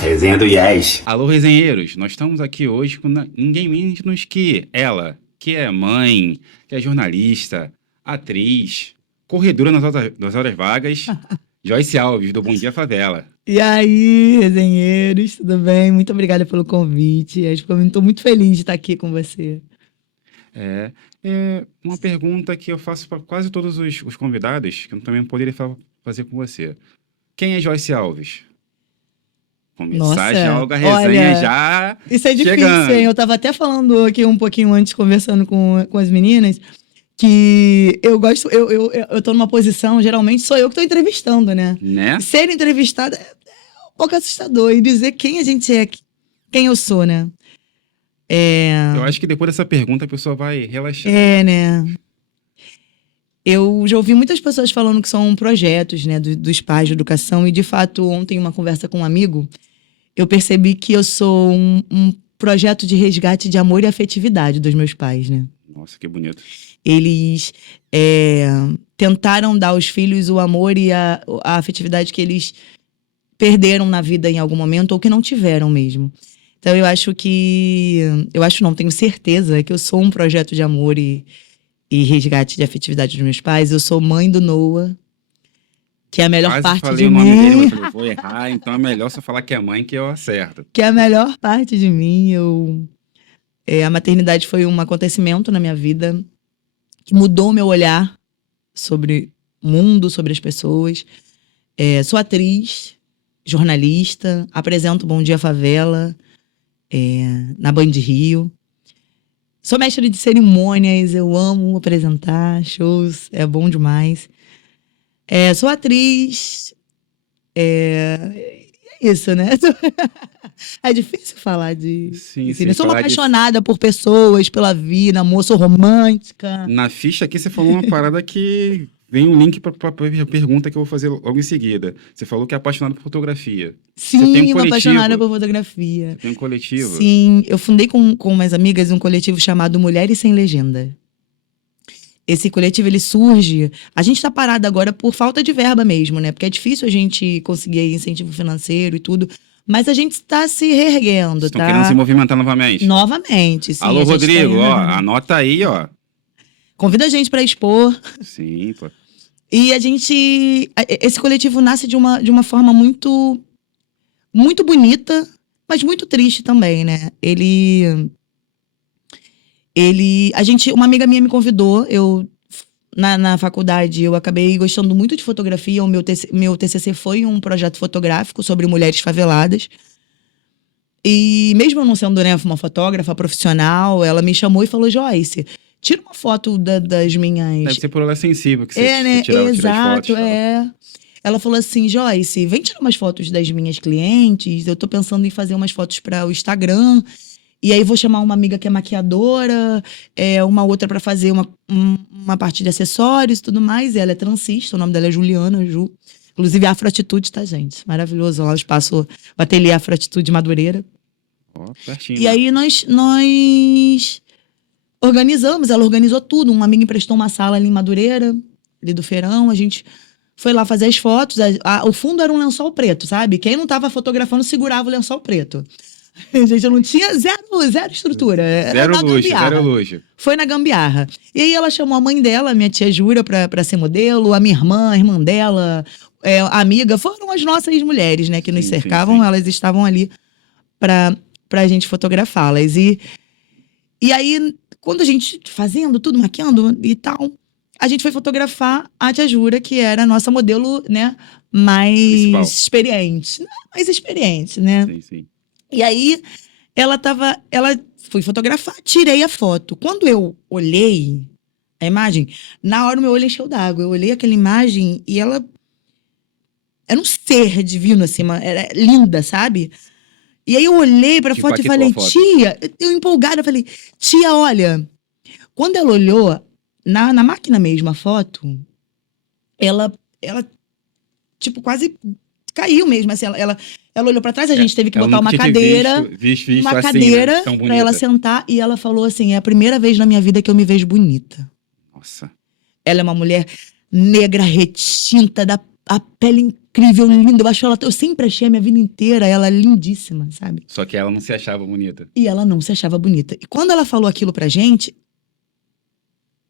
Resenha do Yes. Alô, resenheiros, nós estamos aqui hoje com ninguém menos que ela, que é mãe, que é jornalista, atriz, corredora nas horas vagas, Joyce Alves, do Bom Dia Favela. E aí, resenheiros, tudo bem? Muito obrigada pelo convite. Estou muito feliz de estar aqui com você. É uma pergunta que eu faço para quase todos os convidados, que eu também poderia fazer com você. Quem é Joyce Alves? Começar já logo a resenha já isso é difícil, chegando. hein? Eu tava até falando aqui um pouquinho antes, conversando com as meninas, que eu gosto, eu tô numa posição, geralmente sou eu que tô entrevistando, né? Ser entrevistada é um pouco assustador, e dizer quem a gente é, quem eu sou, né? Eu acho que depois dessa pergunta a pessoa vai relaxar. Né? Eu já ouvi muitas pessoas falando que são projetos, né, dos pais de educação, e de fato, ontem, em uma conversa com um amigo, eu percebi que eu sou um projeto de resgate de amor e afetividade dos meus pais, né? Nossa, que bonito. Eles tentaram dar aos filhos o amor e a afetividade que eles perderam na vida em algum momento, ou que não tiveram mesmo. Então eu acho tenho certeza que eu sou um projeto de amor e resgate de afetividade dos meus pais. Eu sou mãe do Noah, que é a melhor parte de mim. Quase falei o nome dele, mas eu vou errar, então é melhor você falar que é mãe que eu acerto. Que é a melhor parte de mim. A maternidade foi um acontecimento na minha vida que mudou o meu olhar sobre o mundo, sobre as pessoas. Sou atriz, jornalista, apresento Bom Dia Favela na Band Rio. Sou mestre de cerimônias, eu amo apresentar shows, é bom demais. Sou atriz, é isso, né? É difícil falar de... Sim, sou uma apaixonada por pessoas, pela vida, amor, sou romântica. Na ficha aqui você falou uma parada que vem um link para a pergunta que eu vou fazer logo em seguida. Você falou que é apaixonada por fotografia. Sim, uma apaixonada por fotografia. Você tem um coletivo? Sim, eu fundei com umas amigas um coletivo chamado Mulheres Sem Legenda. Esse coletivo, ele surge... A gente tá parado agora por falta de verba mesmo, né? Porque é difícil a gente conseguir incentivo financeiro e tudo. Mas a gente está se reerguendo, Estão querendo se movimentar novamente? Novamente, sim. Alô, Rodrigo, anota aí, ó. Convida a gente para expor. Sim, pô. E esse coletivo nasce de uma forma muito, muito bonita, mas muito triste também, né? Uma amiga minha me convidou, na faculdade, eu acabei gostando muito de fotografia. O meu TCC foi um projeto fotográfico sobre mulheres faveladas. E mesmo eu não sendo, né, uma fotógrafa profissional, ela me chamou e falou: Joyce, tira uma foto das minhas... Deve ser por ela sensível que você tira as fotos. Ela falou assim: Joyce, vem tirar umas fotos das minhas clientes. Eu tô pensando em fazer umas fotos para o Instagram. E aí vou chamar uma amiga que é maquiadora, uma outra para fazer uma parte de acessórios e tudo mais. E ela é transista, o nome dela é Juliana, Ju. Inclusive, Afroatitude, tá, gente? Maravilhoso. Lá o espaço, o ateliê Afroatitude Madureira. Pertinho. E aí nós organizamos, ela organizou tudo. Uma amiga emprestou uma sala ali em Madureira, ali do Feirão. A gente foi lá fazer as fotos. O fundo era um lençol preto, sabe? Quem não tava fotografando segurava o lençol preto. Gente, eu não tinha zero estrutura. Zero luxo. Foi na gambiarra. E aí ela chamou a mãe dela, minha tia Júlia, pra ser modelo, a minha irmã, a irmã dela, a amiga. Foram as nossas mulheres, né, que nos cercavam. Sim. Elas estavam ali pra gente fotografá-las. E aí, quando a gente fazendo tudo, maquiando e tal, a gente foi fotografar a tia Júlia, que era a nossa modelo, né, mais experiente. Mais experiente, né? Sim. E aí, ela fui fotografar, tirei a foto. Quando eu olhei a imagem, na hora o meu olho encheu d'água. Eu olhei aquela imagem e ela era um ser divino, assim, era linda, sabe? E aí eu olhei pra foto e falei: tia, eu empolgada, falei: tia, olha. Quando ela olhou, na máquina mesmo, a foto, ela tipo, quase caiu mesmo, assim, Ela olhou pra trás, a gente teve que Eu botar nunca uma tinha te cadeira, visto uma assim, cadeira né? Tão pra ela bonita. sentar. E ela falou assim, é a primeira vez na minha vida que eu me vejo bonita. Nossa. Ela é uma mulher negra, retinta, a pele incrível, linda. Eu sempre achei a minha vida inteira ela lindíssima, sabe? Só que ela não se achava bonita. E ela não se achava bonita. E quando ela falou aquilo pra gente,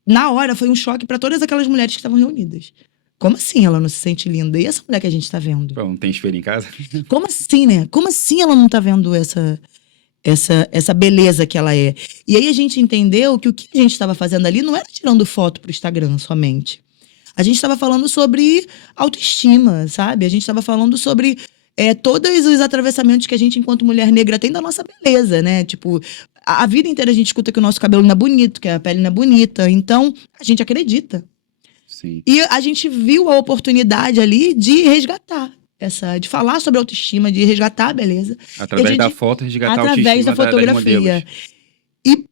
na hora foi um choque pra todas aquelas mulheres que estavam reunidas. Como assim ela não se sente linda? E essa mulher que a gente tá vendo? Pô, não tem espelho em casa? Como assim, né? Como assim ela não tá vendo essa beleza que ela é? E aí a gente entendeu que o que a gente estava fazendo ali não era tirando foto pro Instagram somente. A gente estava falando sobre autoestima, sabe? A gente estava falando sobre todos os atravessamentos que a gente, enquanto mulher negra, tem da nossa beleza, né? Tipo, a vida inteira a gente escuta que o nosso cabelo não é bonito, que a pele não é bonita. Então, a gente acredita. Sim. E a gente viu a oportunidade ali de resgatar de falar sobre autoestima, de resgatar a beleza. Através da foto, resgatar a Através autoestima da fotografia. das modelos.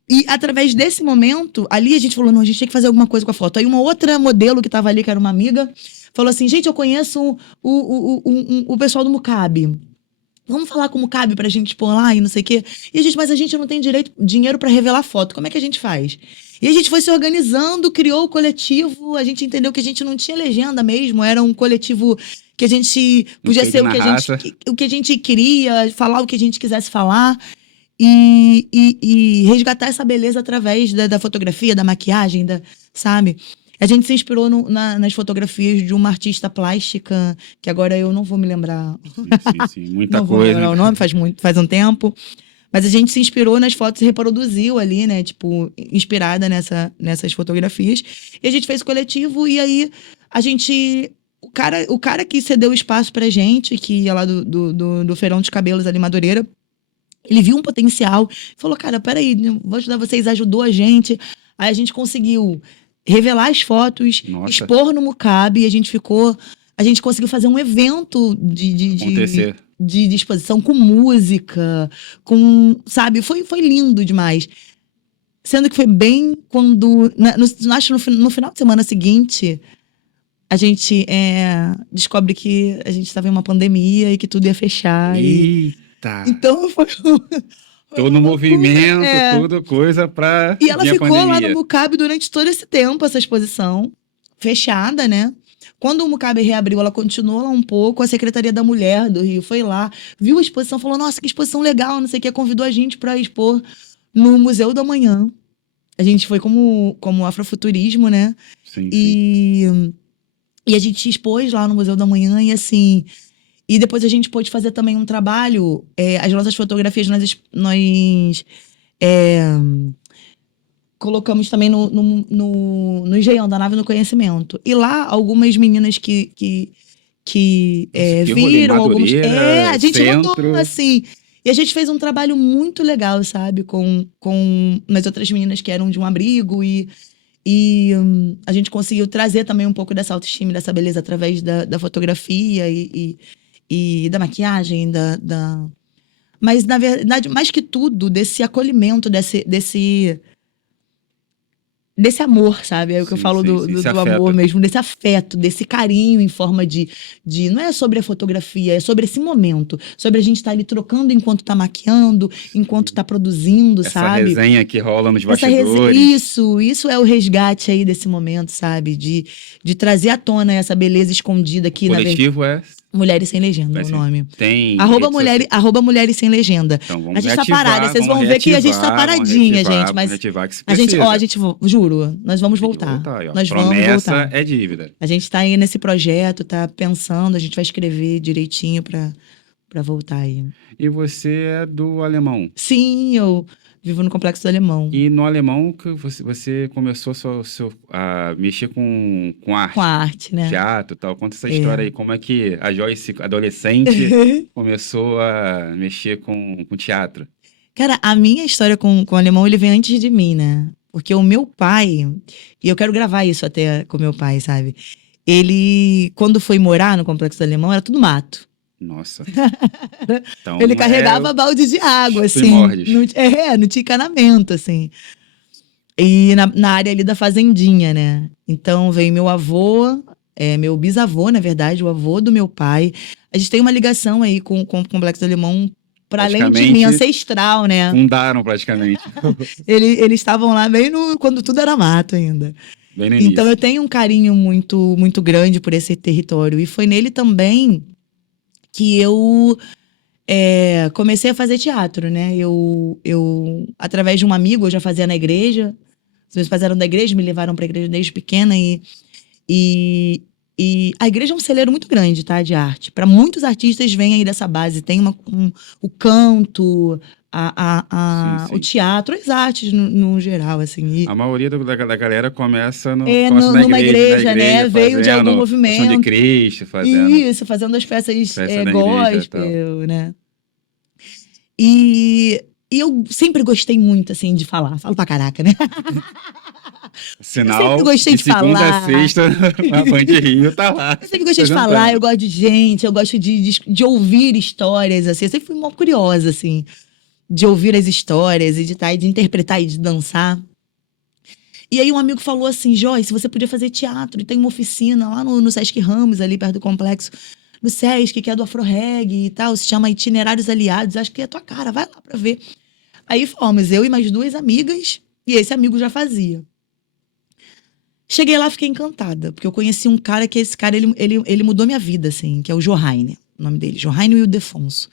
E através desse momento, ali a gente falou, não, a gente tem que fazer alguma coisa com a foto. Aí uma outra modelo que tava ali, que era uma amiga, falou assim, gente, eu conheço o pessoal do Mucabe. Vamos falar com o Mucabe pra gente pôr lá e não sei o quê. Mas a gente não tem dinheiro pra revelar foto. Como é que a gente faz? E a gente foi se organizando, criou o coletivo, a gente entendeu que a gente não tinha legenda mesmo, era um coletivo que a gente podia ser o que a gente queria, falar o que a gente quisesse falar. E resgatar essa beleza através da fotografia, da maquiagem, sabe? A gente se inspirou nas fotografias de uma artista plástica, que agora eu não vou me lembrar. Sim. Muita não coisa. Vou lembrar o nome, faz um tempo. Mas a gente se inspirou nas fotos e reproduziu ali, né? Tipo, inspirada nessas fotografias. E a gente fez o coletivo e aí a gente... O cara que cedeu espaço pra gente, que ia lá do Feirão dos Cabelos ali, Madureira, ele viu um potencial, falou, cara, peraí, vou ajudar vocês, ajudou a gente. Aí a gente conseguiu revelar as fotos, expor no Mucabe, e a gente conseguiu fazer um evento de exposição com música, sabe, foi lindo demais. Sendo que foi bem quando, acho no final de semana seguinte, a gente descobre que a gente estava em uma pandemia e que tudo ia fechar. Eita! Então foi todo movimento, toda coisa pra... E ela ficou lá no Mucabe durante todo esse tempo, essa exposição fechada, né? Quando o Mucabe reabriu, ela continuou lá um pouco, a Secretaria da Mulher do Rio foi lá, viu a exposição, falou, nossa, que exposição legal, não sei o que, convidou a gente para expor no Museu do Amanhã. A gente foi como afrofuturismo, né? Sim. E a gente expôs lá no Museu do Amanhã e assim... E depois a gente pôde fazer também um trabalho, as nossas fotografias nós colocamos também no Engenhão da Nave do Conhecimento. E lá, algumas meninas que viram alguns... a gente rodou, assim... E a gente fez um trabalho muito legal, sabe? Com as outras meninas que eram de um abrigo e a gente conseguiu trazer também um pouco dessa autoestima, dessa beleza através da fotografia e da maquiagem, mas, na verdade, mais que tudo, desse acolhimento, desse amor, sabe? É o que eu falo do amor mesmo, desse afeto, desse carinho em forma de... Não é sobre a fotografia, é sobre esse momento. Sobre a gente estar ali trocando enquanto tá maquiando, enquanto tá produzindo, sabe? Essa resenha que rola nos bastidores. Isso é o resgate aí desse momento, sabe? De trazer à tona essa beleza escondida aqui. O coletivo Mulheres Sem Legenda, o nome. Tem. arroba Mulheres Sem Legenda. Então, vamos a gente tá parada, vocês vão ver que a gente tá paradinha, gente. Mas a gente, juro, nós vamos voltar. Nós vamos voltar. É dívida. A gente tá aí nesse projeto, tá pensando, a gente vai escrever direitinho pra voltar aí. E você é do Alemão? Sim, eu vivo no Complexo do Alemão. E no Alemão que você começou a mexer com arte. Com a arte, né? Teatro e tal. Conta essa história aí. Como é que a Joyce, adolescente, começou a mexer com teatro? Cara, a minha história com o Alemão, ele vem antes de mim, né? Porque o meu pai... E eu quero gravar isso até com meu pai, sabe? Ele, quando foi morar no Complexo do Alemão, era tudo mato. Nossa. Então, ele carregava balde de água, assim. Não tinha encanamento, assim. E na área ali da fazendinha, né? Então veio meu avô, meu bisavô, na verdade, o avô do meu pai. A gente tem uma ligação aí com o Complexo do Alemão, para além de Praticamente mim, ancestral, né? fundaram praticamente. Eles estavam lá bem quando tudo era mato ainda. Bem no Então início. eu tenho um carinho muito, muito grande por esse território. E foi nele também que eu comecei a fazer teatro, né? Através de um amigo, eu já fazia na igreja. Os meus pais eram da igreja, me levaram para a igreja desde pequena e a igreja é um celeiro muito grande, tá? De arte. Para muitos artistas vêm aí dessa base. Tem o canto, Sim, o sim. teatro, as artes no geral, assim. A maioria da galera começa Numa igreja, na né? igreja, Veio de algum fazendo Paixão de movimento. Cristo, fazendo Isso, fazendo as peças festa na igreja e tal. gospel, né? E eu sempre gostei muito, assim, de falar. Falo pra caraca, né? Eu sempre Sinal, gostei de de segunda a falar. sexta, a Band Rio tá lá. Eu sempre gostei de falar, eu apresentando. gosto de gente, eu gosto de ouvir histórias, assim. Eu sempre fui muito curiosa, assim, de ouvir as histórias e de interpretar e de dançar. E aí um amigo falou assim, Joyce, você podia fazer teatro, e tem uma oficina lá no Sesc Ramos, ali perto do complexo, no Sesc, que é do Afroreg e tal, se chama Itinerários Aliados, acho que é a tua cara, vai lá pra ver. Aí fomos, eu e mais duas amigas, e esse amigo já fazia. Cheguei lá, fiquei encantada, porque eu conheci um cara que esse cara, ele mudou minha vida, assim, que é o Johaine, o nome dele, Johaine Ildefonso.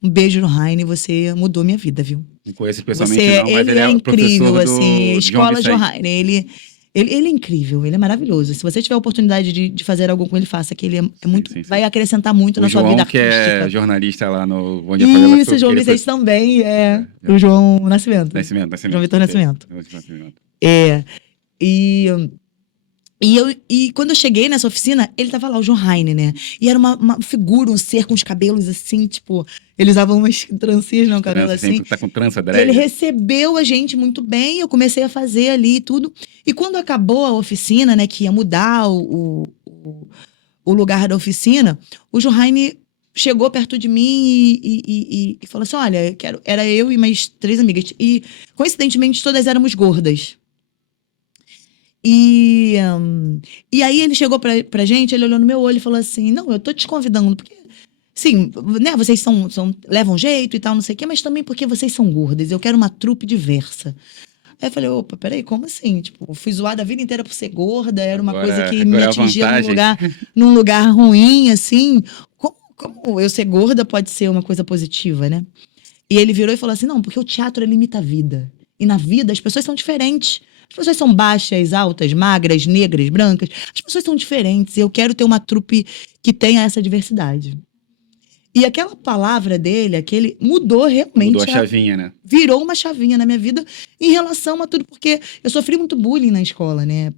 Um beijo, Johaine, você mudou minha vida, viu? Não conheço pessoalmente não, mas Ele ele é é incrível, professor assim, de João Escola Vicente. Johaine, ele é incrível, ele é maravilhoso. Se você tiver a oportunidade de fazer algo com ele, faça, que ele é muito, Sim, sim. vai acrescentar muito O na sua vida João, que é artística. jornalista lá no Bom Dia Favela. Isso, João Vicente também, o João Nascimento. Nascimento. João Vitor Nascimento. Nascimento. E quando eu cheguei nessa oficina, ele tava lá, o Johaine, né? E era uma figura, um ser com os cabelos assim, tipo, eles usavam umas trancinhas no cabelo Trança, assim. sempre tá com trança, E dread. ele recebeu a gente muito bem, eu comecei a fazer ali e tudo. E quando acabou a oficina, né, que ia mudar o lugar da oficina, o Johaine chegou perto de mim e falou assim: olha, era eu e mais 3 amigas. E, coincidentemente, todas éramos gordas. E aí ele chegou pra gente, ele olhou no meu olho e falou assim: não, eu tô te convidando, porque, sim, né, vocês levam jeito e tal, não sei o quê, mas também porque vocês são gordas, eu quero uma trupe diversa. Aí eu falei, opa, peraí, como assim? Tipo, eu fui zoada a vida inteira por ser gorda, era uma coisa que me agora é a atingia vantagem. num lugar ruim, assim. Como eu ser gorda pode ser uma coisa positiva, né? E ele virou e falou assim, não, porque o teatro limita a vida. E na vida as pessoas são diferentes. As pessoas são baixas, altas, magras, negras, brancas. As pessoas são diferentes. E eu quero ter uma trupe que tenha essa diversidade. E aquela palavra dele, mudou realmente. Mudou a chavinha, né? Virou uma chavinha na minha vida em relação a tudo. Porque eu sofri muito bullying na escola, né?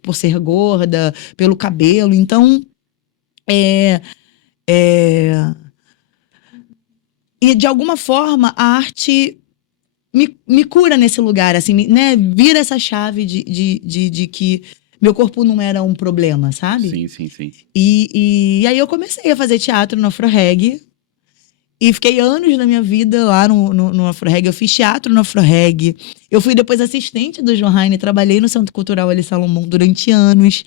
Por ser gorda, pelo cabelo. Então, e de alguma forma, a arte me cura nesse lugar, assim, né? Vira essa chave de que meu corpo não era um problema, sabe? Sim. E aí eu comecei a fazer teatro no Afroreg. E fiquei anos da minha vida lá no Afroreg. Eu fiz teatro no Afroreg. Eu fui depois assistente do Johaine. Trabalhei no Centro Cultural Ali Salomão durante anos.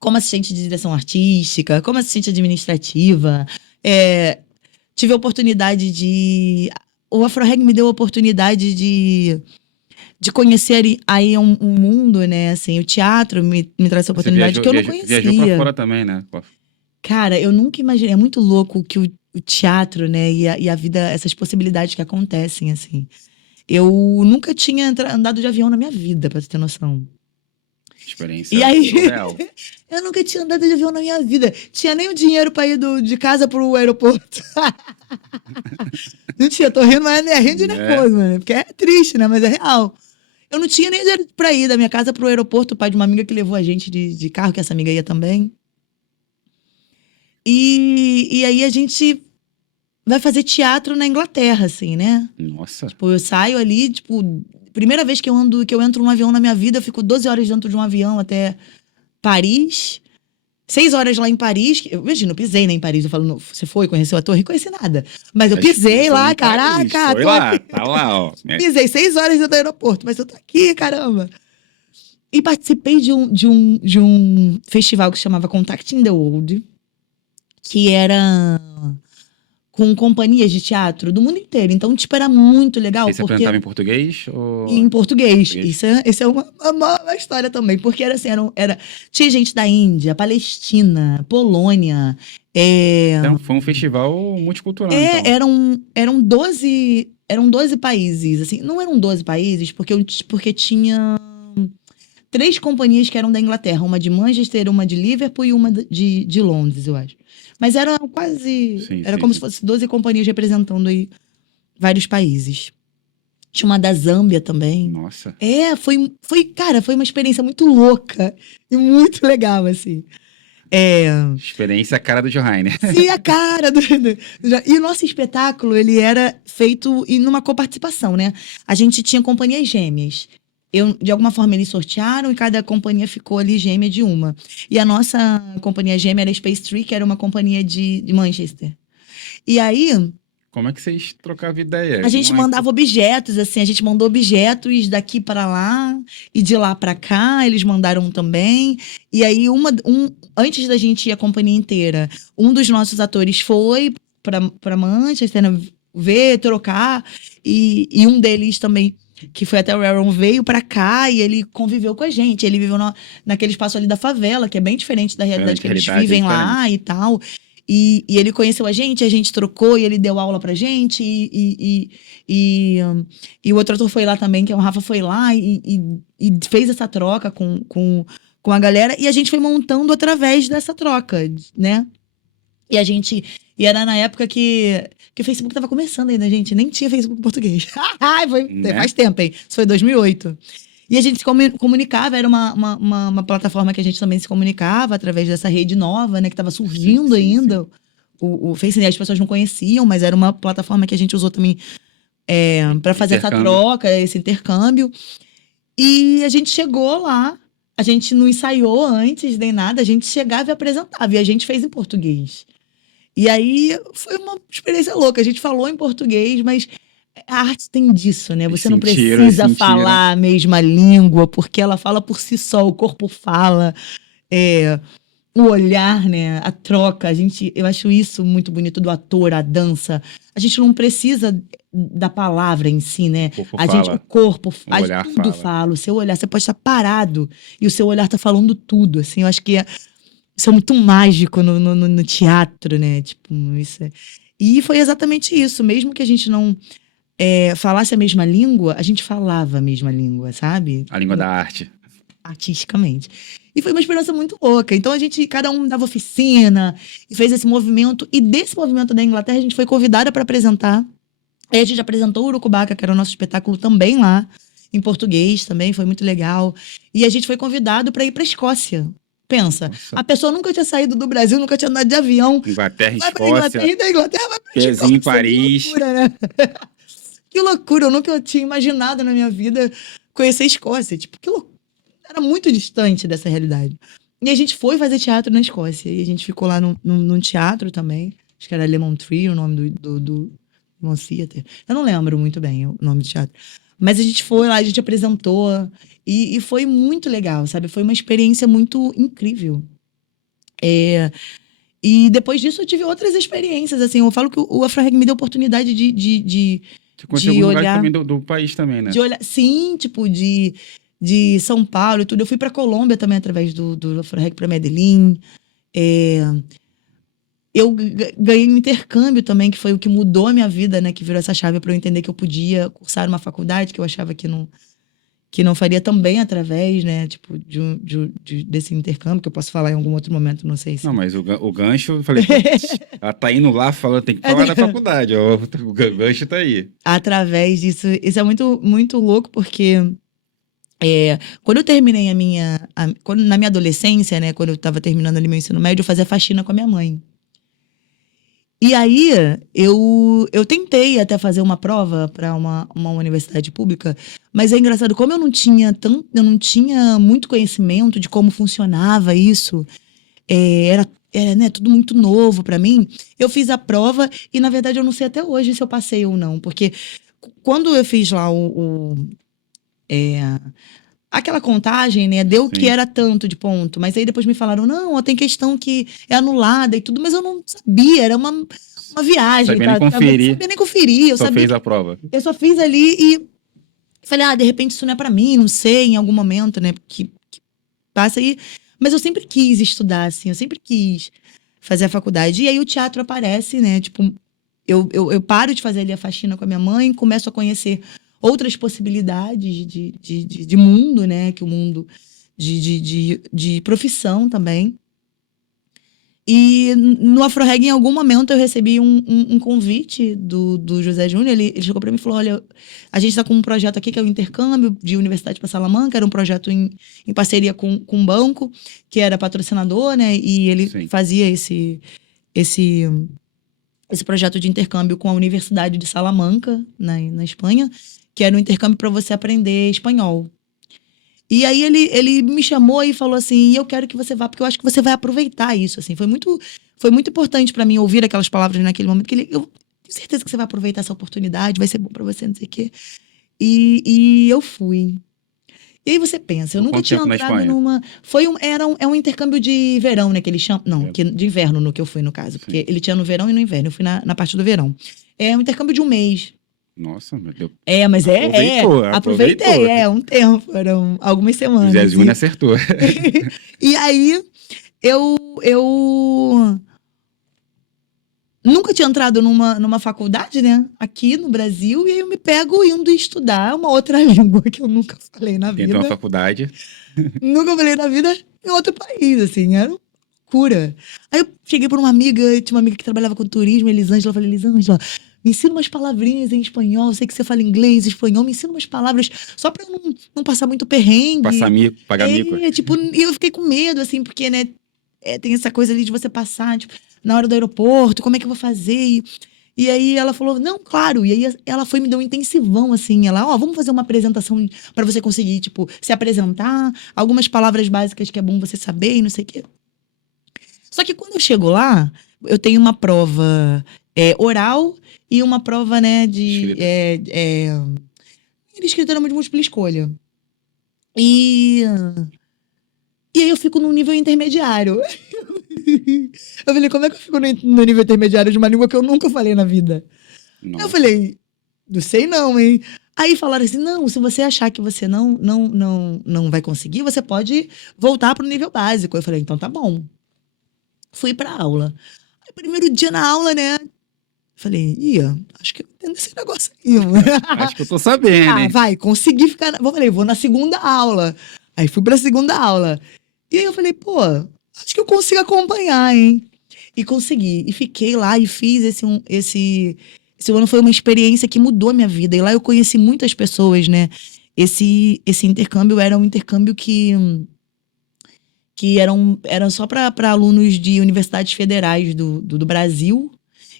Como assistente de direção artística, como assistente administrativa. Tive a oportunidade o Afroreg me deu a oportunidade de conhecer aí um mundo, né? Assim, o teatro me traz essa oportunidade que eu não conhecia. Viajou pra fora também, né? Cara, eu nunca imaginei. É muito louco que o teatro, né? E a vida, essas possibilidades que acontecem, assim. Eu nunca tinha andado de avião na minha vida, pra você ter noção. Experiência E aí, surreal. eu nunca tinha andado de avião na minha vida. Tinha nem o dinheiro pra ir de casa pro aeroporto. Não tinha, tô rindo, mas é rindo de nervoso, mano. Porque é triste, né? Mas é real. Eu não tinha nem dinheiro pra ir da minha casa pro aeroporto, o pai de uma amiga que levou a gente de carro, que essa amiga ia também. E aí a gente vai fazer teatro na Inglaterra, assim, né? Nossa. Tipo, eu saio ali, tipo, primeira vez que eu entro num avião na minha vida, eu fico 12 horas dentro de um avião até Paris. 6 horas lá em Paris. Imagina, eu pisei, né, em Paris. Eu falo, não, você foi, conheceu a torre? Conheci nada. Mas eu pisei lá, caraca. Foi lá, tá lá, ó. Pisei 6 horas dentro do aeroporto, mas eu tô aqui, caramba. E participei de um festival que se chamava Contact in the World, que era com companhias de teatro do mundo inteiro. Então, tipo, era muito legal, Você se porque apresentava em português? Ou... em português. Português. Isso é uma história também, porque era assim, tinha gente da Índia, Palestina, Polônia, Então, foi um festival multicultural, então. eram 12 países, assim, não eram 12 países, porque tinha 3 companhias que eram da Inglaterra, uma de Manchester, uma de Liverpool e uma de Londres, eu acho. Mas era quase, Sim, era sim, como sim. se fosse 12 companhias representando aí vários países. Tinha uma da Zâmbia também. Nossa. Cara, foi uma experiência muito louca e muito legal, assim. Experiência cara do Johaine. Sim, a cara E o nosso espetáculo, ele era feito numa coparticipação, né? A gente tinha companhias gêmeas. De alguma forma, eles sortearam e cada companhia ficou ali gêmea de uma. E a nossa companhia gêmea era a Space Tree, que era uma companhia de Manchester. E aí, Como é que vocês trocavam ideia? a gente mandava objetos, assim, a gente mandou objetos daqui para lá e de lá para cá, eles mandaram também. E aí, antes da gente ir a companhia inteira, um dos nossos atores foi para Manchester, né, ver, trocar, e um deles também, que foi até o Aaron, veio para cá e ele conviveu com a gente. Ele viveu naquele espaço ali da favela, que é bem diferente da realidade que eles vivem lá e tal. E ele conheceu a gente trocou e ele deu aula pra gente. E o outro ator foi lá também, que é o Rafa, foi lá e fez essa troca com a galera. E a gente foi montando através dessa troca, né? E era na época que o Facebook tava começando ainda, gente. Nem tinha Facebook em português. Né? Faz tempo, hein? Isso foi 2008. E a gente se comunicava, era uma plataforma que a gente também se comunicava através dessa rede nova, né? Que tava surgindo Sim, sim, ainda. O Face, né, as pessoas não conheciam, mas era uma plataforma que a gente usou também para fazer essa Intercâmbio. troca, esse intercâmbio. E a gente chegou lá, a gente não ensaiou antes nem nada, a gente chegava e apresentava. E a gente fez em português. E aí foi uma experiência louca. A gente falou em português, mas a arte tem disso, né? Eles Você não sentiram, precisa eles sentiram. falar a mesma língua, porque ela fala por si só, o corpo fala, o olhar, né? A troca. Eu acho isso muito bonito do ator, a dança. A gente não precisa da palavra em si, né? O corpo O corpo, O olhar tudo fala. fala. O seu olhar, você pode estar parado e o seu olhar tá falando tudo, assim. Eu acho que isso é muito mágico no teatro, né? Tipo, E foi exatamente isso. Mesmo que a gente não falasse a mesma língua, a gente falava a mesma língua, sabe? A língua da arte. Artisticamente. E foi uma experiência muito louca. Então cada um dava oficina e fez esse movimento. E desse movimento da Inglaterra, a gente foi convidada para apresentar. Aí a gente apresentou o Urucubaca, que era o nosso espetáculo também lá, em português também, foi muito legal. E a gente foi convidado para ir para Escócia. Pensa, Nossa. a pessoa nunca tinha saído do Brasil, nunca tinha andado de avião. Inglaterra, Vai pra Escócia, Inglaterra e da Inglaterra vai pra pezinho Escócia. em Paris. Que loucura, né? Que loucura, eu nunca tinha imaginado na minha vida conhecer a Escócia. Tipo, que loucura. Era muito distante dessa realidade. E a gente foi fazer teatro na Escócia. E a gente ficou lá num teatro também. Acho que era Lemon Tree, o nome do Lemon Theatre. Eu não lembro muito bem o nome do teatro. Mas a gente foi lá, a gente apresentou. E foi muito legal, sabe? Foi uma experiência muito incrível. E depois disso eu tive outras experiências, assim. Eu falo que o Afro-Reg me deu oportunidade de Você conheceu alguns lugares olhar... também do país também, né? De olhar, sim, tipo, de São Paulo e tudo. Eu fui pra Colômbia também através do Afro-Reg pra Medellín. Eu ganhei um intercâmbio também, que foi o que mudou a minha vida, né? Que virou essa chave pra eu entender que eu podia cursar uma faculdade, que eu achava que não faria também através, né? Tipo, desse intercâmbio, que eu posso falar em algum outro momento, não sei se... Não, mas o gancho, eu falei, pô, ela tá indo lá falando, tem que falar da faculdade, ó, o gancho tá aí. Através disso, isso é muito, muito louco, porque quando eu terminei na minha adolescência, né, quando eu tava terminando ali meu ensino médio, eu fazia faxina com a minha mãe. E aí, eu tentei até fazer uma prova para uma universidade pública, mas é engraçado, como eu não tinha muito conhecimento de como funcionava isso, era né, tudo muito novo para mim, eu fiz a prova e, na verdade, eu não sei até hoje se eu passei ou não, porque quando eu fiz lá aquela contagem, né? Deu que Sim. era tanto de ponto. Mas aí depois me falaram, não, ó, tem questão que é anulada e tudo. Mas eu não sabia, era uma viagem. Sabia nem conferir. Não sabia nem conferir. Eu Só sabia fez a prova. eu só fiz ali e falei, de repente isso não é pra mim, não sei, em algum momento, né? Que passa aí. Mas eu sempre quis estudar, assim, eu sempre quis fazer a faculdade. E aí o teatro aparece, né? Tipo, eu paro de fazer ali a faxina com a minha mãe, começo a conhecer outras possibilidades de mundo, né? Que o mundo de profissão também. E no AfroReg, em algum momento, eu recebi um convite do José Júnior. Ele chegou para mim e falou: olha, a gente está com um projeto aqui que é o intercâmbio de Universidade para Salamanca. Era um projeto em parceria com um banco, que era patrocinador, né? E ele Sim. fazia esse projeto de intercâmbio com a Universidade de Salamanca, na Espanha, que era um intercâmbio para você aprender espanhol. E aí ele me chamou e falou assim, eu quero que você vá, porque eu acho que você vai aproveitar isso, assim. Foi muito importante para mim ouvir aquelas palavras naquele momento, que eu tenho certeza que você vai aproveitar essa oportunidade, vai ser bom para você, não sei o quê. E eu fui. E aí você pensa, eu nunca Quanto tinha tempo na entrado Espanha? numa... É um intercâmbio de verão, né, que eles chamam... Não, de inverno no que eu fui, no caso. Porque ele tinha no verão e no inverno. Eu fui na parte do verão. É um intercâmbio de um mês. Nossa, meu Deus. Mas aproveitei, um tempo, foram algumas semanas. José Júnior acertou. E aí, eu nunca tinha entrado numa faculdade, né, aqui no Brasil, e aí eu me pego indo estudar uma outra língua que eu nunca falei na vida. Entrou na faculdade. Nunca falei na vida em outro país, assim, era uma loucura. Aí eu cheguei por uma amiga, tinha uma amiga que trabalhava com turismo, Elisângela, eu falei, Elisângela, me ensina umas palavrinhas em espanhol, eu sei que você fala inglês, espanhol, me ensina umas palavras só pra eu não passar muito perrengue. Passar mico, pagar mico. Tipo, e eu fiquei com medo, assim, porque, né, tem essa coisa ali de você passar, tipo, na hora do aeroporto, como é que eu vou fazer? E aí ela falou, não, claro. E aí ela foi me deu um intensivão, assim. Ela, vamos fazer uma apresentação pra você conseguir, tipo, se apresentar. Algumas palavras básicas que é bom você saber e não sei o quê. Só que quando eu chego lá, eu tenho uma prova oral e uma prova, né, de... escrita era de múltipla escolha. E aí eu fico num nível intermediário. Eu falei, como é que eu fico no nível intermediário de uma língua que eu nunca falei na vida? Nossa. Eu falei, não sei não, hein? Aí falaram assim, não, se você achar que você não vai conseguir, você pode voltar pro nível básico. Eu falei, então tá bom. Fui pra aula. Aí, primeiro dia na aula, né? Falei, acho que eu entendo esse negócio aí. Acho que eu tô sabendo, hein? Vai, consegui ficar... Falei, vou na segunda aula. Aí fui pra segunda aula. E aí eu falei, pô, acho que eu consigo acompanhar, hein? E consegui. E fiquei lá e fiz esse ano foi uma experiência que mudou a minha vida. E lá eu conheci muitas pessoas, né? Esse intercâmbio era um intercâmbio que era só para alunos de universidades federais do Brasil.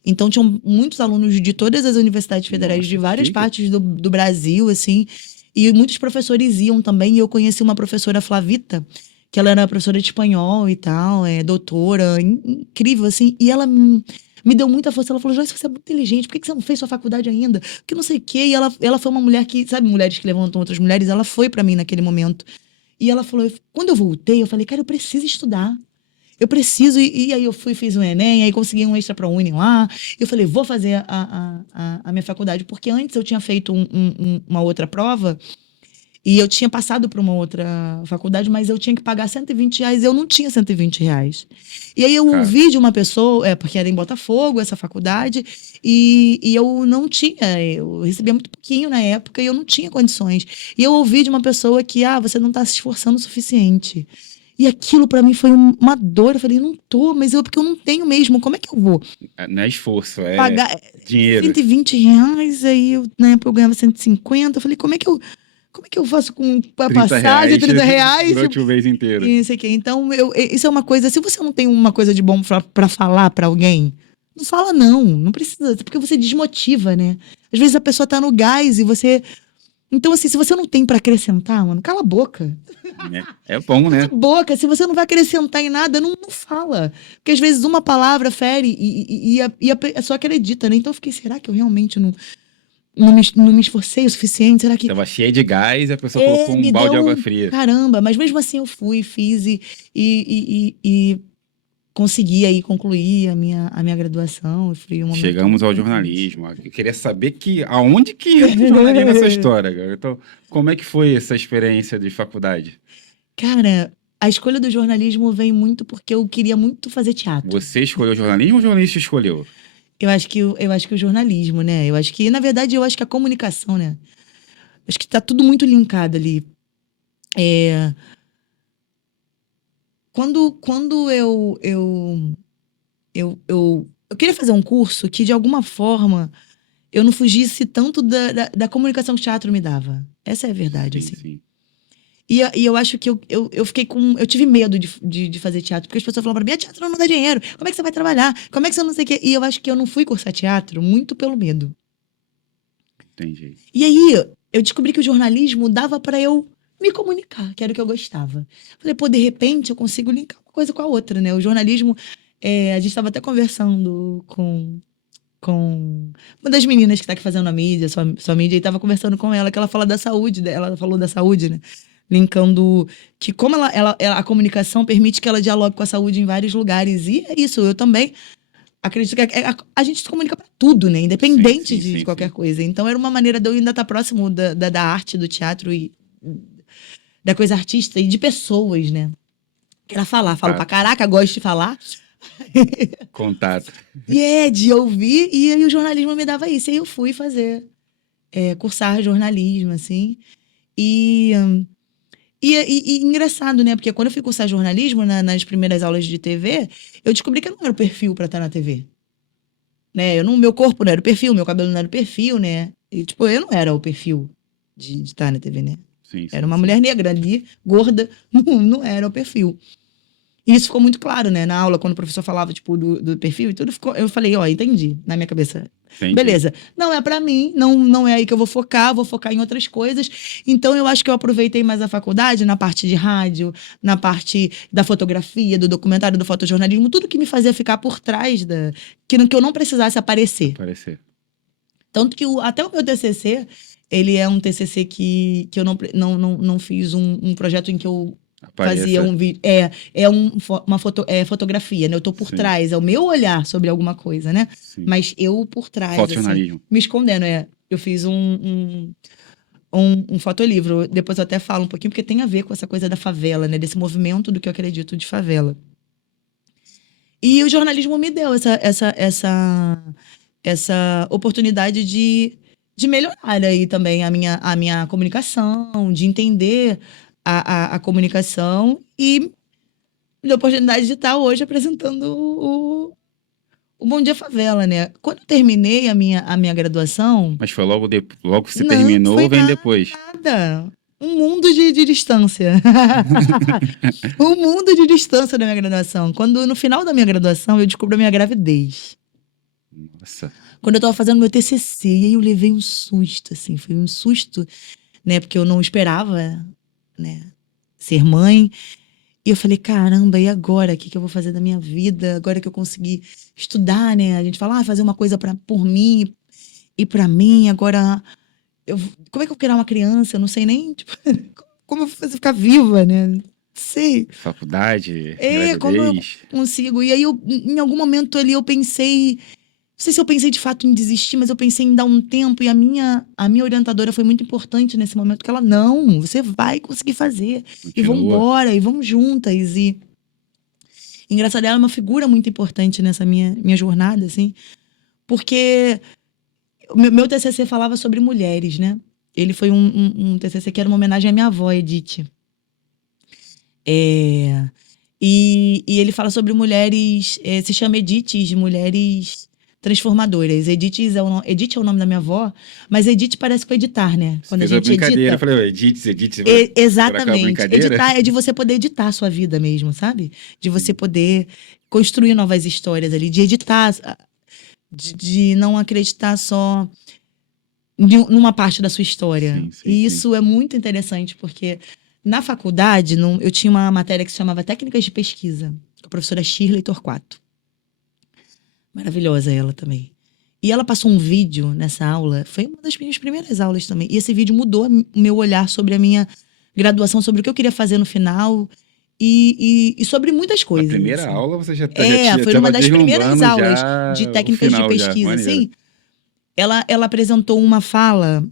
Então, tinham muitos alunos de todas as universidades federais de várias partes do Brasil, assim. E muitos professores iam também. E eu conheci uma professora, Flavita, que ela era professora de espanhol e tal, doutora, incrível, assim. E ela me deu muita força. Ela falou, Joyce, você é muito inteligente, por que você não fez sua faculdade ainda? Porque não sei o quê. E ela foi uma mulher que, sabe, mulheres que levantam outras mulheres? Ela foi pra mim naquele momento. E ela falou, quando eu voltei, eu falei, cara, eu preciso estudar. Eu preciso, e aí eu fiz um Enem, aí consegui um extra pra Uni lá. Eu falei, vou fazer a minha faculdade, porque antes eu tinha feito uma outra prova, e eu tinha passado para uma outra faculdade, mas eu tinha que pagar R$120, e eu não tinha R$120. E aí eu ouvi de uma pessoa, porque era em Botafogo essa faculdade, e eu não tinha, eu recebia muito pouquinho na época, e eu não tinha condições. E eu ouvi de uma pessoa que, você não tá se esforçando o suficiente. E aquilo pra mim foi uma dor. Eu falei, não tô, mas porque eu não tenho mesmo. Como é que eu vou? Não é esforço, é pagar dinheiro. R$120, aí na época eu ganhava 150. Eu falei, como é que eu faço com a passagem, R$30? Durante o mês inteiro. E não sei o quê. Então, isso é uma coisa, se você não tem uma coisa de bom pra falar pra alguém, não fala não precisa, porque você desmotiva, né? Às vezes a pessoa tá no gás e você... Então, assim, se você não tem pra acrescentar, mano, cala a boca. É bom, né? Cala a boca. Se você não vai acrescentar em nada, não fala. Porque às vezes uma palavra fere e a pessoa acredita, né? Então eu fiquei, será que eu realmente não me esforcei o suficiente? Será que Tava cheia de gás e a pessoa colocou um me balde de deu água fria. caramba, mas mesmo assim eu fui, fiz e consegui aí concluir a minha graduação. Foi um momento Chegamos ao muito importante. jornalismo. Eu queria saber aonde que entra o jornalismo nessa história, cara. Então, como é que foi essa experiência de faculdade? Cara, a escolha do jornalismo vem muito porque eu queria muito fazer teatro. Você escolheu o jornalismo ou o jornalista escolheu? Eu acho que o jornalismo, né? Eu acho que, na verdade, eu acho que a comunicação, né? Acho que tá tudo muito linkado ali. Quando eu queria fazer um curso que, de alguma forma, eu não fugisse tanto da comunicação que o teatro me dava. Essa é a verdade, Sim, assim. sim. E eu acho que eu fiquei com. Eu tive medo de fazer teatro, porque as pessoas falavam pra mim: teatro não dá dinheiro, como é que você vai trabalhar? Como é que você não sei o quê? E eu acho que eu não fui cursar teatro muito pelo medo. Entendi. E aí, eu descobri que o jornalismo dava pra eu me comunicar, que era o que eu gostava. Falei, pô, de repente eu consigo linkar uma coisa com a outra, né? O jornalismo, a gente estava até conversando com uma das meninas que tá aqui fazendo a mídia, sua mídia, e tava conversando com ela, que ela fala da saúde, ela falou da saúde, né? Linkando que como a comunicação permite que ela dialogue com a saúde em vários lugares. E é isso, eu também acredito que a gente se comunica para tudo, né? Independente Sim, de sim, qualquer sim. coisa. Então era uma maneira de eu ainda estar próximo da arte, do teatro e da coisa artista e de pessoas, né? Quero falar, falo pra Contato. caraca, gosto de falar. Contato. E de ouvir, e aí o jornalismo me dava isso. E aí eu fui fazer, cursar jornalismo, assim. E engraçado, né? Porque quando eu fui cursar jornalismo, nas primeiras aulas de TV, eu descobri que eu não era o perfil pra estar na TV. Né? Meu corpo não era o perfil, meu cabelo não era o perfil, né? E, tipo, eu não era o perfil de estar na TV, né? Sim, Era sim, uma sim. mulher negra ali, gorda, não era o perfil. E isso ficou muito claro, né? Na aula, quando o professor falava, tipo, do perfil e tudo, eu falei, ó, entendi, na minha cabeça. Entendi. Beleza. Não é pra mim, não é aí que eu vou focar em outras coisas. Então, eu acho que eu aproveitei mais a faculdade na parte de rádio, na parte da fotografia, do documentário, do fotojornalismo, tudo que me fazia ficar por trás que eu não precisasse aparecer. Parecer. Tanto que até o meu TCC, ele é um TCC que eu não fiz um projeto em que eu fazia Apareça. um vídeo. Uma fotografia, né? Eu tô por Sim. trás, é o meu olhar sobre alguma coisa, né? Sim. Mas eu por trás, assim, Fotojornalismo. me escondendo. Eu fiz um fotolivro. Depois eu até falo um pouquinho, porque tem a ver com essa coisa da favela, né? Desse movimento do que eu acredito de favela. E o jornalismo me deu essa oportunidade de melhorar aí também a minha comunicação, de entender a comunicação e me deu a oportunidade de estar hoje apresentando o Bom Dia Favela, né? Quando eu terminei a minha graduação, Mas foi logo que você não terminou foi ou vem depois? nada. Um mundo de distância. Um mundo de distância da minha graduação. Quando, no final da minha graduação, eu descubro a minha gravidez. Nossa. Quando eu tava fazendo meu TCC, e aí eu levei um susto, assim, foi um susto, né, porque eu não esperava, né, ser mãe. E eu falei, caramba, e agora? O que que eu vou fazer da minha vida? Agora que eu consegui estudar, né? A gente fala, fazer uma coisa por mim e pra mim, agora como é que eu vou criar uma criança? Eu não sei nem, tipo, como eu vou fazer ficar viva, né? Não sei. Faculdade, Como eu gravidez. consigo? E aí, em algum momento ali, eu pensei. Não sei se eu pensei de fato em desistir, mas eu pensei em dar um tempo. E a minha orientadora foi muito importante nesse momento, que ela, não, você vai conseguir fazer. E Continua. vambora, e vamos juntas. E engraçado, ela é uma figura muito importante nessa minha jornada, assim, porque o meu TCC falava sobre mulheres, né? Ele foi um TCC que era uma homenagem à minha avó, Edith. E ele fala sobre mulheres, se chama Ediths, mulheres transformadoras. Edith é o nome da minha avó, mas Edith parece com editar, né? Você Quando a fez a gente brincadeira. Eu edita. falei, Edith. Exatamente. Brincadeira? Editar é de você poder editar a sua vida mesmo, sabe? De você poder construir novas histórias ali, de editar, de não acreditar só numa parte da sua história. Sim, sim, E isso é muito interessante, porque na faculdade eu tinha uma matéria que se chamava Técnicas de Pesquisa, com a professora Shirley Torquato. Maravilhosa ela também. E ela passou um vídeo nessa aula, foi uma das minhas primeiras aulas também. E esse vídeo mudou o meu olhar sobre a minha graduação, sobre o que eu queria fazer no final e sobre muitas Na coisas. primeira assim. aula você já Foi tava uma das primeiras deslumbrando aulas já de o técnicas de final já, pesquisa, maneiro. assim. Ela apresentou uma fala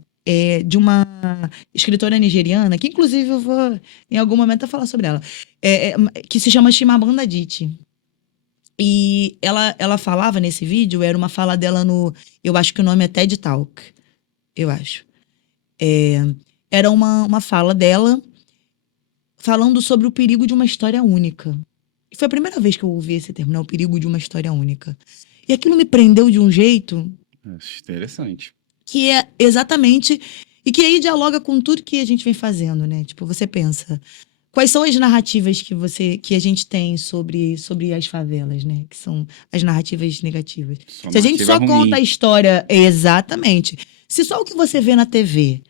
de uma escritora nigeriana, que inclusive eu vou, em algum momento, falar sobre ela, que se chama Chimamanda Adichie. E ela falava nesse vídeo, era uma fala dela eu acho que o nome é TED Talk, eu acho. Era uma fala dela falando sobre o perigo de uma história única. E foi a primeira vez que eu ouvi esse termo, né? O perigo de uma história única. E aquilo me prendeu de um jeito Interessante. que é exatamente... E que aí dialoga com tudo que a gente vem fazendo, né? Tipo, você pensa... Quais são as narrativas que a gente tem sobre as favelas, né? Que são as narrativas negativas. Se a gente só conta a história... Exatamente. Se só o que você vê na TV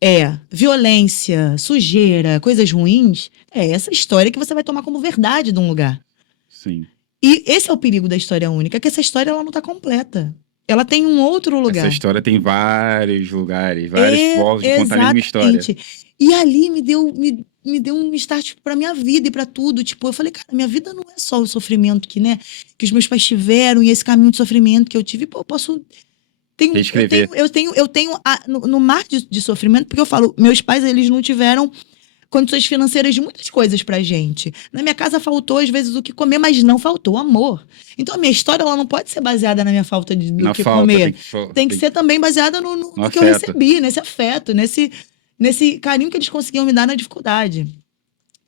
é violência, sujeira, coisas ruins, é essa história que você vai tomar como verdade de um lugar. Sim. E esse é o perigo da história única, que essa história ela não está completa. Ela tem um outro lugar. Essa história tem vários lugares, vários povos de contar a mesma história. E ali me deu um start pra minha vida e pra tudo. Tipo, eu falei, cara, minha vida não é só o sofrimento que os meus pais tiveram e esse caminho de sofrimento que eu tive. Pô, eu posso... Eu tenho no mar de sofrimento, porque eu falo, meus pais, eles não tiveram condições financeiras de muitas coisas pra gente. Na minha casa faltou, às vezes, o que comer, mas não faltou amor. Então, a minha história, ela não pode ser baseada na minha falta do que comer. Tem que ser também baseada no que eu recebi, nesse afeto, nesse carinho que eles conseguiam me dar na dificuldade.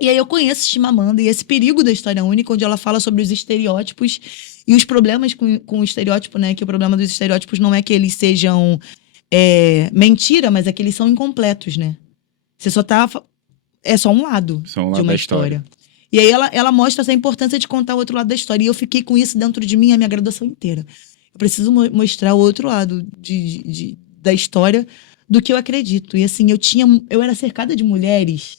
E aí eu conheço Chimamanda e esse perigo da história única, onde ela fala sobre os estereótipos e os problemas com o estereótipo, né? Que o problema dos estereótipos não é que eles sejam mentira, mas é que eles são incompletos, né? Você só tá... É só um lado de uma história. E aí ela mostra essa importância de contar o outro lado da história. E eu fiquei com isso dentro de mim a minha graduação inteira. Eu preciso mostrar o outro lado da história do que eu acredito. E assim, eu era cercada de mulheres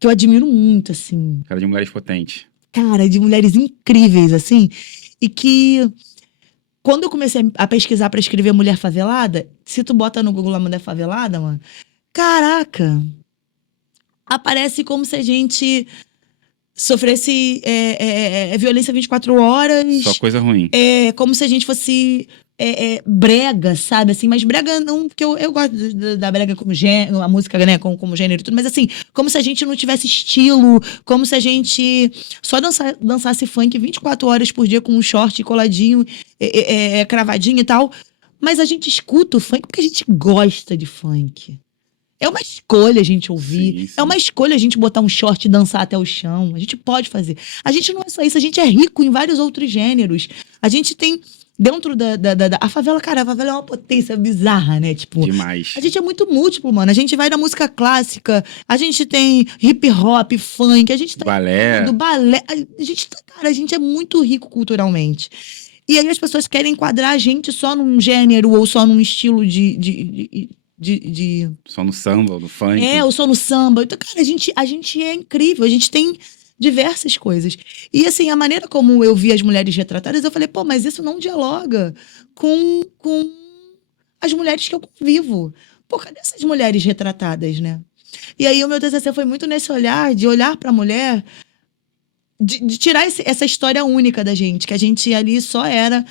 que eu admiro muito, assim. Cara, de mulheres potentes. Cara, de mulheres incríveis, assim. E que, quando eu comecei a pesquisar pra escrever Mulher Favelada, se tu bota no Google a Mulher Favelada, mano, caraca, aparece como se a gente sofresse violência 24 horas. Só coisa ruim. Como se a gente fosse... brega, sabe? Assim, mas brega não, porque eu gosto da brega como gênero, a música, né, como gênero e tudo, mas assim, como se a gente não tivesse estilo, como se a gente só dançasse funk 24 horas por dia com um short coladinho, cravadinho e tal, mas a gente escuta o funk porque a gente gosta de funk. É uma escolha a gente ouvir, sim, sim. É uma escolha a gente botar um short e dançar até o chão, a gente pode fazer. A gente não é só isso, a gente é rico em vários outros gêneros. A gente tem... Dentro a favela, cara, a favela é uma potência bizarra, né? Tipo, demais. A gente é muito múltiplo, mano. A gente vai da música clássica, a gente tem hip hop, funk, a gente tá balé. Do balé. A gente é muito rico culturalmente. E aí as pessoas querem enquadrar a gente só num gênero ou só num estilo Só no samba, no funk. ou só no samba. Então, cara, a gente é incrível, a gente tem diversas coisas. E assim, a maneira como eu vi as mulheres retratadas, eu falei, pô, mas isso não dialoga com as mulheres que eu convivo. Pô, cadê essas mulheres retratadas, né? E aí o meu TCC foi muito nesse olhar, de olhar pra mulher, de tirar essa história única da gente, que a gente ali só era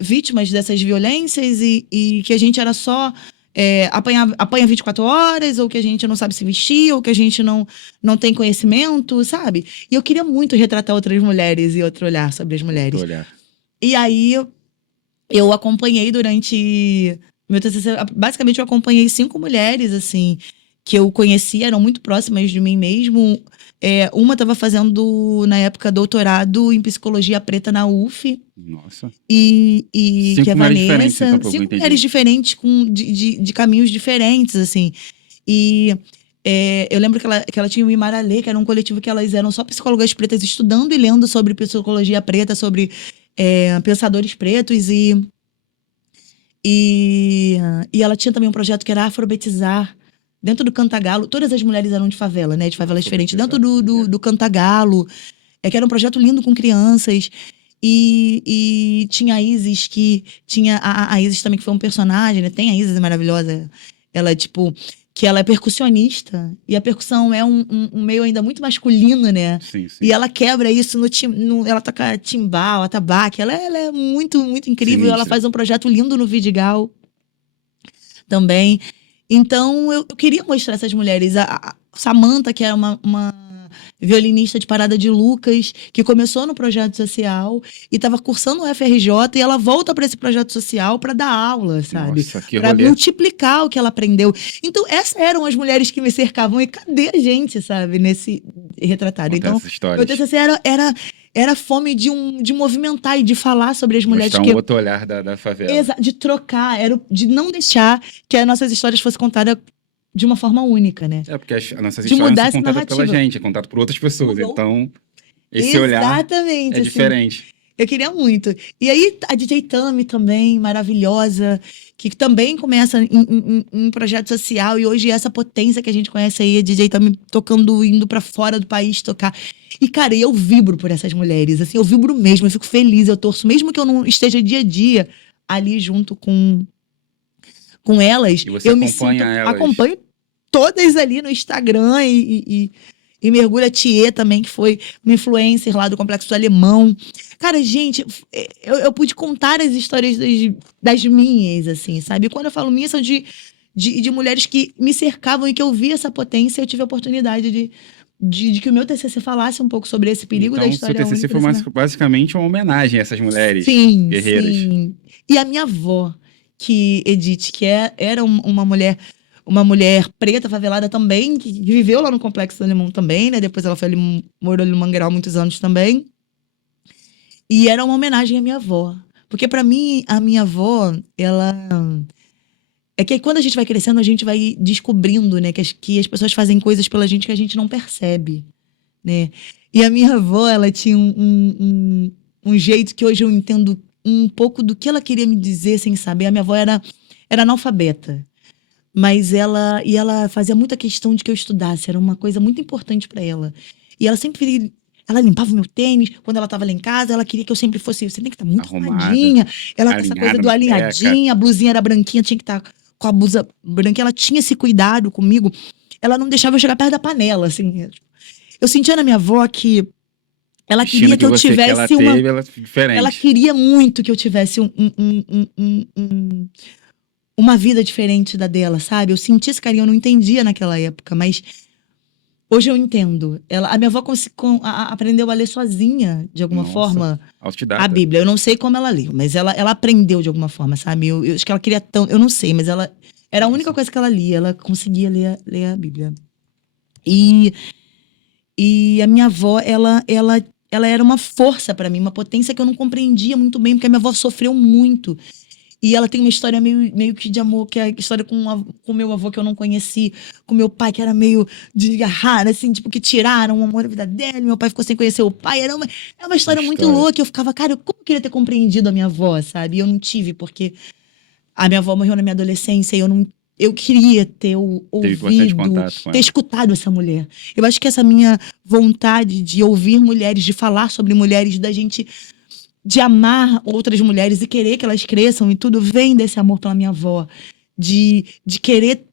vítimas dessas violências e que a gente era só... apanha 24 horas, ou que a gente não sabe se vestir, ou que a gente não tem conhecimento, sabe? E eu queria muito retratar outras mulheres e outro olhar sobre as mulheres. E aí, eu acompanhei durante... Meu TCC, basicamente, eu acompanhei 5 mulheres, assim, que eu conhecia, eram muito próximas de mim mesmo. Uma estava fazendo, na época, doutorado em psicologia preta na UF. Nossa. E que é Vanessa. Então, 5 mulheres diferentes, de caminhos diferentes, assim. E eu lembro que ela tinha o Imaralê, que era um coletivo que elas eram só psicólogas pretas, estudando e lendo sobre psicologia preta, sobre pensadores pretos. E ela tinha também um projeto que era Afrobetizar. Dentro do Cantagalo, todas as mulheres eram de favela, né? De favelas diferentes. Dentro do Cantagalo, que era um projeto lindo com crianças. E tinha a Isis, que tinha a Isis também, que foi um personagem, né? Tem a Isis, é maravilhosa. Ela, tipo, que ela é percussionista, e a percussão é um meio ainda muito masculino, né? Sim, sim. E ela quebra isso ela toca timbal, atabaque, ela é muito, muito incrível. Ela Sinistra. faz um projeto lindo no Vidigal também. Então, eu queria mostrar essas mulheres. A Samantha, que é uma violinista de Parada de Lucas, que começou no projeto social e estava cursando o FRJ, e ela volta para esse projeto social para dar aula, sabe? Nossa, que Para rolê. multiplicar o que ela aprendeu. Então, essas eram as mulheres que me cercavam. E cadê a gente, sabe, nesse retratado? Contar Então, essas meu histórias. TCC era fome de movimentar e de falar sobre as mulheres Mostrar que um outro olhar da favela. de trocar, de não deixar que as nossas histórias fossem contadas de uma forma única, né? É, porque as nossas De histórias não mudar são essa contadas pela narrativa. gente, é contado por outras pessoas. Mudou. Então, esse olhar Exatamente, é assim. diferente. Eu queria muito. E aí, a DJ Tami também, maravilhosa, que também começa em projeto social, e hoje essa potência que a gente conhece aí, a DJ Tami tocando, indo pra fora do país tocar. E, cara, eu vibro por essas mulheres, assim, eu vibro mesmo, eu fico feliz, eu torço, mesmo que eu não esteja dia a dia ali junto com elas, E você eu me sinto, acompanha elas. acompanho todas ali no Instagram e mergulha a Thier também, que foi uma influencer lá do Complexo do Alemão. Cara, gente, eu pude contar as histórias das minhas, assim, sabe? E quando eu falo minhas, são de mulheres que me cercavam e que eu vi essa potência, eu tive a oportunidade de que o meu TCC falasse um pouco sobre esse perigo da Então, seu história TCC única. foi basicamente uma homenagem a essas mulheres Sim, guerreiras. sim. E a minha avó, que Edith, que era uma mulher preta, favelada também, que viveu lá no Complexo do Alemão também, né? Depois ela foi ali, morou ali no Mangueiral há muitos anos também. E era uma homenagem à minha avó. Porque pra mim, a minha avó, ela... É que quando a gente vai crescendo, a gente vai descobrindo, né? Que as pessoas fazem coisas pela gente que a gente não percebe, né? E a minha avó, ela tinha um jeito que hoje eu entendo um pouco do que ela queria me dizer sem saber. A minha avó era analfabeta, mas ela fazia muita questão de que eu estudasse, era uma coisa muito importante para ela. E ela limpava o meu tênis, quando ela estava lá em casa, ela queria que eu sempre fosse, você tem que estar muito Arrumada, arrumadinha. Ela com essa alinhada coisa do na alinhadinha, a blusinha era branquinha, tinha que estar com a blusa branca. Ela tinha esse cuidado comigo. Ela não deixava eu chegar perto da panela, assim. Eu sentia na minha avó que ela queria que eu tivesse ela teve, ela é diferente. ela queria muito que eu tivesse uma vida diferente da dela, sabe? Eu senti esse carinho, eu não entendia naquela época, mas hoje eu entendo. A minha avó aprendeu a ler sozinha, de alguma Nossa, forma, a autodidata. Bíblia. Eu não sei como ela leu, mas ela aprendeu de alguma forma, sabe? Eu acho que ela queria tão. Eu não sei, mas ela. Era a única coisa que ela lia, ela conseguia ler a Bíblia. E a minha avó, ela era uma força pra mim, uma potência que eu não compreendia muito bem, porque a minha avó sofreu muito. E ela tem uma história meio que de amor, que é a história com meu avô que eu não conheci, com meu pai, que era meio desgarrado, assim, tipo, que tiraram o amor da vida dela, meu pai ficou sem conhecer o pai. É uma história muito louca. Eu ficava, cara, como eu queria ter compreendido a minha avó, sabe? E eu não tive, porque a minha avó morreu na minha adolescência e eu queria ter Teve bastante ouvido, contato com ter ela. escutado essa mulher. Eu acho que essa minha vontade de ouvir mulheres, de falar sobre mulheres, da gente de amar outras mulheres e querer que elas cresçam e tudo, vem desse amor pela minha avó. De querer,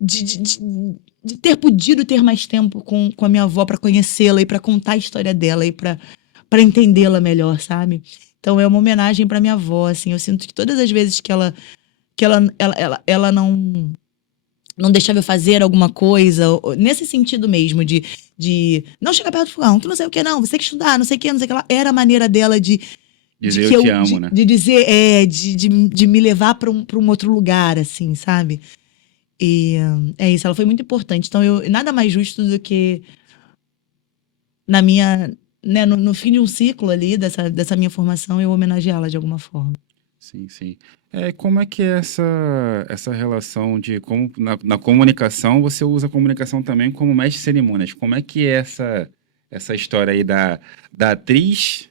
de ter podido ter mais tempo com a minha avó para conhecê-la e para contar a história dela e para entendê-la melhor, sabe? Então é uma homenagem para minha avó, assim. Eu sinto que todas as vezes que ela não deixava eu fazer alguma coisa, nesse sentido mesmo, de não chegar perto do fogão, que não sei o que, não, você tem que estudar, não sei o que, não sei o que lá. Era a maneira dela de Dizer que eu te amo, né? de dizer, de me levar para um outro lugar, assim, sabe? E é isso, ela foi muito importante. Então, nada mais justo do que na minha, né, no fim de um ciclo ali, dessa minha formação, eu homenageá-la de alguma forma. Sim, sim. Como é que é essa relação de como na comunicação você usa a comunicação também como mestre de cerimônias? Como é que é essa história aí da atriz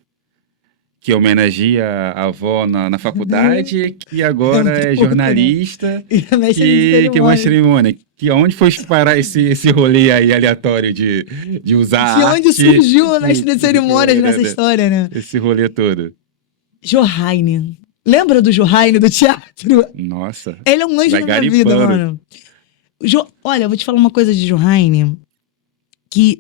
que homenageia a avó na faculdade, que agora É é muito pouco, jornalista, E a mestre de que uma cerimônia. cerimônia. Que onde foi parar esse rolê aí aleatório de usar De a onde arte surgiu a mestre de cerimônias nessa história, né? esse rolê todo? Johaine. Lembra do Johaine do teatro? Nossa, Ele é um anjo vai na minha vida, garimpando. mano. Olha, eu vou te falar uma coisa de Johaine, que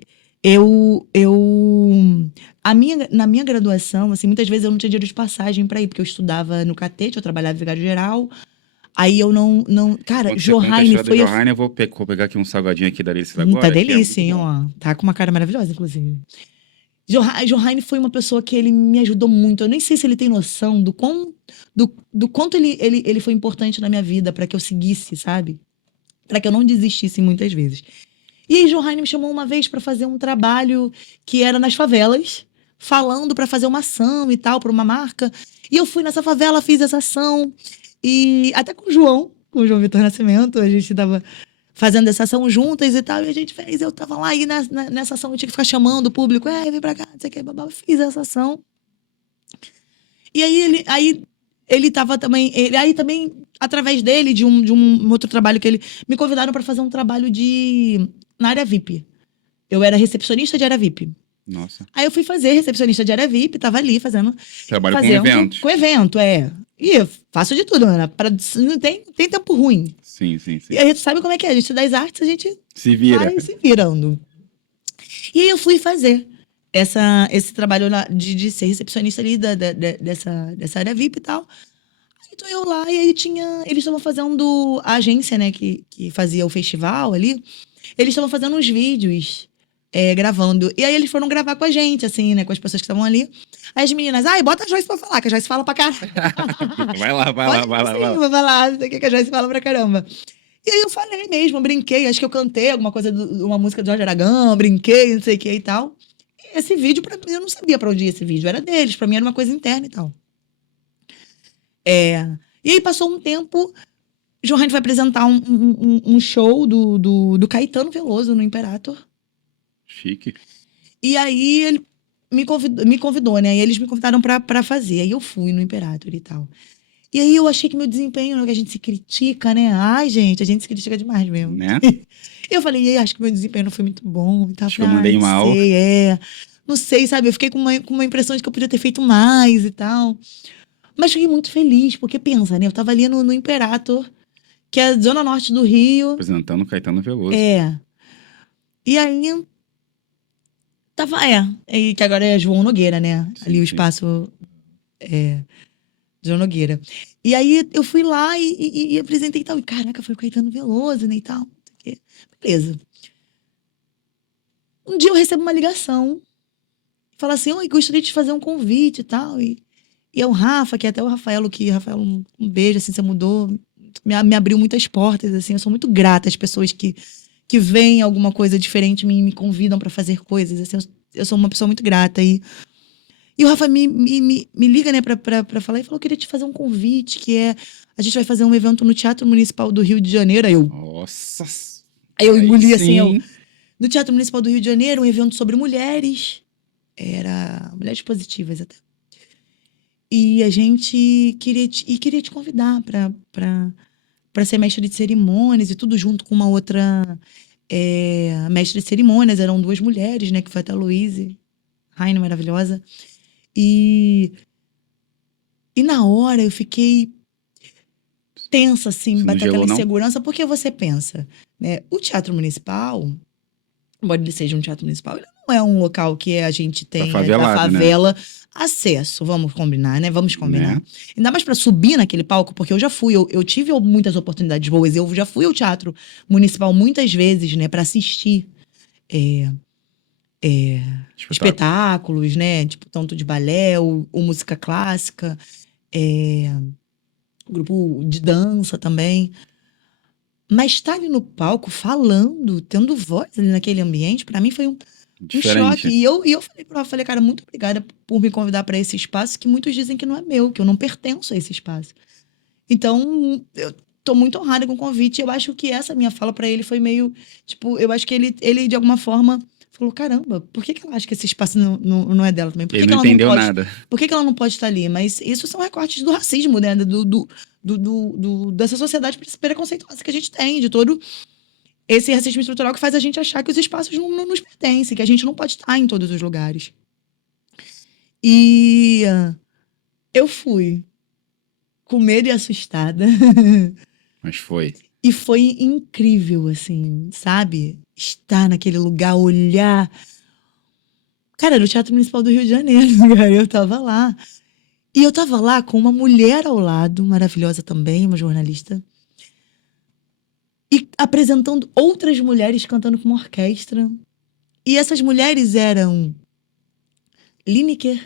na minha graduação, assim, muitas vezes eu não tinha dinheiro de passagem pra ir, porque eu estudava no Catete, eu trabalhava em Vigário Geral, aí eu não, cara, Quando você conta a Johaine história foi da Johanna, eu vou pegar aqui um salgadinho aqui da Alice agora, tá que é delícia, muito hein, bom. ó. Tá com uma cara maravilhosa, inclusive. Johaine foi uma pessoa que ele me ajudou muito. Eu nem sei se ele tem noção do quanto ele foi importante na minha vida pra que eu seguisse, sabe? Pra que eu não desistisse muitas vezes. E aí, Johaine me chamou uma vez pra fazer um trabalho que era nas favelas, falando pra fazer uma ação e tal, pra uma marca. E eu fui nessa favela, fiz essa ação. E até com o João Vitor Nascimento, a gente tava fazendo essa ação juntas e tal. E a gente fez, eu tava lá e nessa ação eu tinha que ficar chamando o público. Vem pra cá, não sei o que, babá. Fiz essa ação. E aí ele tava também. Aí também, através dele, de um outro trabalho que ele. Me convidaram pra fazer um trabalho na área VIP. Eu era recepcionista de área VIP. Nossa, Aí eu fui fazer recepcionista de área VIP, tava ali fazendo. trabalho com fazendo eventos. Com evento, é. E eu faço de tudo, Ana. Não tem tempo ruim. Sim, sim, sim. E a gente sabe como é que é. A gente das artes, a gente Se vira. vai se virando. E aí eu fui fazer esse trabalho de ser recepcionista ali dessa área VIP e tal. Aí tô eu lá, e aí eles estavam fazendo a agência, né, que fazia o festival ali. Eles estavam fazendo uns vídeos, gravando. E aí eles foram gravar com a gente, assim, né, com as pessoas que estavam ali. Aí as meninas, bota a Joyce pra falar, que a Joyce fala pra caramba. Vai lá, vai lá, vai lá, vai lá. Vai lá, não sei o que a Joyce fala pra caramba. E aí eu falei mesmo, brinquei, acho que eu cantei alguma coisa, uma música do Jorge Aragão, brinquei, não sei o que e tal. E esse vídeo, pra mim, eu não sabia pra onde ia esse vídeo, era deles, pra mim era uma coisa interna e tal. E aí passou um tempo, Johaine vai apresentar um show do Caetano Veloso no Imperator. Chique. E aí ele me convidou, né? E eles me convidaram pra fazer. Aí eu fui no Imperator e tal. E aí eu achei que meu desempenho, que a gente se critica, né? Ai, gente, a gente se critica demais mesmo. Né? Eu falei, acho que meu desempenho não foi muito bom. E tal. Acho que eu mandei mal. Não sei, Não sei, sabe? Eu fiquei com uma impressão de que eu podia ter feito mais e tal. Mas fiquei muito feliz, porque pensa, né? Eu tava ali no Imperator, que é a zona norte do Rio. Apresentando Caetano Veloso. E aí, que agora é João Nogueira, né? Sim, Ali o sim. espaço João Nogueira. E aí eu fui lá e apresentei e tal. E caraca, foi o Caetano Veloso, né? E tal. Não sei o quê. Beleza. Um dia eu recebo uma ligação. Fala assim, oi, gostaria de te fazer um convite e tal. E é o Rafa, que é até o Rafael, Rafael, um beijo, assim, você mudou. Me abriu muitas portas, assim. Eu sou muito grata às pessoas que veem alguma coisa diferente em mim, me convidam pra fazer coisas. Assim, eu sou uma pessoa muito grata. E o Rafa me liga, né, pra falar, e falou que queria te fazer um convite, a gente vai fazer um evento no Teatro Municipal do Rio de Janeiro. Nossa. Aí eu engoli, assim, sim. no Teatro Municipal do Rio de Janeiro, um evento sobre mulheres. Era mulheres positivas até. E a gente queria te convidar pra ser mestre de cerimônias e tudo junto com uma outra mestre de cerimônias. Eram 2 mulheres, né, que foi até a Louise, Rainha maravilhosa. E na hora eu fiquei tensa, assim, Você não bateu gelou, aquela não? insegurança, porque você pensa, né? O Teatro Municipal, embora ele seja um teatro municipal, ele não é um local que a gente tem da favelado, né? favela acesso, vamos combinar, né? Vamos combinar. Né? Ainda mais pra subir naquele palco, porque eu já fui, eu tive muitas oportunidades boas, eu já fui ao Teatro Municipal muitas vezes, né, pra assistir espetáculos, né? Tipo, tanto de balé, ou música clássica, grupo de dança também. Mas estar ali no palco, falando, tendo voz ali naquele ambiente, pra mim foi um choque. E eu falei, cara, muito obrigada por me convidar pra esse espaço, que muitos dizem que não é meu, que eu não pertenço a esse espaço. Então, eu tô muito honrada com o convite. Eu acho que essa minha fala pra ele foi meio, tipo, eu acho que ele de alguma forma falou, caramba, por que ela acha que esse espaço não é dela também? Por que Ele que não ela entendeu pode, nada. por que que ela não pode estar ali? Mas isso são recortes do racismo, né? Dessa sociedade preconceituosa que a gente tem, de todo esse racismo estrutural que faz a gente achar que os espaços não nos pertencem, que a gente não pode estar em todos os lugares. E eu fui com medo e assustada. Mas foi. E foi incrível, assim, sabe? Estar naquele lugar, olhar. Cara, era o Teatro Municipal do Rio de Janeiro, cara. Eu tava lá. E eu tava lá com uma mulher ao lado, maravilhosa também, uma jornalista. E apresentando outras mulheres cantando com uma orquestra. E essas mulheres eram Lineker,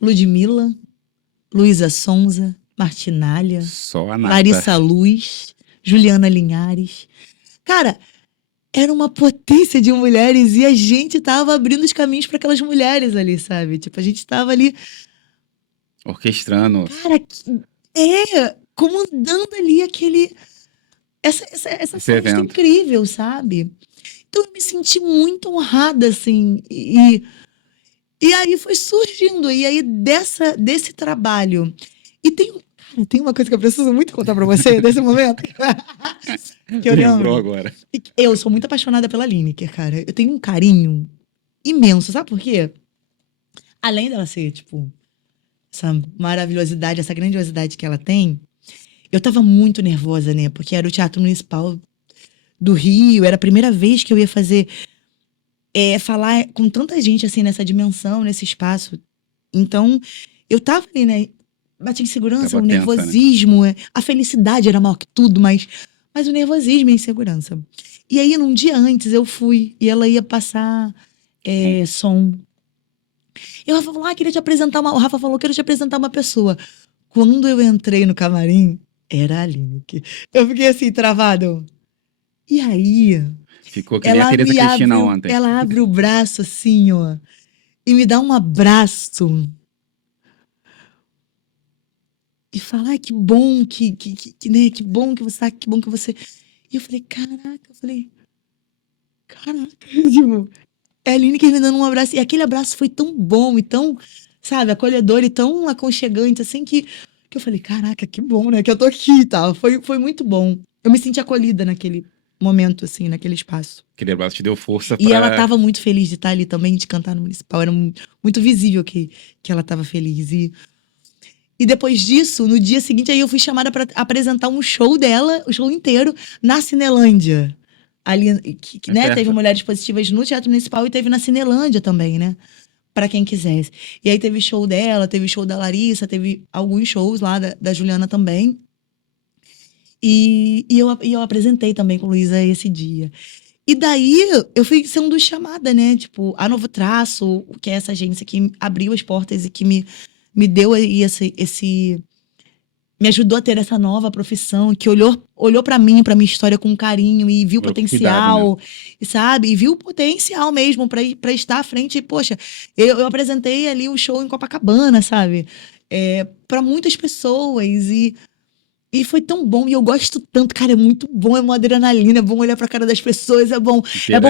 Ludmilla, Luísa Sonza, Martinália, Só a nata. Larissa Luz, Juliana Linhares. Cara, era uma potência de mulheres e a gente tava abrindo os caminhos para aquelas mulheres ali, sabe? Tipo, a gente tava ali, Orquestrando. cara, comandando ali essa festa evento. incrível, sabe? Então eu me senti muito honrada, assim, e aí foi surgindo, e aí desse trabalho. E tem uma coisa que eu preciso muito contar pra você desse momento. Que eu Lembrou lembro. agora. Eu sou muito apaixonada pela Lineker, cara. Eu tenho um carinho imenso, sabe por quê? Além dela ser, tipo, essa maravilhosidade, essa grandiosidade que ela tem, eu tava muito nervosa, né? Porque era o Teatro Municipal do Rio, era a primeira vez que eu ia falar com tanta gente, assim, nessa dimensão, nesse espaço. Então, eu tava ali, né? Bate insegurança, Tava o tensa, nervosismo, a felicidade era maior que tudo, mas o nervosismo e a insegurança. E aí, num dia antes, eu fui e ela ia passar som. E o Rafa falou, queria te apresentar o Rafa falou, queria te apresentar uma pessoa. Quando eu entrei no camarim, era a Lineker. Eu fiquei assim, travado. E aí, Ficou que nem a Tereza Cristina ontem. ela abre o braço assim, ó, e me dá um abraço. E fala, que bom né, que bom que você tá, que bom que você... E eu falei, caraca, tipo, é a Lineker me dando um abraço. E aquele abraço foi tão bom e tão, sabe, acolhedor e tão aconchegante, assim, que eu falei, caraca, que bom, né, que eu tô aqui e tal. Foi muito bom. Eu me senti acolhida naquele momento, assim, naquele espaço. Aquele abraço te deu força E pra... ela tava muito feliz de estar ali também, de cantar no Municipal. Era muito visível que ela tava feliz. E depois disso, no dia seguinte, aí eu fui chamada para apresentar um show dela, o show inteiro, na Cinelândia. Ali, né, teve Mulheres Positivas no Teatro Municipal e teve na Cinelândia também, né? Pra quem quisesse. E aí teve show dela, teve show da Larissa, teve alguns shows lá da Juliana também. E eu apresentei também com Luísa esse dia. E daí eu fui sendo chamada, né? Tipo, a Novo Traço, que é essa agência que abriu as portas e que me deu aí me ajudou a ter essa nova profissão, que olhou para mim, pra minha história com carinho e viu o potencial, cuidado, né? sabe? E viu o potencial mesmo para estar à frente. E, poxa, eu apresentei ali o show em Copacabana, sabe? Para muitas pessoas e foi tão bom, e eu gosto tanto, cara, é muito bom, é uma adrenalina, é bom olhar pra cara das pessoas, é bom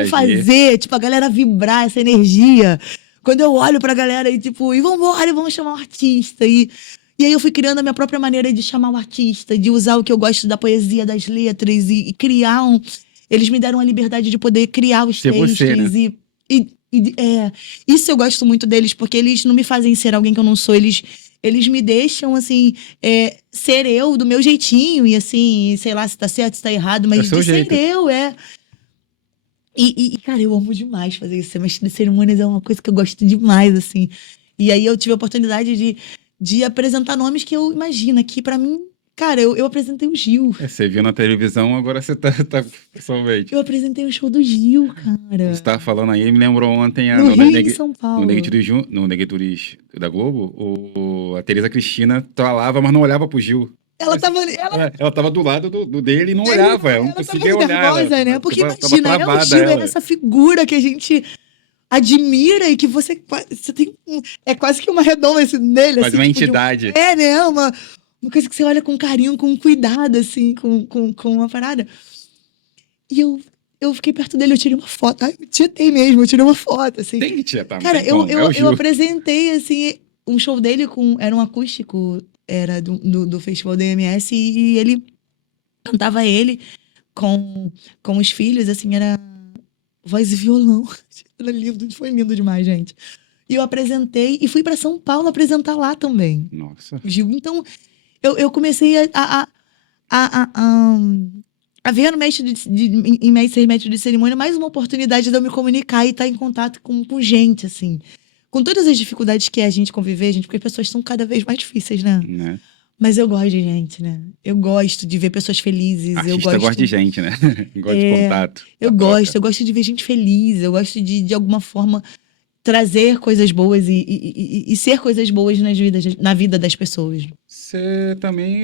fazer, tipo, a galera vibrar essa energia. Quando eu olho pra galera e tipo, e vambora, e vamos chamar um artista, e aí eu fui criando a minha própria maneira de chamar o artista, de usar o que eu gosto da poesia, das letras, e criar eles me deram a liberdade de poder criar os textos, você, né? Isso eu gosto muito deles, porque eles não me fazem ser alguém que eu não sou, eles me deixam, assim, ser eu, do meu jeitinho, e assim, sei lá se tá certo, se tá errado, mas de ser eu, E, cara, eu amo demais fazer isso. Mestre de cerimônias é uma coisa que eu gosto demais, assim. E aí eu tive a oportunidade de apresentar nomes que eu imagino aqui, pra mim, cara, eu apresentei o Gil. Você viu na televisão, agora você tá pessoalmente. Eu apresentei o show do Gil, cara. Você tava falando aí, me lembrou ontem no Rio, em São Paulo. No Negrituris da Globo, a Tereza Cristina falava, mas não olhava pro Gil. Ela tava do lado do dele e não olhava, ela não conseguia olhar. Nervosa, né? Porque imagina, o Gil é essa figura que a gente admira e que você tem é quase que uma redoma nele. Quase assim, uma tipo, entidade. Né? Uma coisa que você olha com carinho, com cuidado, assim, com uma parada. E eu eu fiquei perto dele, eu tirei uma foto. Ai, eu tietei mesmo, eu tirei uma foto, assim. Tem que tietar, não Cara, tem como, é o eu Gil. apresentei, assim, um show dele era um acústico, era do Festival da EMS, e ele cantava ele com os filhos, assim, era voz e violão. Era lindo, foi lindo demais, gente. E eu apresentei e fui para São Paulo apresentar lá também, Nossa. Gil. Então, eu comecei a ver no mestre em ser mestre de cerimônia mais uma oportunidade de eu me comunicar e estar em contato com gente, assim. Com todas as dificuldades que é a gente conviver, gente, porque as pessoas são cada vez mais difíceis, né? Né? Mas eu gosto de gente, né? Eu gosto de ver pessoas felizes. Eu Artista gosto, gosta de gente, né? Gosta de contato. eu da gosto, troca. eu gosto de ver gente feliz. Eu gosto de alguma forma, trazer coisas boas e ser coisas boas na vida das pessoas. Você também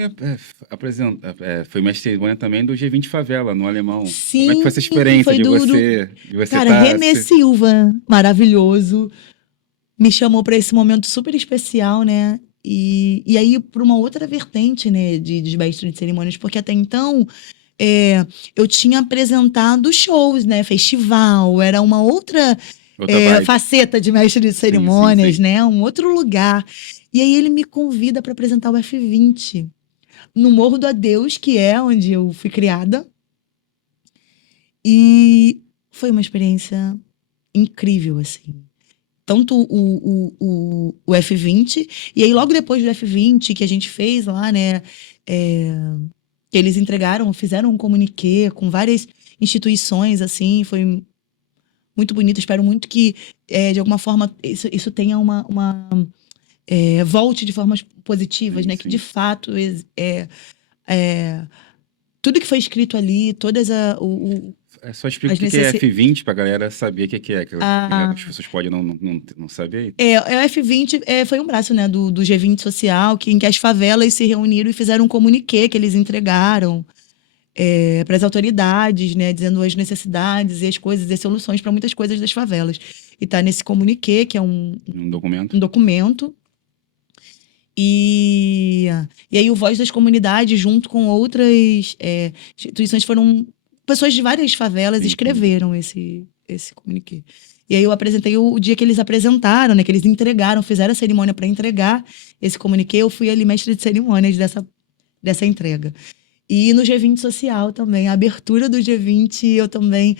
foi mestre de cerimônia também do G20 Favela, no Alemão. Sim, Como é que foi essa experiência foi de você Cara, tá... Renê Silva, maravilhoso, me chamou para esse momento super especial, né? E aí, para uma outra vertente, né, de mestre de cerimônias, porque até então eu tinha apresentado shows, né? Festival, era uma outra Outra vibe. faceta de mestre de cerimônias, sim. né? Um outro lugar. E aí ele me convida para apresentar o F20 no Morro do Adeus, que é onde eu fui criada. E foi uma experiência incrível, assim. Tanto o F20, e aí logo depois do F20 que a gente fez lá, né? Que eles fizeram um comuniquê com várias instituições, assim, foi muito bonito. Espero muito que, de alguma forma, isso tenha volte de formas positivas, Sim, né? sim. Que de fato tudo que foi escrito ali, Só explica o as que é necessi- F20 pra galera saber o que é. Que as pessoas podem não saber. o F20 foi um braço, né, do G20 Social, em que as favelas se reuniram e fizeram um comuniquê que eles entregaram para as autoridades, né, dizendo as necessidades e as coisas e as soluções para muitas coisas das favelas. E tá nesse comuniquê, que é um Um documento. documento. E aí o Voz das Comunidades, junto com outras instituições, foram pessoas de várias favelas Sim, escreveram esse comuniquê. E aí eu apresentei o dia que eles apresentaram, né? Que eles entregaram, fizeram a cerimônia para entregar esse comuniquê. Eu fui ali mestre de cerimônias dessa entrega. E no G20 Social também, a abertura do G20, eu também...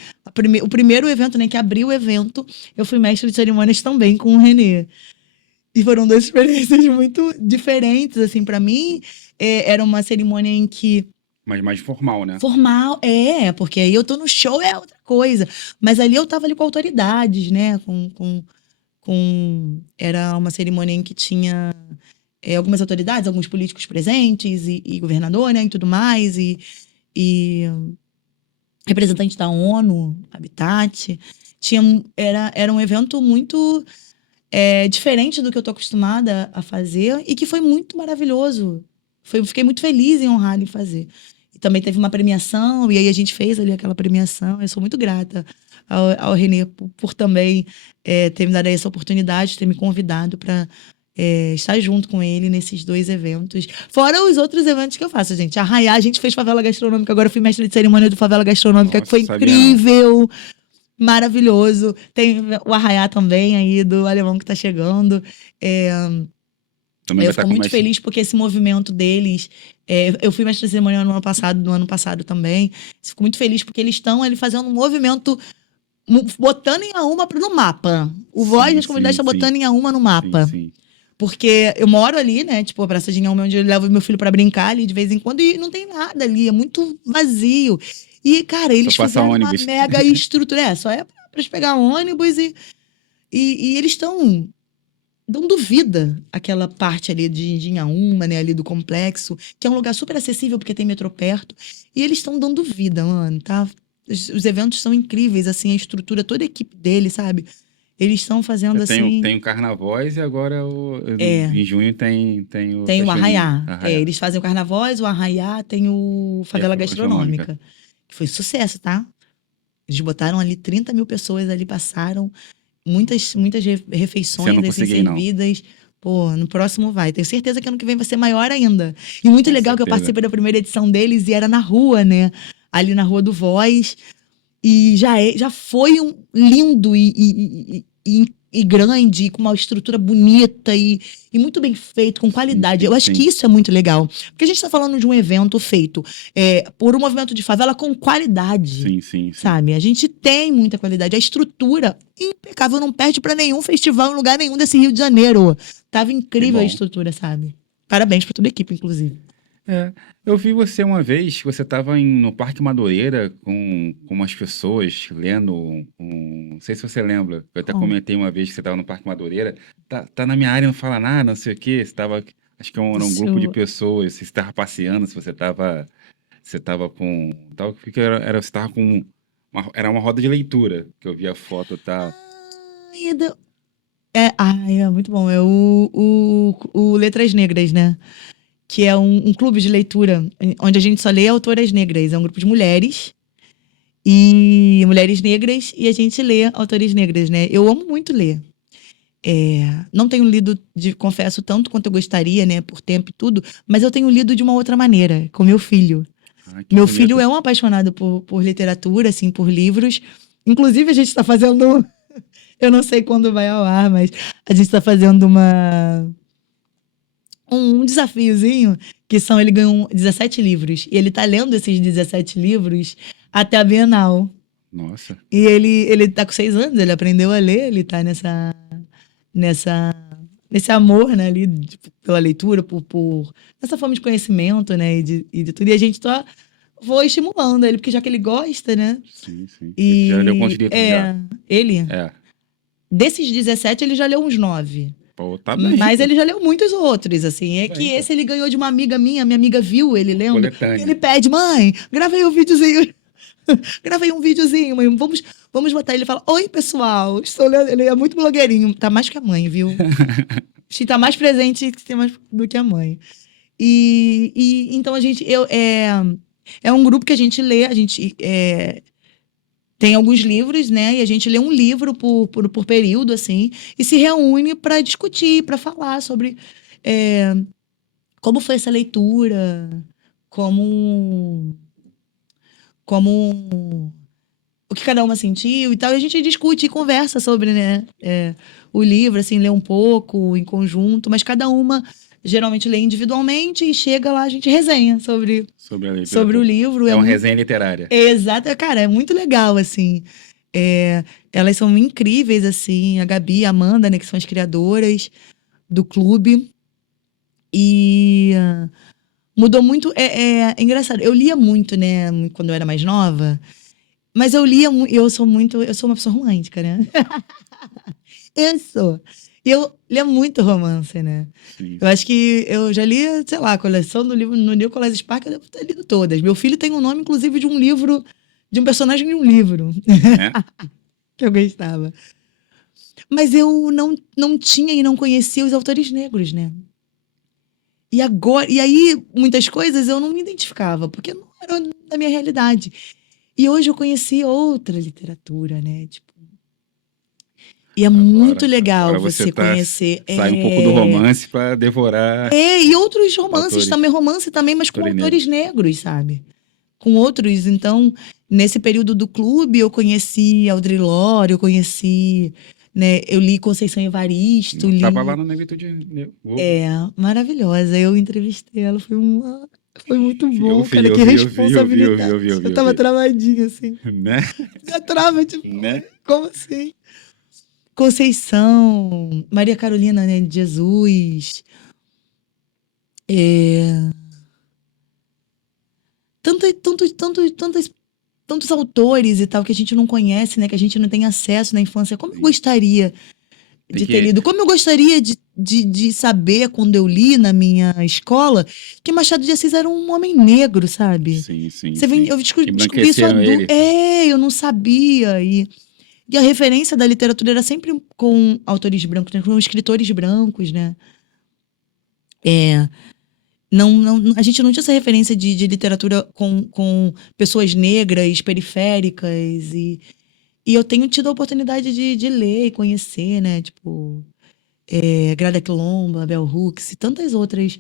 O primeiro evento, né, que abriu o evento, eu fui mestre de cerimônias também com o Renê. E foram duas experiências muito diferentes, assim, para mim. Era uma cerimônia em que... Mas mais formal, né? Formal, porque aí eu tô no show, é outra coisa. Mas ali eu tava ali com autoridades, né? Era uma cerimônia em que tinha algumas autoridades, alguns políticos presentes, e governador, né? E tudo mais, e representante da ONU, Habitat. Era um evento muito... diferente do que eu tô acostumada a fazer e que foi muito maravilhoso. Fiquei muito feliz e honrada em fazer. E também teve uma premiação, e aí a gente fez ali aquela premiação. Eu sou muito grata ao Renê por também ter me dado essa oportunidade, ter me convidado para estar junto com ele nesses dois eventos. Fora os outros eventos que eu faço, gente. Arraiá, a gente fez Favela Gastronômica, agora eu fui mestre de cerimônia do Favela Gastronômica, Nossa, que foi sabia incrível. Maravilhoso. Tem o Arraiá também aí, do Alemão que tá chegando. Também vai Eu estar fico com muito feliz porque esse movimento deles... eu fui mestre de cerimônia no ano passado também. Fico muito feliz porque eles estão ali fazendo um movimento, botando em Auma no mapa. O Voz das Comunidades está botando em Auma no mapa. Sim. Porque eu moro ali, né? Tipo, a Praça de Inhaúma, onde eu levo meu filho pra brincar ali de vez em quando, e não tem nada ali, é muito vazio. E, cara, eles Só passa fizeram uma ônibus. mega estrutura. Só é pra eles pegar ônibus e eles estão dando vida àquela parte ali de Inhaúma, né? Ali do complexo, que é um lugar super acessível porque tem metrô perto. E eles estão dando vida, mano, tá? Os eventos são incríveis, assim, a estrutura, toda a equipe deles, sabe? Eles estão fazendo assim... Tem o Carnavóis e agora em junho tem o... Tem o Arraiá. Arraiá. Eles fazem o Carnavóis, o Arraiá, tem o Favela Gastronômica. Que foi sucesso, tá? Eles botaram ali 30 mil pessoas ali, passaram muitas refeições assim, servidas. Pô, no próximo vai. Tenho certeza que ano que vem vai ser maior ainda. E muito legal que eu participei da primeira edição deles e era na rua, né? Ali na Rua do Voz. E já foi um lindo e grande, com uma estrutura bonita e muito bem feito, com qualidade. sim, Eu acho sim. que isso é muito legal. Porque a gente está falando de um evento feito por um movimento de favela com qualidade. Sim, sim, sim. Sabe? A gente tem muita qualidade. A estrutura impecável, não perde pra nenhum festival em lugar nenhum desse Rio de Janeiro. Tava incrível a bom. estrutura, sabe? Parabéns pra toda a equipe, inclusive. Eu vi você uma vez, você estava no Parque Madureira com umas pessoas lendo não sei se você lembra, eu até Oh. comentei uma vez que você estava no Parque Madureira, tá na minha área, não fala nada, não sei o quê, você tava, acho que era um grupo de pessoas, você estava passeando, se você estava com, tal, que você estava com, era uma roda de leitura, que eu vi a foto, tá? É muito bom. É o Letras Negras, né? Que é um clube de leitura onde a gente só lê autoras negras. É um grupo de mulheres e mulheres negras e a gente lê autores negras, né? Eu amo muito ler. Não tenho lido, confesso, tanto quanto eu gostaria, né? Por tempo e tudo, mas eu tenho lido de uma outra maneira, com meu filho. Ah, que Meu bonito. filho é um apaixonado por literatura, assim, por livros. Inclusive, a gente está fazendo. Eu não sei quando vai ao ar, mas a gente está fazendo um desafiozinho, ele ganhou 17 livros. E ele tá lendo esses 17 livros até a Bienal. Nossa, E ele tá com 6 anos, ele aprendeu a ler, ele tá nesse amor, né, ali, pela leitura, essa forma de conhecimento, né, e de tudo. E a gente vou estimulando ele, porque já que ele gosta, né? sim, sim. Ele já leu quantos livros já? Ele, É, desses 17, ele já leu uns 9. pô, tá bem, Mas pô. ele já leu muitos outros, assim. É Tá que bem, pô. esse ele ganhou de uma amiga minha amiga viu ele lendo. Coletânea. Ele pede, mãe, grava aí um videozinho. Grava aí um videozinho, mãe. Vamos botar. Ele fala, oi, pessoal. Estou lendo. Ele é muito blogueirinho. Tá mais que a mãe, viu? Acho que tá mais presente do que a mãe. Então a gente. É um grupo que a gente lê, a gente tem alguns livros, né? E a gente lê um livro por período, assim, e se reúne para discutir, para falar sobre como foi essa leitura, como o que cada uma sentiu e tal. E a gente discute e conversa sobre, né? O livro, assim, lê um pouco em conjunto, mas cada uma geralmente lê individualmente e chega lá, a gente resenha sobre Sobre a leitura. sobre o livro. É uma resenha literária. Exato, cara, é muito legal, assim. Elas são incríveis, assim, a Gabi e a Amanda, né, que são as criadoras do clube. E mudou muito. É engraçado, eu lia muito, né, quando eu era mais nova, mas eu sou uma pessoa romântica, né? Eu sou. E eu lia muito romance, né? Sim. Eu acho que eu já li, sei lá, a coleção do livro no Nicholas Sparks, eu devo ter lido todas. Meu filho tem um nome, inclusive, de um livro, de um personagem de um livro. Que eu gostava. Mas eu não tinha e não conhecia os autores negros, né? E aí, muitas coisas eu não me identificava, porque não era da minha realidade. E hoje eu conheci outra literatura, né? Tipo, e é muito legal agora você conhecer. Sai um pouco do romance para devorar. E outros romances autores. também, romance também, mas com autores negros, sabe? Com outros. Então, nesse período do clube, eu conheci Audre Lorde, eu conheci, né? Eu li Conceição Evaristo. Tava lá no Negritude. Maravilhosa. Eu entrevistei ela, foi muito bom, cara, que eu responsabilidade. Eu tava travadinha, assim. Né? Já trava, tipo, né? Como assim? Conceição, Maria Carolina, né, de Jesus. Tantos autores e tal que a gente não conhece, né? Que a gente não tem acesso na infância. Como eu gostaria de ter lido? Como eu gostaria de saber, quando eu li na minha escola, que Machado de Assis era um homem negro, sabe? Sim. Eu descobri isso adulto. Eu não sabia. E a referência da literatura era sempre com autores brancos, né? Com escritores brancos, né? A gente não tinha essa referência de literatura com pessoas negras, periféricas. E eu tenho tido a oportunidade de ler e conhecer, né? Tipo, Grada Quilomba, Bell Hooks e tantas outras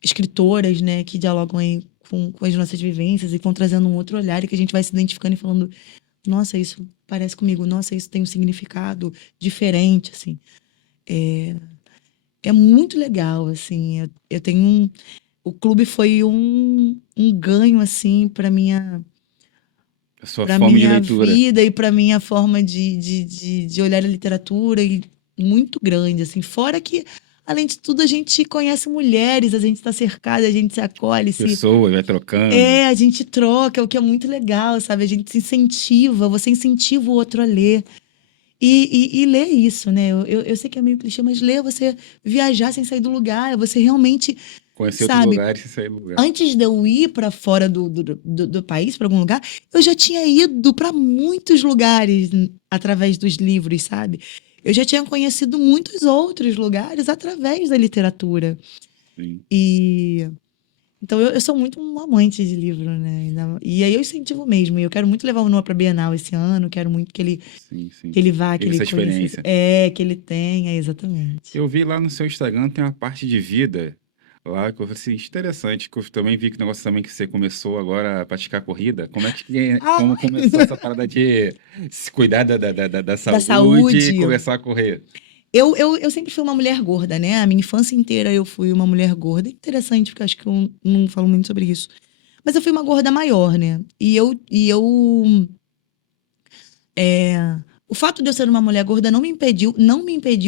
escritoras, né? Que dialogam aí com as nossas vivências e vão trazendo um outro olhar e que a gente vai se identificando e falando, nossa, isso parece comigo, nossa, isso tem um significado diferente, assim. É muito legal, assim. Eu tenho o clube foi um ganho, assim, A sua para fome de minha leitura. vida e para minha forma de olhar a literatura e muito grande, assim. Fora que, além de tudo, a gente conhece mulheres, a gente está cercada, a gente se acolhe, Pessoas, vai trocando. a gente troca, o que é muito legal, sabe? A gente se incentiva, você incentiva o outro a ler. E ler isso, né? Eu sei que é meio clichê, mas ler é você viajar sem sair do lugar, é você realmente, Conhecer outros sabe? lugares e sair do lugar. Antes de eu ir para fora do país, para algum lugar, eu já tinha ido para muitos lugares através dos livros, sabe? Eu já tinha conhecido muitos outros lugares através da literatura. Sim, E então eu sou muito um amante de livro, né? E aí eu incentivo mesmo. E eu quero muito levar o Noah para Bienal esse ano, quero muito sim, sim. que ele vá, que Teve ele essa conheça. experiência. Que ele tenha, exatamente. Eu vi lá no seu Instagram, tem uma parte de vida lá que eu falei assim, interessante, que eu também vi que o negócio também que você começou agora a praticar corrida. Ah, Como começou essa parada de se cuidar da da saúde e saúde. começar a correr? Eu sempre fui uma mulher gorda, né? A minha infância inteira eu fui uma mulher gorda. Interessante, porque eu acho que eu não falo muito sobre isso. Mas eu fui uma gorda maior, né? O fato de eu ser uma mulher gorda não me impediu,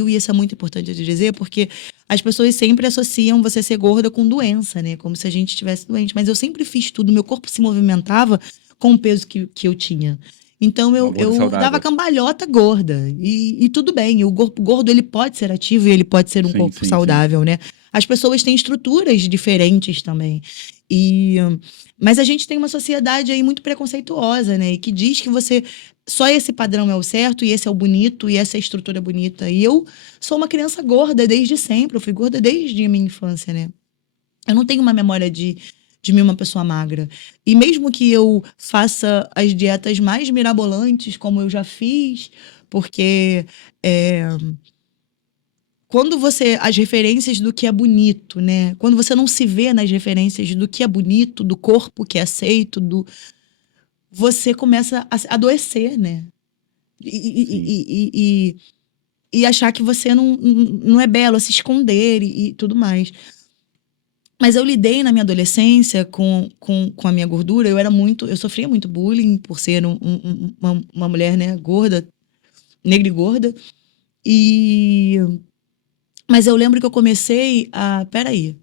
e isso é muito importante de dizer, porque as pessoas sempre associam você ser gorda com doença, né? Como se a gente estivesse doente. Mas eu sempre fiz tudo, meu corpo se movimentava com o peso que eu tinha. Então Uma gorda eu dava saudável. cambalhota gorda. E tudo bem, o corpo gordo ele pode ser ativo e ele pode ser um Sim, corpo sim, sim. saudável, né? As pessoas têm estruturas diferentes também. E, mas a gente tem uma sociedade aí muito preconceituosa, né? E que diz que você só esse padrão é o certo, e esse é o bonito, e essa é a estrutura bonita. E eu sou uma criança gorda desde sempre, eu fui gorda desde a minha infância, né? Eu não tenho uma memória de mim uma pessoa magra. E mesmo que eu faça as dietas mais mirabolantes, como eu já fiz, porque quando você. As referências do que é bonito, né? Quando você não se vê nas referências do que é bonito, do corpo que é aceito, você começa a adoecer, né? Sim. E achar que você não é belo, a se esconder e tudo mais. Mas eu lidei na minha adolescência com a minha gordura. Eu sofria muito bullying por ser uma mulher, né, gorda, negra e gorda. E, mas eu lembro que eu comecei peraí,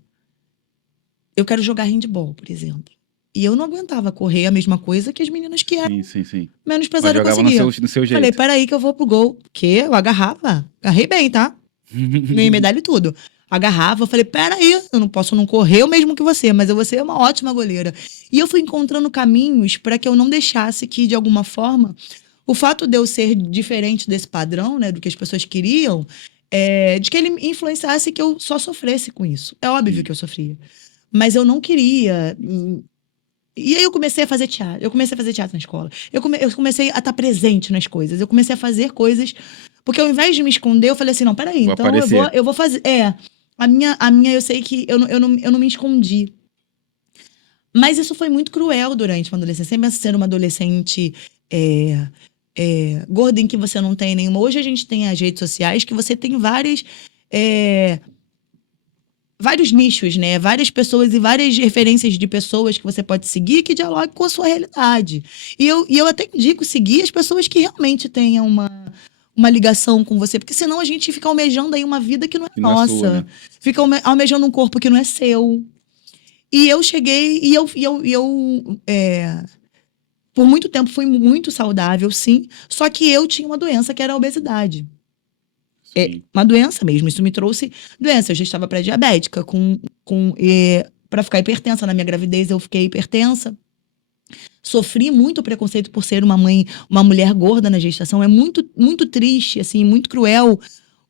eu quero jogar handball, por exemplo. E eu não aguentava correr a mesma coisa que as meninas que eram Sim, sim, sim. menos Mas pesadas jogava conseguiam. no seu Falei, jeito. peraí que eu vou pro gol. Que? Eu agarrava. Agarrei bem, tá? Ganhei medalha e tudo. Agarrava, falei, peraí, eu não posso não correr o mesmo que você, mas eu vou ser uma ótima goleira. E eu fui encontrando caminhos para que eu não deixasse que, de alguma forma, o fato de eu ser diferente desse padrão, né, do que as pessoas queriam, de que ele influenciasse que eu só sofresse com isso. É óbvio Sim. que eu sofria. Mas eu não queria. E aí eu comecei a fazer teatro. Eu comecei a fazer teatro na escola. Eu comecei a estar presente nas coisas. Eu comecei a fazer coisas. Porque ao invés de me esconder, eu falei assim: não, peraí, Vou então aparecer. eu vou fazer. A minha, eu sei que eu não me escondi. Mas isso foi muito cruel durante uma adolescência. Sempre ser uma adolescente gorda em que você não tem nenhuma. Hoje a gente tem as redes sociais que você tem vários nichos, né? Várias pessoas e várias referências de pessoas que você pode seguir que dialoguem com a sua realidade. E eu até indico seguir as pessoas que realmente tenham uma ligação com você, porque senão a gente fica almejando aí uma vida que não é E não é sua, nossa. né? Fica almejando um corpo que não é seu. E eu cheguei por muito tempo fui muito saudável, sim, só que eu tinha uma doença que era a obesidade. Sim. Uma doença mesmo. Isso me trouxe doença. Eu já estava pré-diabética, para ficar hipertensa. Na minha gravidez, eu fiquei hipertensa. Sofri muito preconceito por ser uma mulher gorda na gestação. É muito, muito triste, assim, muito cruel.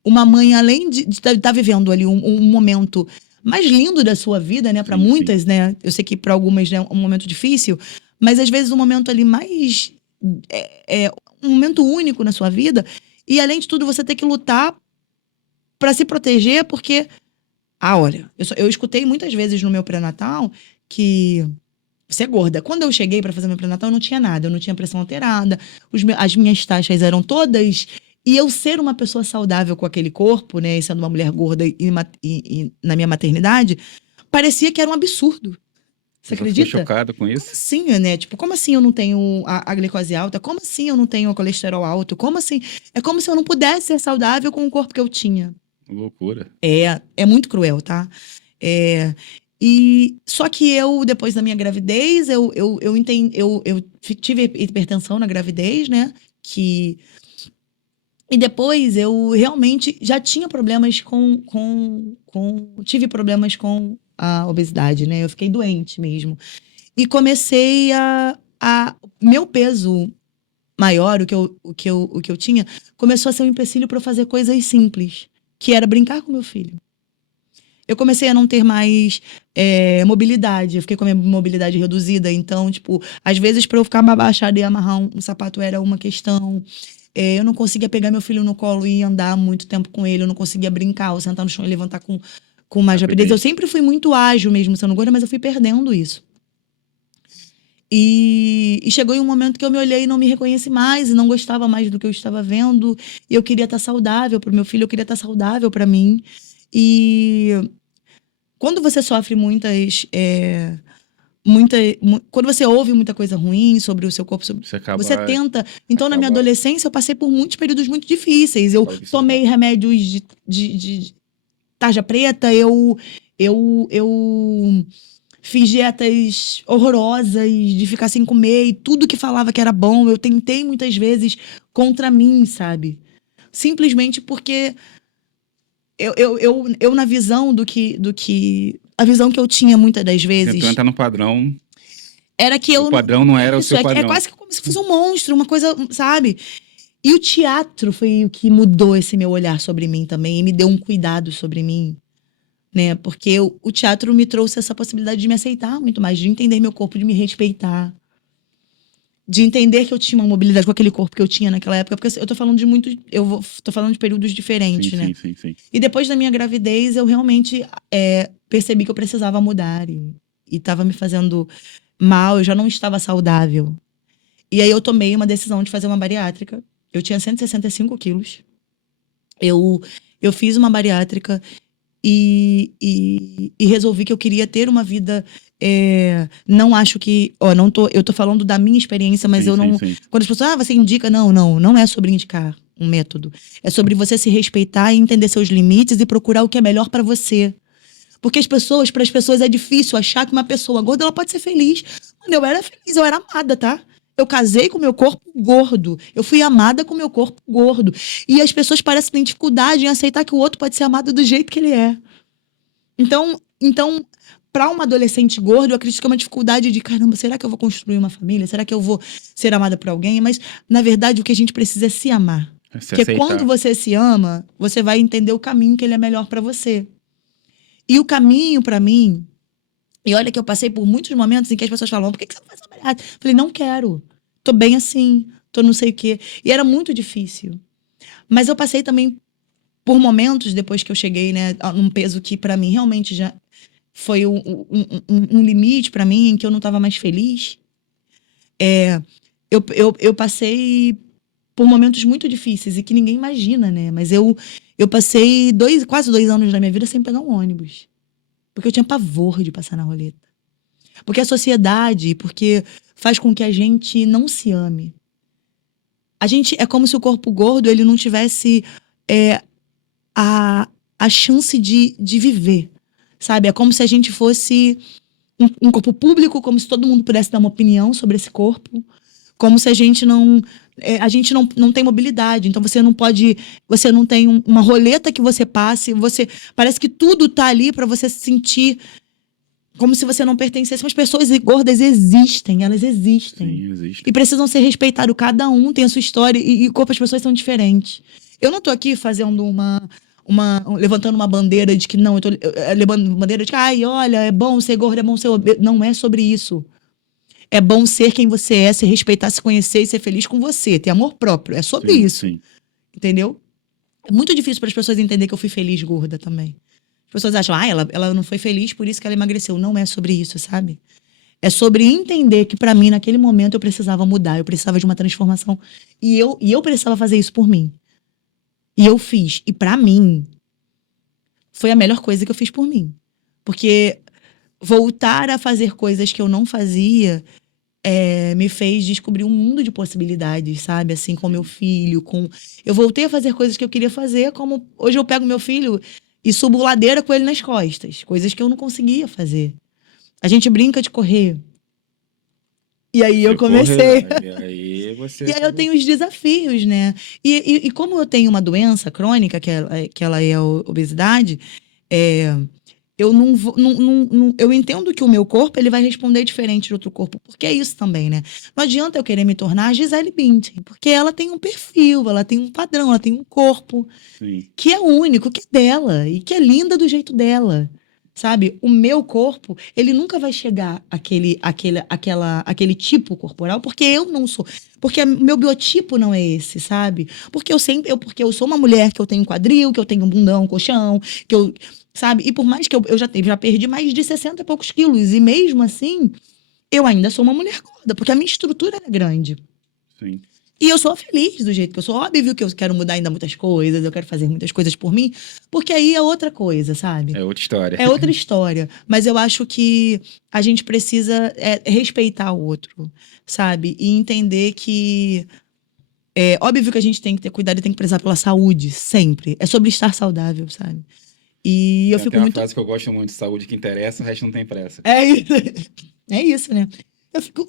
Uma mãe, além de estar vivendo ali um momento mais lindo da sua vida, né? Para Sim, sim. muitas, né? Eu sei que para algumas é um momento difícil, mas às vezes um momento ali mais um momento único na sua vida. E além de tudo, você ter que lutar para se proteger, porque olha, eu escutei muitas vezes no meu pré-natal que você é gorda. Quando eu cheguei pra fazer meu pré-natal, eu não tinha nada. Eu não tinha pressão alterada. As minhas taxas eram todas... E eu ser uma pessoa saudável com aquele corpo, né? E sendo uma mulher gorda e na minha maternidade, parecia que era um absurdo. Você acredita? Ficou chocado com Como isso? assim, né? Tipo, como assim eu não tenho a glicose alta? Como assim eu não tenho o colesterol alto? Como assim? É como se eu não pudesse ser saudável com o corpo que eu tinha. Loucura. É muito cruel, tá? Só que eu, depois da minha gravidez, eu tive hipertensão na gravidez, né? E depois eu realmente já tinha problemas tive problemas com a obesidade, né? Eu fiquei doente mesmo. E comecei meu peso maior, o que eu tinha, começou a ser um empecilho para eu fazer coisas simples, que era brincar com meu filho. Eu comecei a não ter mais mobilidade, eu fiquei com a minha mobilidade reduzida, então, tipo, às vezes para eu ficar abaixada e amarrar um sapato era uma questão. Eu não conseguia pegar meu filho no colo e andar muito tempo com ele, eu não conseguia brincar, ou sentar no chão e levantar com mais rapidez. Eu sempre fui muito ágil mesmo sendo gorda, mas eu fui perdendo isso. E chegou em um momento que eu me olhei e não me reconheci mais, e não gostava mais do que eu estava vendo, e eu queria estar saudável para o meu filho, eu queria estar saudável para mim. E quando você sofre quando você ouve muita coisa ruim sobre o seu corpo, você tenta. Então, na minha adolescência, eu passei por muitos períodos muito difíceis. Eu tomei remédios de tarja preta, eu fiz dietas horrorosas de ficar sem comer, e tudo que falava que era bom, eu tentei muitas vezes contra mim, sabe? Simplesmente porque eu na visão a visão que eu tinha muitas das vezes... Tentou entrar no padrão. Era que o padrão não era o seu padrão. É quase como se fosse um monstro, uma coisa, sabe? E o teatro foi o que mudou esse meu olhar sobre mim também, e me deu um cuidado sobre mim, né? Porque o teatro me trouxe essa possibilidade de me aceitar muito mais, de entender meu corpo, de me respeitar, de entender que eu tinha uma mobilidade com aquele corpo que eu tinha naquela época, porque eu tô falando tô falando de períodos diferentes, né? Sim. E depois da minha gravidez, eu realmente percebi que eu precisava mudar, e tava me fazendo mal, eu já não estava saudável. E aí eu tomei uma decisão de fazer uma bariátrica. Eu tinha 165 quilos. Eu fiz uma bariátrica e resolvi que eu queria ter uma vida... não acho que... eu tô falando da minha experiência, mas sim. Quando as pessoas, você indica... Não é sobre indicar um método. É sobre você se respeitar e entender seus limites e procurar o que é melhor pra você. Porque para as pessoas é difícil achar que uma pessoa gorda, ela pode ser feliz. Mano, eu era feliz, eu era amada, tá? Eu casei com meu corpo gordo. Eu fui amada com meu corpo gordo. E as pessoas parecem ter dificuldade em aceitar que o outro pode ser amado do jeito que ele é. Então para uma adolescente gorda, eu acredito que é uma dificuldade de, caramba, será que eu vou construir uma família? Será que eu vou ser amada por alguém? Mas, na verdade, o que a gente precisa é se amar. Porque quando você se ama, você vai entender o caminho que ele é melhor pra você. E o caminho pra mim... E olha que eu passei por muitos momentos em que as pessoas falavam, por que você não faz uma bariátrica? Eu falei, não quero. Tô bem assim, tô não sei o quê. E era muito difícil. Mas eu passei também por momentos, depois que eu cheguei, né, num peso que pra mim realmente já foi um limite pra mim, em que eu não tava mais feliz. Eu passei por momentos muito difíceis e que ninguém imagina, né? Mas eu passei quase 2 anos da minha vida sem pegar um ônibus. Porque eu tinha pavor de passar na roleta. Porque a sociedade, porque faz com que a gente não se ame. É como se o corpo gordo, ele não tivesse a chance de viver, sabe? É como se a gente fosse um corpo público, como se todo mundo pudesse dar uma opinião sobre esse corpo, como se a gente não tem mobilidade, então você não tem uma roleta que você passe, parece que tudo tá ali para você se sentir como se você não pertencesse. Mas pessoas gordas existem, elas existem. Sim, existem. E precisam ser respeitadas, cada um tem a sua história e o corpo das pessoas são diferentes. Eu não tô aqui fazendo levantando uma bandeira de que não, eu tô levantando uma bandeira de que, olha, é bom ser gordo, é bom ser obeso. Não é sobre isso. É bom ser quem você é, se respeitar, se conhecer e ser feliz com você. Ter amor próprio. É sobre isso. Sim. Entendeu? É muito difícil para as pessoas entenderem que eu fui feliz gorda também. As pessoas acham, ela não foi feliz, por isso que ela emagreceu. Não é sobre isso, sabe? É sobre entender que pra mim, naquele momento, eu precisava mudar, eu precisava de uma transformação. E eu precisava fazer isso por mim. E eu fiz. E pra mim, foi a melhor coisa que eu fiz por mim. Porque voltar a fazer coisas que eu não fazia me fez descobrir um mundo de possibilidades, sabe? Assim, com meu filho, Eu voltei a fazer coisas que eu queria fazer, como hoje eu pego meu filho e subo ladeira com ele nas costas. Coisas que eu não conseguia fazer. A gente brinca de correr. E aí eu comecei. Aí você. E aí eu tenho os desafios, né? E como eu tenho uma doença crônica, que ela é a obesidade, eu não vou. Eu entendo que o meu corpo ele vai responder diferente de outro corpo, porque é isso também, né? Não adianta eu querer me tornar a Gisele Bündchen, porque ela tem um perfil, ela tem um padrão, ela tem um corpo Sim. que é único, que é dela, e que é linda do jeito dela. Sabe? O meu corpo, ele nunca vai chegar àquele tipo corporal, porque eu não sou. Porque o meu biotipo não é esse, sabe? Porque eu sou uma mulher que eu tenho quadril, que eu tenho bundão, colchão, que eu. Sabe? E por mais que eu já perdi mais de 60 e poucos quilos, e mesmo assim, eu ainda sou uma mulher gorda, porque a minha estrutura é grande. Sim. E eu sou feliz do jeito que eu sou. Óbvio que eu quero mudar ainda muitas coisas, eu quero fazer muitas coisas por mim, porque aí é outra coisa, sabe? É outra história. É outra história. Mas eu acho que a gente precisa respeitar o outro, sabe? E entender que é óbvio que a gente tem que ter cuidado e tem que prezar pela saúde, sempre. É sobre estar saudável, sabe? E eu Tem fico uma muito. frase que eu gosto muito: saúde que interessa, o resto não tem pressa. É isso. É isso, né? Eu fico.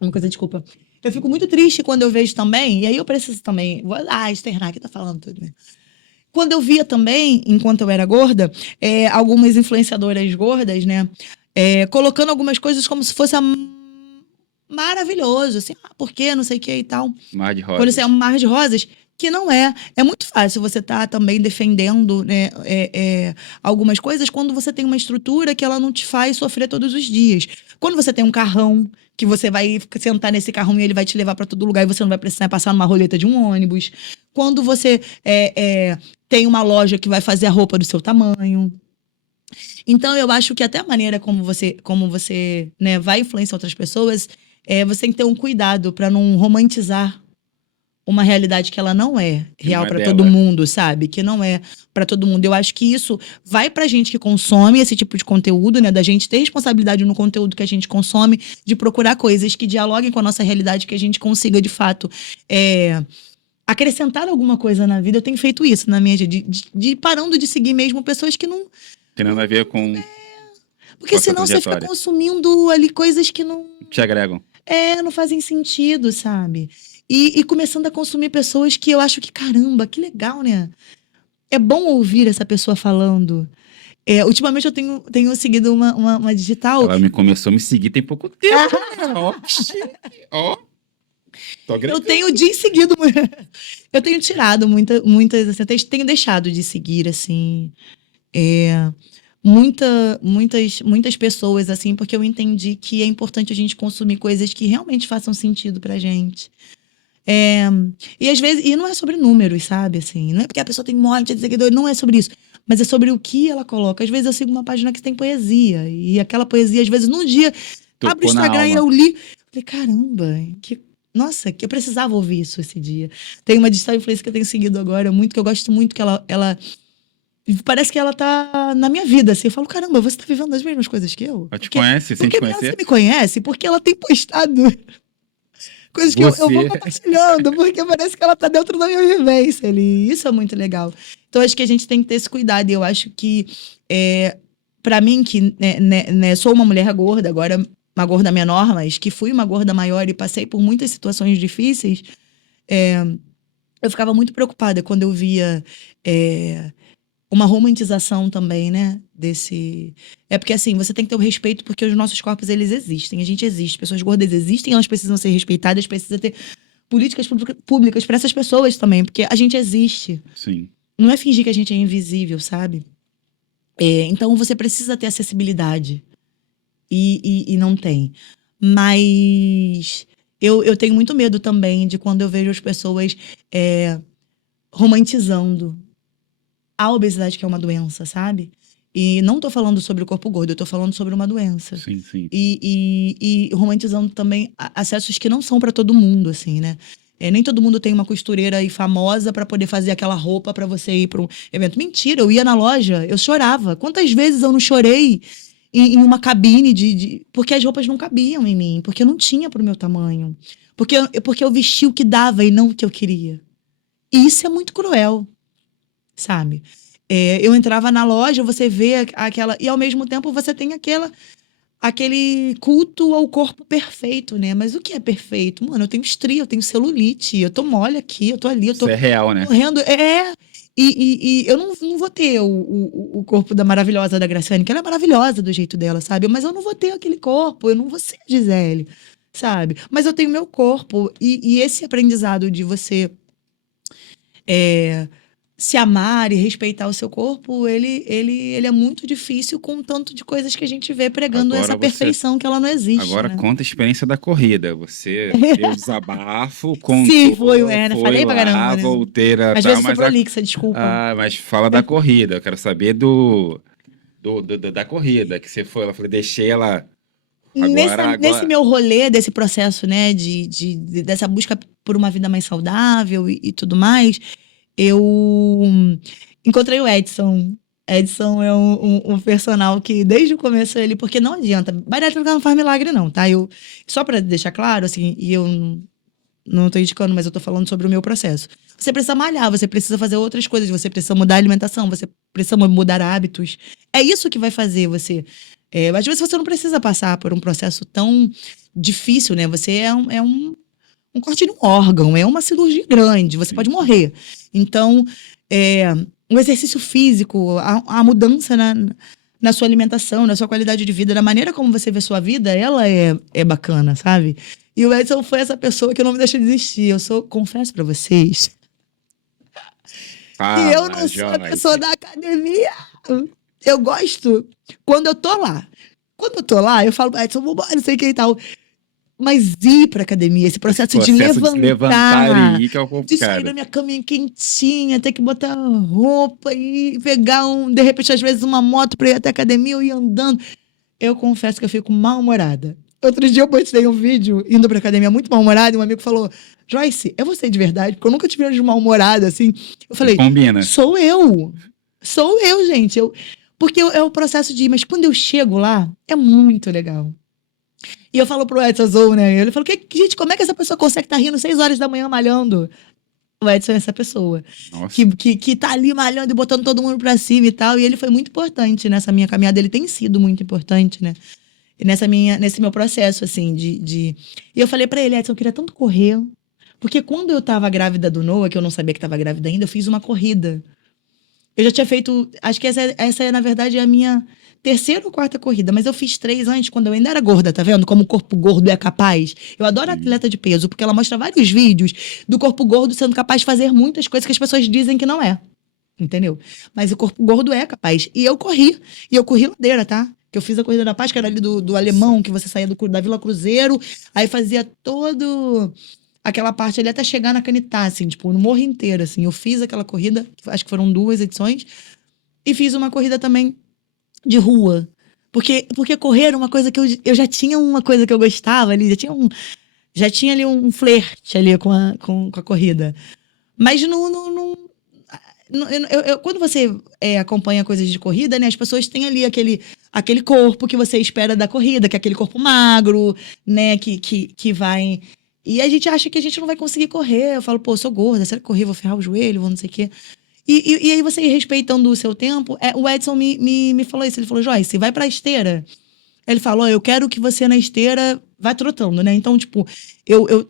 Uma coisa, desculpa. Eu fico muito triste quando eu vejo também, e aí eu preciso também. Vou lá externar que tá falando tudo, né? Quando eu via também, enquanto eu era gorda, algumas influenciadoras gordas, né? Colocando algumas coisas como se fosse maravilhoso, assim, por quê, não sei o que e tal. Mar de Quando rosas. você é um mar de rosas, que não é. É muito fácil você estar também defendendo, né, algumas coisas quando você tem uma estrutura que ela não te faz sofrer todos os dias. Quando você tem um carrão, que você vai sentar nesse carrão e ele vai te levar para todo lugar e você não vai precisar passar numa roleta de um ônibus. Quando você tem uma loja que vai fazer a roupa do seu tamanho. Então, eu acho que até a maneira como você né, vai influenciar outras pessoas, você tem que ter um cuidado para não romantizar uma realidade que ela não é real para todo mundo, sabe? Que não é para todo mundo. Eu acho que isso vai pra gente que consome esse tipo de conteúdo, né? Da gente ter responsabilidade no conteúdo que a gente consome, de procurar coisas que dialoguem com a nossa realidade, que a gente consiga, de fato, acrescentar alguma coisa na vida. Eu tenho feito isso na minha vida, de parando de seguir mesmo pessoas que não... Tem nada a ver com... Porque senão você fica consumindo ali coisas que não... te agregam. Não fazem sentido, sabe? E começando a consumir pessoas que eu acho que, caramba, que legal, né? É bom ouvir essa pessoa falando. Ultimamente eu tenho seguido uma digital. Ela começou a me seguir tem pouco tempo. Ó. Eu tenho seguido. Eu tenho tirado muitas, assim, tenho deixado de seguir, assim. Muitas pessoas, assim, porque eu entendi que é importante a gente consumir coisas que realmente façam sentido pra gente. E às vezes, e não é sobre números, sabe, assim, não é porque a pessoa tem um monte de seguidores, não é sobre isso, mas é sobre o que ela coloca. Às vezes eu sigo uma página que tem poesia, e aquela poesia, às vezes, num dia, abro o Instagram e eu li, falei, caramba, nossa, que eu precisava ouvir isso esse dia. Tem uma digital influencer que eu tenho seguido agora, muito, que eu gosto muito, que ela parece que ela tá na minha vida, assim. Eu falo, caramba, você tá vivendo as mesmas coisas que eu? Ela te conhece, sem te conhecer? Você me conhece porque ela tem postado coisas que eu vou compartilhando, porque parece que ela tá dentro da minha vivência ali. Isso é muito legal. Então, acho que a gente tem que ter esse cuidado. E eu acho que, pra mim, que sou uma mulher gorda, agora uma gorda menor, mas que fui uma gorda maior e passei por muitas situações difíceis, eu ficava muito preocupada quando eu via... uma romantização também, né, porque assim, você tem que ter o respeito porque os nossos corpos, eles existem, a gente existe, pessoas gordas existem, elas precisam ser respeitadas, precisa ter políticas públicas para essas pessoas também, porque a gente existe. Sim. Não é fingir que a gente é invisível, sabe? Então você precisa ter acessibilidade e não tem. Mas eu tenho muito medo também de quando eu vejo as pessoas romantizando a obesidade, que é uma doença, sabe? E não tô falando sobre o corpo gordo, eu tô falando sobre uma doença. Sim, sim. E romantizando também acessos que não são pra todo mundo, assim, né? Nem todo mundo tem uma costureira aí famosa pra poder fazer aquela roupa pra você ir pra um evento. Mentira, eu ia na loja, eu chorava. Quantas vezes eu não chorei em uma cabine porque as roupas não cabiam em mim, porque eu não tinha pro meu tamanho. Porque eu vesti o que dava e não o que eu queria. E isso é muito cruel, sabe? Eu entrava na loja, você vê aquela. E ao mesmo tempo você tem aquele culto ao corpo perfeito, né? Mas o que é perfeito? Mano, eu tenho estria, eu tenho celulite, eu tô mole aqui, eu tô ali, eu tô Isso é real, né? correndo. E eu não vou ter o corpo da maravilhosa da Graciane, que ela é maravilhosa do jeito dela, sabe? Mas eu não vou ter aquele corpo, eu não vou ser a Gisele, sabe? Mas eu tenho meu corpo. E esse aprendizado de você se amar e respeitar o seu corpo, ele é muito difícil com o tanto de coisas que a gente vê pregando Agora essa você- perfeição que ela não existe, Agora né? conta a experiência da corrida. Você fez desabafo, Sim, contou, né? foi Falei pra caramba, lá, né? volteira, Às tal, vezes eu sou prolixa, desculpa. mas fala da corrida. Eu quero saber da corrida que você foi. Ela falou, deixei ela Nesse agora. meu rolê, desse processo, né, dessa busca por uma vida mais saudável e tudo mais, eu encontrei o Edson. Edson é um personal que, desde o começo, porque não adianta. Bariátrica não faz milagre, não, tá? Só pra deixar claro, assim, e eu não tô indicando, mas eu tô falando sobre o meu processo. Você precisa malhar, você precisa fazer outras coisas, você precisa mudar a alimentação, você precisa mudar hábitos. É isso que vai fazer você. Às vezes você não precisa passar por um processo tão difícil, né? Você um corte de um órgão, é uma cirurgia grande, você pode morrer. Então, um exercício físico, a mudança na sua alimentação, na sua qualidade de vida, na maneira como você vê sua vida, ela é bacana, sabe? E o Edson foi essa pessoa que não me deixa desistir. Confesso pra vocês, que eu não sou a pessoa da academia. Eu gosto quando eu tô lá. Quando eu tô lá, eu falo, Edson, vambora, não sei o que e tal. Mas ir pra academia, esse processo de levantar, e ir, que é o de sair da minha caminha quentinha, ter que botar roupa e pegar de repente, às vezes, uma moto pra ir até a academia ou ir andando. Eu confesso que eu fico mal-humorada. Outro dia eu postei um vídeo indo pra academia muito mal-humorada e um amigo falou, Joyce, é você de verdade? Porque eu nunca te vejo mal-humorada, assim. Eu falei, combina. Sou eu, gente. Porque é o processo de ir, mas quando eu chego lá, é muito legal. E eu falo pro Edson Zou, né? Ele falou, gente, como é que essa pessoa consegue estar rindo 6 horas da manhã malhando? O Edson é essa pessoa. Nossa. Que tá ali malhando e botando todo mundo pra cima e tal. E ele foi muito importante nessa minha caminhada. Ele tem sido muito importante, né? Nesse meu processo, assim, E eu falei pra ele, Edson, eu queria tanto correr. Porque quando eu tava grávida do Noah, que eu não sabia que tava grávida ainda, eu fiz uma corrida. Eu já tinha feito... Acho que essa na verdade, é a minha 3ª ou 4ª corrida. Mas eu fiz 3 antes, quando eu ainda era gorda, tá vendo? Como o corpo gordo é capaz. Eu adoro atleta de peso, porque ela mostra vários vídeos do corpo gordo sendo capaz de fazer muitas coisas que as pessoas dizem que não é. Entendeu? Mas o corpo gordo é capaz. E eu corri. E eu corri ladeira, tá? Que eu fiz a corrida da Paz, que era ali do Alemão, que você saía da Vila Cruzeiro, aí fazia todo aquela parte ali até chegar na Canitá, assim, tipo, no morro inteiro, assim. Eu fiz aquela corrida, acho que foram 2 edições, e fiz uma corrida também de rua. Porque correr era uma coisa que eu já tinha uma coisa que eu gostava ali, já tinha ali um flerte ali com a corrida. Mas quando você acompanha coisas de corrida, né? As pessoas têm ali aquele corpo que você espera da corrida, que é aquele corpo magro, né? Que vai... E a gente acha que a gente não vai conseguir correr. Eu falo, pô, eu sou gorda, será que correr? Vou ferrar o joelho, vou não sei o quê. E aí você ir respeitando o seu tempo, o Edson me falou isso. Ele falou, Joyce, vai pra esteira. Ele falou, eu quero que você na esteira vá trotando, né? Então, tipo, eu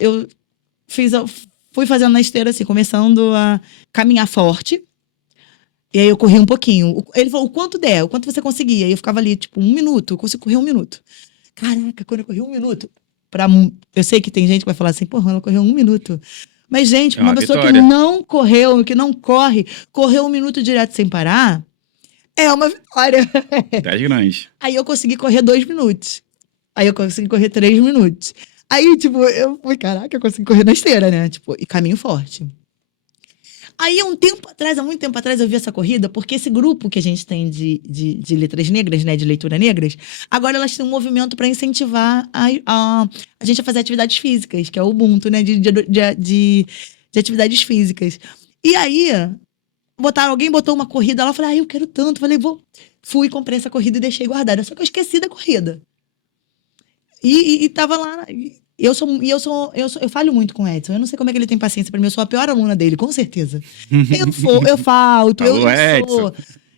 fui fazendo na esteira, assim, começando a caminhar forte. E aí eu corri um pouquinho. Ele falou, o quanto der, o quanto você conseguia. E eu ficava ali, tipo, 1 minuto. Eu consigo correr 1 minuto. Caraca, quando eu corri 1 minuto... Eu sei que tem gente que vai falar assim, porra, ela correu 1 minuto. Mas, gente, uma pessoa vitória. Que não correu, que não correu 1 minuto direto sem parar, é uma vitória. 10 grande. Aí eu consegui correr 2 minutos. Aí eu consegui correr 3 minutos. Aí, tipo, eu fui, caraca, eu consegui correr na esteira, né? Tipo, e caminho forte. Aí, há muito tempo atrás, eu vi essa corrida, porque esse grupo que a gente tem de letras negras, né, de leitura negras, agora elas têm um movimento para incentivar a gente a fazer atividades físicas, que é o Ubuntu, né, de atividades físicas. E aí, alguém botou uma corrida lá, eu falei, eu quero tanto. Falei, vou. Fui, comprei essa corrida e deixei guardada. Só que eu esqueci da corrida. E tava lá. Eu falho muito com o Edson. Eu não sei como é que ele tem paciência pra mim. Eu sou a pior aluna dele, com certeza. Eu falto, Alô,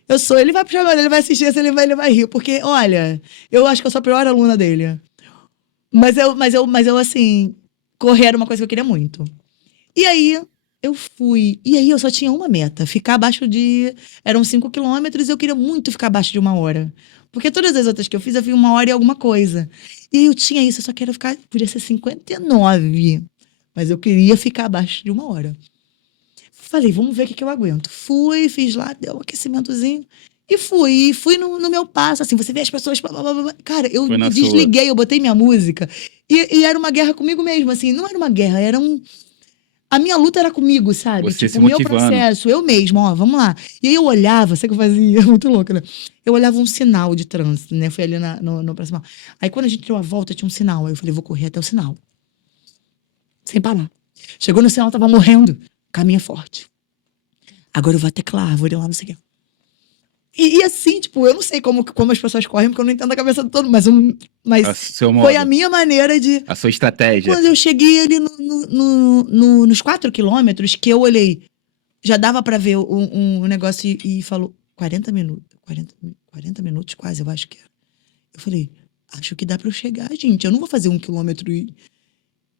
eu sou. Ele vai puxar agora, ele vai assistir, ele vai rir. Porque, olha, eu acho que eu sou a pior aluna dele. Mas eu assim, correr era uma coisa que eu queria muito. E aí, eu fui. E aí, eu só tinha uma meta. Ficar abaixo de... Eram 5 quilômetros e eu queria muito ficar abaixo de 1 hora. Porque todas as outras que eu fiz 1 hora e alguma coisa. E aí, eu tinha isso. Eu só queria ficar... Podia ser 59. Mas eu queria ficar abaixo de 1 hora. Falei, vamos ver o que eu aguento. Fui, fiz lá, deu um aquecimentozinho. E fui no meu passo, assim, você vê as pessoas... Blá, blá, blá, blá. Cara, eu me desliguei, eu botei minha música. E era uma guerra comigo mesmo, assim. Não era uma guerra, era um... A minha luta era comigo, sabe? Você se o meu motivando. processo, eu mesma, ó, vamos lá. E aí eu olhava, sabe o que eu fazia? Muito louca, né? Eu olhava um sinal de trânsito, né? Fui ali no próximo. Aí quando a gente deu a volta, tinha um sinal. Aí eu falei, vou correr até o sinal. Sem parar. Chegou no sinal, tava morrendo. Caminha forte. Agora eu vou até lá, vou ir lá, não sei o quê. E assim, tipo, eu não sei como as pessoas correm, porque eu não entendo a cabeça de todo mundo, mas foi a minha maneira de... A sua estratégia. Quando eu cheguei ali nos 4 quilômetros, que eu olhei, já dava pra ver um negócio e falou 40 minutos, 40 minutos quase, eu acho que era. Eu falei, acho que dá pra eu chegar, gente. Eu não vou fazer 1 quilômetro em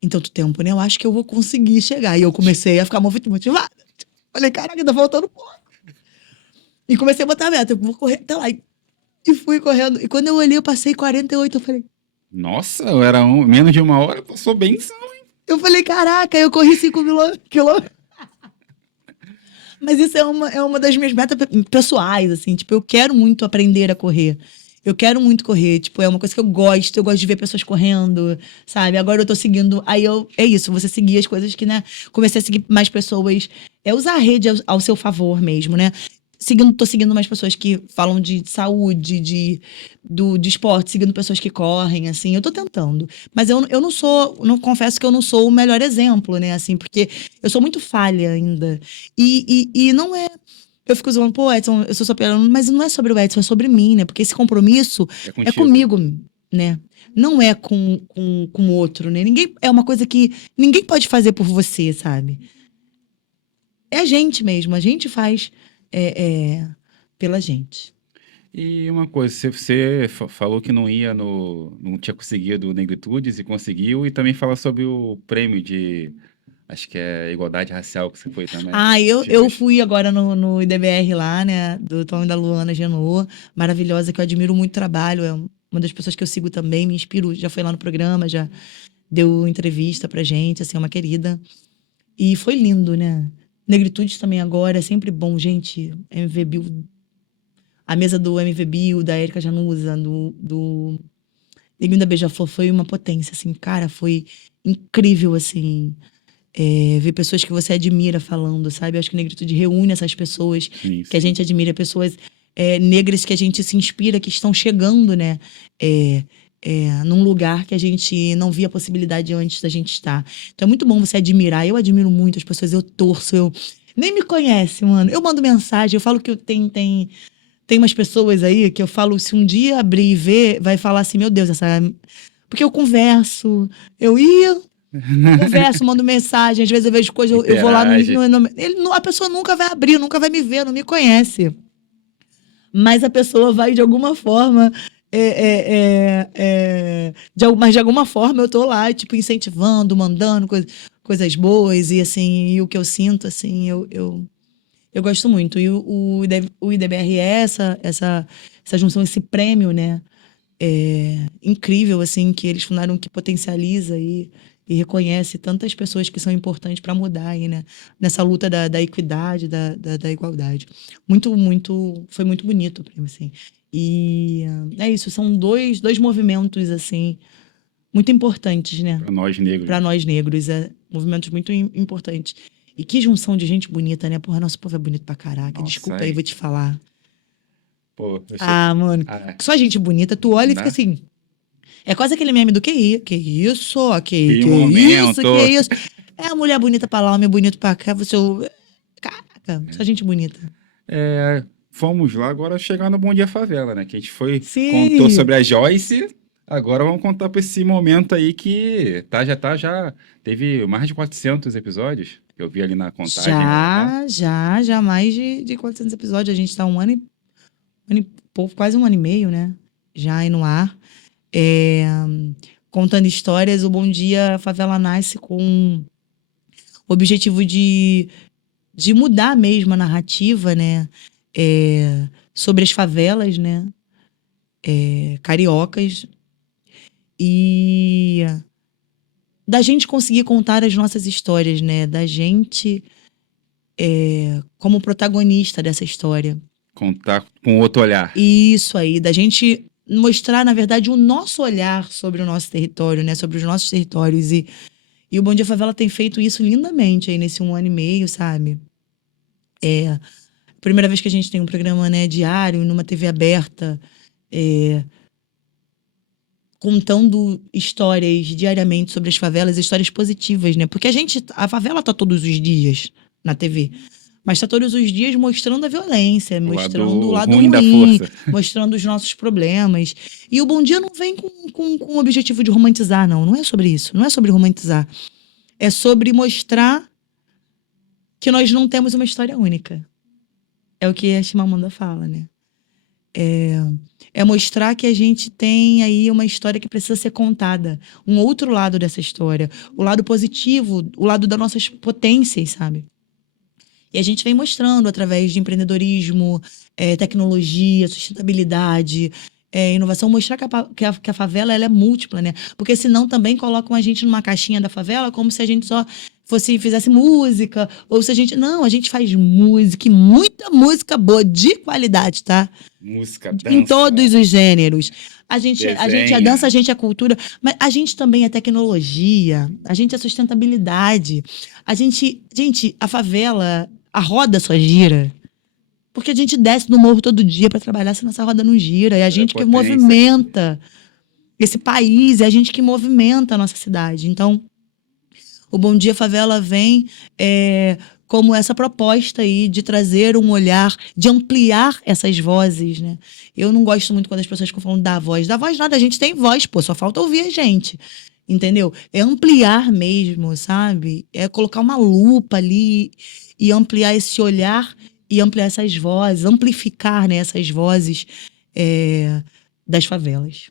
tanto tempo, né? Eu acho que eu vou conseguir chegar. E eu comecei a ficar muito motivada. Falei, caraca, tá faltando pouco. E comecei a botar a meta, eu vou correr até lá. E fui correndo. E quando eu olhei, eu passei 48, eu falei... Nossa, eu era menos de 1 hora, passou bem. Eu falei, caraca, eu corri 5 quilômetros. Mas isso é uma das minhas metas pessoais, assim. Tipo, eu quero muito aprender a correr. Eu quero muito correr. Tipo, é uma coisa que eu gosto de ver pessoas correndo, sabe? Agora eu tô seguindo... é isso, você seguir as coisas que, né? Comecei a seguir mais pessoas. Usar a rede ao seu favor mesmo, né? Tô seguindo mais pessoas que falam de saúde, de esporte, seguindo pessoas que correm, assim. Eu tô tentando. Mas eu não confesso que eu não sou o melhor exemplo, né? Assim, porque eu sou muito falha ainda. E não é... Eu fico zoando, pô, Edson, eu sou sua pior aluna, mas não é sobre o Edson, é sobre mim, né? Porque esse compromisso é comigo, né? Não é com o outro, né? É uma coisa que ninguém pode fazer por você, sabe? É a gente mesmo, a gente faz pela gente. E uma coisa, você falou que não tinha conseguido Negritudes e conseguiu, e também fala sobre o prêmio de, acho que é igualdade racial que você foi também. Eu fui agora no IDBR lá, né, do Tom e da Luana Genô, maravilhosa, que eu admiro muito o trabalho, é uma das pessoas que eu sigo também, me inspiro, já foi lá no programa, já deu entrevista pra gente, assim, é uma querida. E foi lindo, né? Negritudes também agora, é sempre bom, gente. MV Bill, a mesa do MV Bill, da Erika Januza, do Neguinho da Beija-Flor, foi uma potência, assim, cara, foi incrível, assim, ver pessoas que você admira falando, sabe? Eu acho que Negritude reúne essas pessoas que a gente admira, pessoas negras que a gente se inspira, que estão chegando, né? Num lugar que a gente não via a possibilidade antes da gente estar. Então é muito bom você admirar. Eu admiro muito as pessoas, eu torço, nem me conhece, mano. Eu mando mensagem, eu falo que tem umas pessoas aí que eu falo, se um dia abrir e ver, vai falar assim, meu Deus, porque eu converso, converso, mando mensagem, às vezes eu vejo coisas, eu vou lá a pessoa nunca vai abrir, nunca vai me ver, não me conhece. Mas a pessoa vai de alguma forma... mas de alguma forma eu tô lá, tipo, incentivando, mandando coisas boas, e assim, e o que eu sinto, assim, eu gosto muito. E o IDBR é essa junção, esse prêmio, né? Incrível, assim, que eles fundaram, que potencializa e reconhece tantas pessoas que são importantes para mudar aí, né? Nessa luta da equidade, da igualdade. Foi muito bonito o prêmio, assim. E é isso, são dois movimentos, assim, muito importantes, né? Para nós negros. Para nós negros, movimentos muito importantes. E que junção de gente bonita, né? Porra, nosso povo é bonito pra caraca. Nossa, Desculpa aí, vou te falar. Pô, Ah, mano, Ah, só gente bonita, tu olha e fica né? assim. É quase aquele meme do que isso, que isso, Que que momento. isso, que isso. É a mulher bonita pra lá, homem bonito pra cá, você... Caraca, só gente bonita. Fomos lá agora chegar no Bom Dia Favela, né? Que a gente contou Sim. sobre a Joyce. Agora vamos contar pra esse momento aí que já teve mais de 400 episódios. Eu vi ali na contagem lá. Já mais de 400 episódios. A gente tá pouco, quase um ano e meio, né? Já aí no ar. É, contando histórias, o Bom Dia Favela nasce com o objetivo de mudar mesmo a narrativa, né? Sobre as favelas, né? Cariocas. E da gente conseguir contar as nossas histórias, né? Da gente como protagonista dessa história. Contar com outro olhar. Isso aí, da gente mostrar, na verdade, o nosso olhar sobre o nosso território, né? Sobre os nossos territórios. E o Bom Dia Favela tem feito isso lindamente aí nesse um ano e meio, sabe? Primeira vez que a gente tem um programa, né, diário, numa TV aberta, contando histórias diariamente sobre as favelas, histórias positivas, né? Porque a favela tá todos os dias na TV. Mas tá todos os dias mostrando a violência, mostrando o lado ruim da ruim, força. mostrando os nossos problemas. E o Bom Dia não vem com o objetivo de romantizar, não. Não é sobre isso. Não é sobre romantizar. É sobre mostrar que nós não temos uma história única. É o que a Chimamanda fala, né? É mostrar que a gente tem aí uma história que precisa ser contada. Um outro lado dessa história. O lado positivo, o lado das nossas potências, sabe? E a gente vem mostrando através de empreendedorismo, tecnologia, sustentabilidade, inovação, mostrar que a favela ela é múltipla, né? Porque senão também colocam a gente numa caixinha da favela como se a gente só fizesse música, ou se a gente... Não, a gente faz música, e muita música boa, de qualidade, tá? Música, Em dança, todos os gêneros. A gente é desenha. dança, a gente é cultura, mas a gente também é tecnologia, a gente é sustentabilidade. Gente, a favela, a roda só gira. Porque a gente desce no morro todo dia para trabalhar, senão essa roda não gira. É a gente que potência. movimenta esse país, é a gente que movimenta a nossa cidade. Então, o Bom Dia Favela vem como essa proposta aí de trazer um olhar, de ampliar essas vozes, né? Eu não gosto muito quando as pessoas ficam falando da voz. Da voz nada, a gente tem voz, pô, só falta ouvir a gente. Entendeu? É ampliar mesmo, sabe? É colocar uma lupa ali e ampliar esse olhar e ampliar essas vozes, amplificar, né, essas vozes das favelas.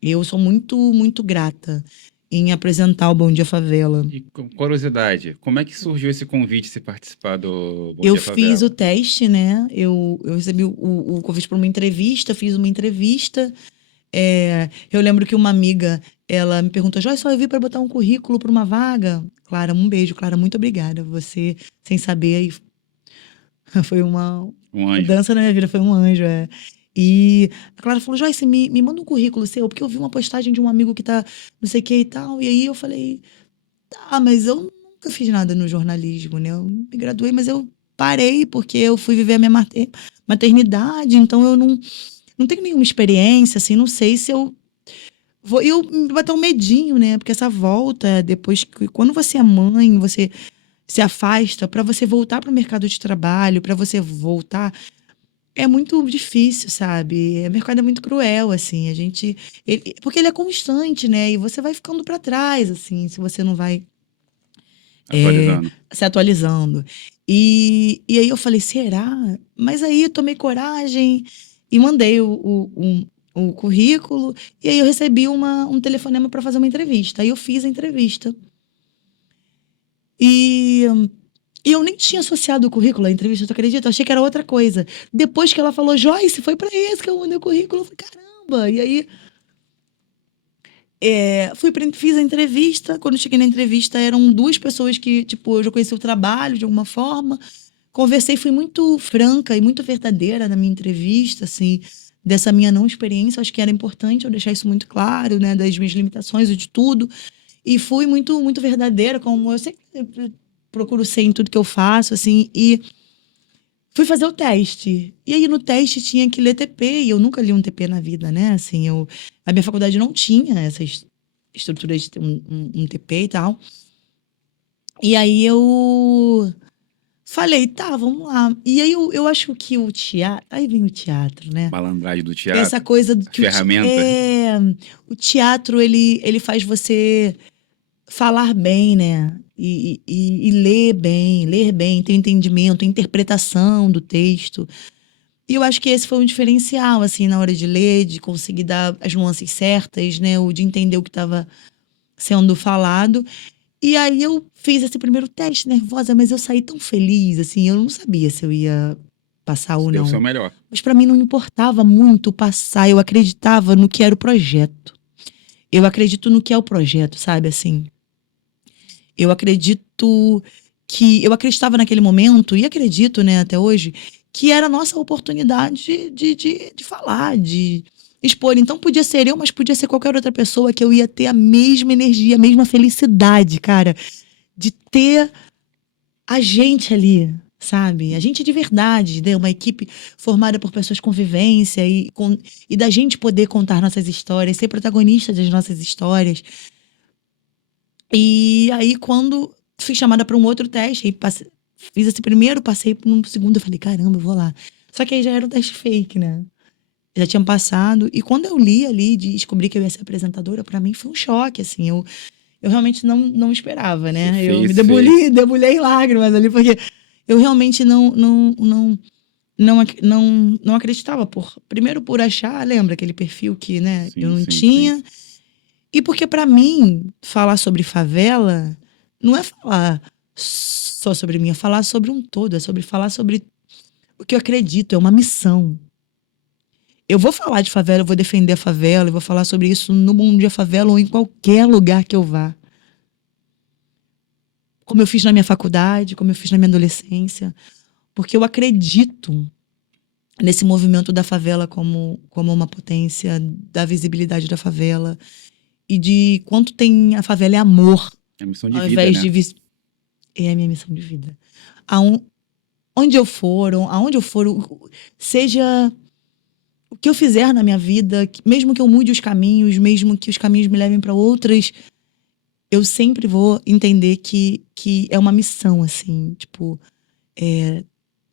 Eu sou muito, muito grata em apresentar o Bom Dia Favela. E curiosidade, como é que surgiu esse convite de se participar do Bom Eu Dia Favela? fiz o teste, né? Eu recebi o convite para uma entrevista, fiz uma entrevista. Eu lembro que uma amiga, ela me perguntou, Joyce, só eu vim para botar um currículo para uma vaga? Clara, um beijo. Clara, muito obrigada. Você, sem saber, aí foi uma Um anjo. mudança na minha vida, foi um anjo, E a Clara falou, Joyce, me manda um currículo seu, porque eu vi uma postagem de um amigo que tá não sei o que e tal. E aí eu falei, tá, mas eu nunca fiz nada no jornalismo, né? Eu me graduei, mas eu parei porque eu fui viver a minha maternidade, então eu não tenho nenhuma experiência, assim, não sei se eu vou. Eu me bateu um medinho, né? Porque essa volta, depois que quando você é mãe, você se afasta para você voltar para o mercado de trabalho, para você voltar. É muito difícil, sabe? O mercado é muito cruel, assim. Porque ele é constante, né? E você vai ficando para trás, assim, se você não vai Atualizando. se atualizando. E aí eu falei, será? Mas aí eu tomei coragem e mandei o currículo. E aí eu recebi um telefonema para fazer uma entrevista. Aí eu fiz a entrevista. E eu nem tinha associado o currículo à entrevista, tu acredita? Eu achei que era outra coisa. Depois que ela falou, Joyce, foi para esse que eu mandei o currículo, eu falei, caramba! E aí fiz a entrevista. Quando cheguei na entrevista, eram duas pessoas que, tipo, eu já conheci o trabalho de alguma forma. Conversei, fui muito franca e muito verdadeira na minha entrevista, assim, dessa minha não experiência. Acho que era importante eu deixar isso muito claro, né, das minhas limitações e de tudo. E fui muito, muito verdadeira, como eu sempre procuro ser em tudo que eu faço, assim, e fui fazer o teste. E aí, no teste, tinha que ler TP, e eu nunca li um TP na vida, né? Assim, a minha faculdade não tinha essa estrutura de ter um TP e tal. E aí, eu falei, tá, vamos lá. E aí, eu acho que o teatro... Aí vem o teatro, né? Malandragem do teatro. Essa coisa do que ferramenta. o teatro, ele faz você falar bem, né? E ler bem, ter entendimento, interpretação do texto. E eu acho que esse foi um diferencial, assim, na hora de ler, de conseguir dar as nuances certas, né? Ou de entender o que estava sendo falado. E aí eu fiz esse primeiro teste, nervosa, mas eu saí tão feliz, assim, eu não sabia se eu ia passar ou Deu o não. seu melhor. Mas pra mim não importava muito passar, eu acreditava no que era o projeto. Eu acredito no que é o projeto, sabe, assim. Eu acreditava naquele momento, e acredito, né, até hoje, que era a nossa oportunidade de falar, de expor. Então podia ser eu, mas podia ser qualquer outra pessoa, que eu ia ter a mesma energia, a mesma felicidade, cara, de ter a gente ali, sabe? A gente de verdade, né? Uma equipe formada por pessoas com vivência e da gente poder contar nossas histórias, ser protagonista das nossas histórias. E aí, quando fui chamada para um outro teste, aí fiz esse primeiro, passei para um segundo, eu falei, caramba, eu vou lá. Só que aí já era um teste fake, né? Já tinha passado. E quando eu li ali, descobri que eu ia ser apresentadora, para mim foi um choque, assim. Eu realmente não esperava, né? Você Eu me fez. debulhei em lágrimas ali, porque eu realmente não acreditava. Primeiro por achar, lembra aquele perfil que, né, Sim, eu não sim, tinha. E porque pra mim, falar sobre favela não é falar só sobre mim, é falar sobre um todo, é sobre falar sobre o que eu acredito, é uma missão. Eu vou falar de favela, eu vou defender a favela, eu vou falar sobre isso no Bom Dia Favela ou em qualquer lugar que eu vá. Como eu fiz na minha faculdade, como eu fiz na minha adolescência. Porque eu acredito nesse movimento da favela como uma potência, da visibilidade da favela. E de quanto tem a favela é amor, É missão de ao vida, invés né? de... É a minha missão de vida. Aonde eu for, seja o que eu fizer na minha vida, mesmo que eu mude os caminhos, mesmo que os caminhos me levem para outras, eu sempre vou entender que é uma missão, assim, tipo,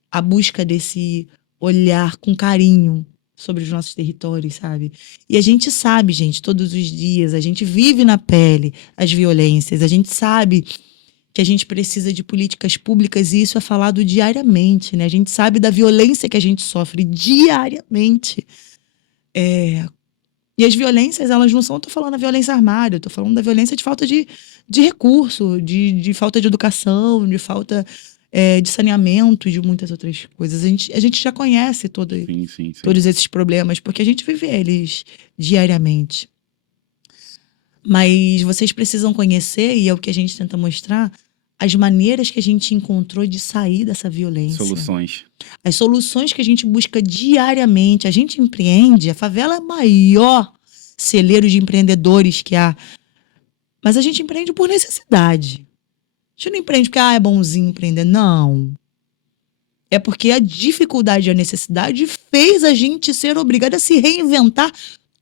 a busca desse olhar com carinho sobre os nossos territórios, sabe? E a gente sabe, gente, todos os dias, a gente vive na pele as violências, a gente sabe que a gente precisa de políticas públicas e isso é falado diariamente, né? A gente sabe da violência que a gente sofre diariamente. E as violências, elas não são, eu tô falando da violência armada, eu tô falando da violência de falta de recurso, de falta de educação, de falta de saneamento e de muitas outras coisas. A gente já conhece Sim. todos esses problemas, porque a gente vive eles diariamente. Mas vocês precisam conhecer, e é o que a gente tenta mostrar, as maneiras que a gente encontrou de sair dessa violência. Soluções. As soluções que a gente busca diariamente. A gente empreende, a favela é o maior celeiro de empreendedores que há. Mas a gente empreende por necessidade. A gente não empreende porque é bonzinho empreender. Não. É porque a dificuldade e a necessidade fez a gente ser obrigado a se reinventar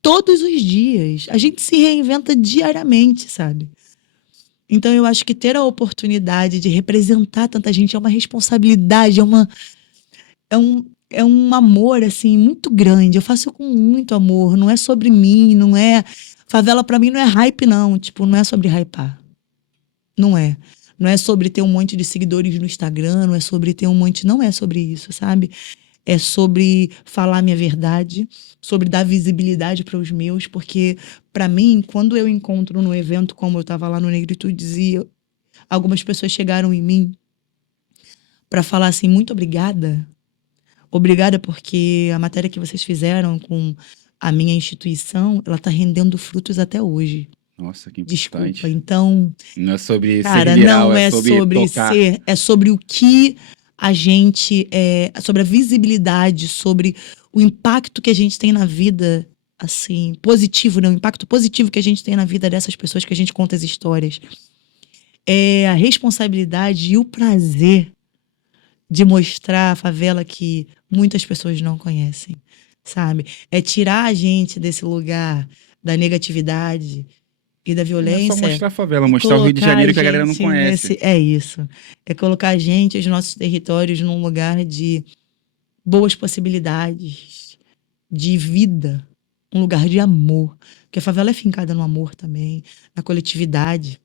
todos os dias. A gente se reinventa diariamente, sabe? Então eu acho que ter a oportunidade de representar tanta gente é uma responsabilidade, é um amor, assim, muito grande. Eu faço com muito amor. Não é sobre mim, não é... Favela pra mim não é hype, não. Tipo, não é sobre hypar. Não é. Não é sobre ter um monte de seguidores no Instagram, não é sobre ter um monte... Não é sobre isso, sabe? É sobre falar a minha verdade, sobre dar visibilidade para os meus, porque, para mim, quando eu encontro num evento como eu estava lá no Negritudes e algumas pessoas chegaram em mim para falar assim, muito obrigada. Obrigada porque a matéria que vocês fizeram com a minha instituição, ela está rendendo frutos até hoje. Nossa, que Desculpa, importante. então... Não é sobre Cara, ser viral, não é sobre tocar. ser, é sobre o que a gente, sobre a visibilidade, sobre o impacto que a gente tem na vida, assim, positivo, né? O impacto positivo que a gente tem na vida dessas pessoas que a gente conta as histórias. é a responsabilidade e o prazer de mostrar a favela que muitas pessoas não conhecem, sabe? É tirar a gente desse lugar da negatividade e da Não é só violência mostrar a favela, e mostrar o Rio de colocar Janeiro a que a galera não gente conhece. nesse... É isso. É colocar a gente, os nossos territórios, num lugar de boas possibilidades, de vida, um lugar de amor. Porque a favela é fincada no amor também, na coletividade,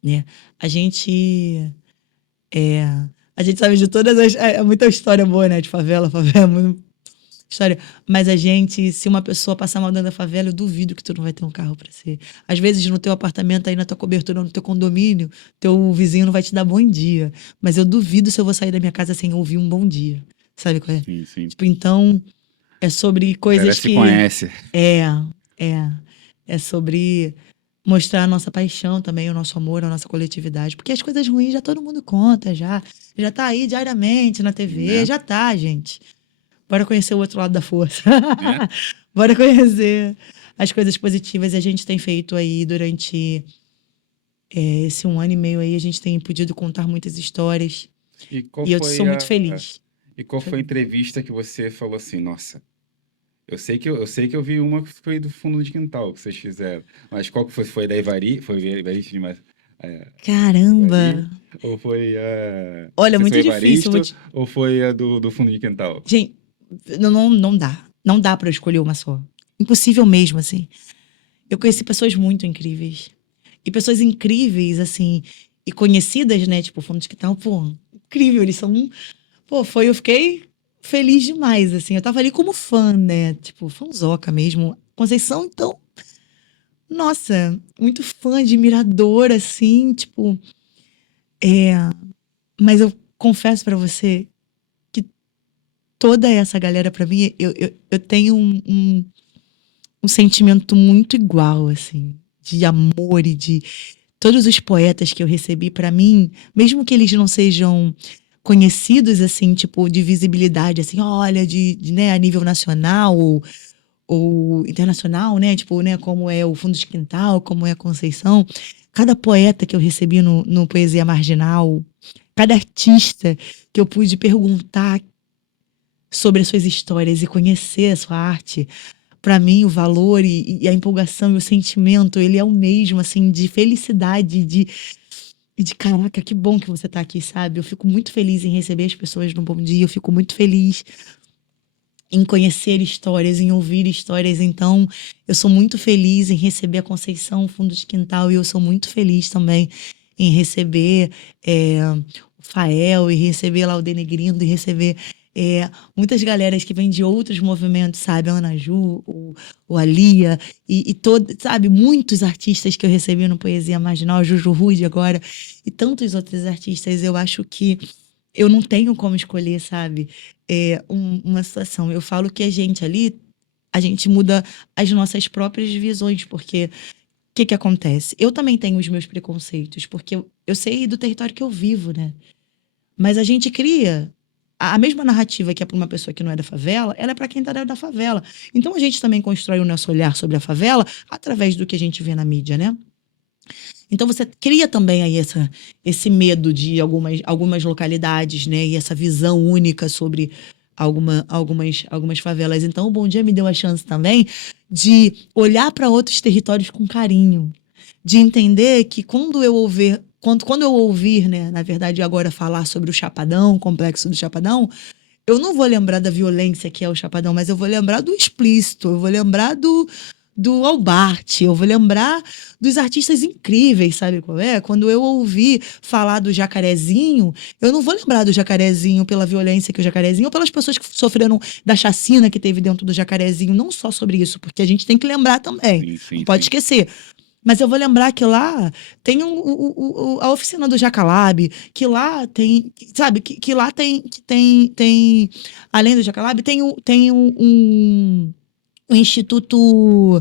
né? A gente sabe de todas as... É muita história boa, né? De favela, favela, muita história. Mas a gente, se uma pessoa passar mal dentro da favela, eu duvido que tu não vai ter um carro pra ser. Às vezes, no teu apartamento, aí na tua cobertura, no teu condomínio, teu vizinho não vai te dar bom dia. Mas eu duvido se eu vou sair da minha casa sem ouvir um bom dia. Sabe qual é? Sim, sim. Tipo, então, é sobre A coisas galera se que... conhece. É sobre mostrar a nossa paixão também, o nosso amor, a nossa coletividade. Porque as coisas ruins já todo mundo conta, já tá aí diariamente na TV, Né? já tá, gente. Bora conhecer o outro lado da força. Né? Bora conhecer as coisas positivas. E a gente tem feito aí durante esse 1 ano e meio aí, a gente tem podido contar muitas histórias. E qual E eu foi sou muito feliz. E qual foi a entrevista que você falou assim, nossa, eu sei que eu vi uma que foi do fundo de quintal que vocês fizeram, mas qual que foi? Foi da Ivari? Foi Evaristo de Ivari? Caramba! Ou foi a... Olha, Não sei se muito foi difícil. Evaristo, ou foi a do fundo de quintal? Gente, não dá. Não dá pra eu escolher uma só. Impossível mesmo, assim. Eu conheci pessoas muito incríveis. E pessoas incríveis, assim, e conhecidas, né? Tipo, Fundo de Quintal, pô, incrível. Eles são... Pô, eu fiquei feliz demais, assim. Eu tava ali como fã, né? Tipo, fãzoca mesmo. Conceição, então... Nossa, muito fã, admiradora, assim, tipo... Mas eu confesso pra você que toda essa galera, pra mim, eu tenho um sentimento muito igual, assim, de amor e de todos os poetas que eu recebi pra mim, mesmo que eles não sejam conhecidos, assim, tipo, de visibilidade, assim, olha, né, a nível nacional ou internacional, né, tipo, né, como é o Fundo de Quintal, como é a Conceição, cada poeta que eu recebi no Poesia Marginal, cada artista que eu pude perguntar sobre as suas histórias e conhecer a sua arte, para mim o valor e a empolgação e o sentimento, ele é o mesmo, assim, de felicidade, de caraca, que bom que você tá aqui, sabe? Eu fico muito feliz em receber as pessoas no Bom Dia, eu fico muito feliz em conhecer histórias, em ouvir histórias. Então, eu sou muito feliz em receber a Conceição, o Fundo de Quintal, e eu sou muito feliz também em receber o Fael, e receber lá o Denegrindo, e receber muitas galeras que vêm de outros movimentos, sabe? A Ana Ju, o Alia, e todo, sabe? Muitos artistas que eu recebi no Poesia Marginal, a Juju Rude agora, e tantos outros artistas. Eu acho que eu não tenho como escolher, sabe? Uma situação. Eu falo que a gente muda as nossas próprias visões, porque o que acontece? Eu também tenho os meus preconceitos, porque eu sei do território que eu vivo, né? Mas a gente cria a mesma narrativa que é para uma pessoa que não é da favela, ela é para quem tá dentro da favela. Então a gente também constrói o nosso olhar sobre a favela através do que a gente vê na mídia, né? Então você cria também aí esse medo de algumas localidades, né? E essa visão única sobre algumas favelas. Então o Bom Dia me deu a chance também de olhar para outros territórios com carinho, de entender que quando eu ouvir, né, na verdade agora falar sobre o Chapadão, o complexo do Chapadão, eu não vou lembrar da violência que é o Chapadão, mas eu vou lembrar do explícito, eu vou lembrar do Albart, eu vou lembrar dos artistas incríveis, sabe qual é? Quando eu ouvi falar do Jacarezinho, eu não vou lembrar do Jacarezinho pela violência que o Jacarezinho, ou pelas pessoas que sofreram da chacina que teve dentro do Jacarezinho, não só sobre isso, porque a gente tem que lembrar também, Sim, não pode esquecer. Mas eu vou lembrar que lá tem a oficina do Jacalab, que lá tem, sabe, que lá tem, além do Jacalab, tem o Instituto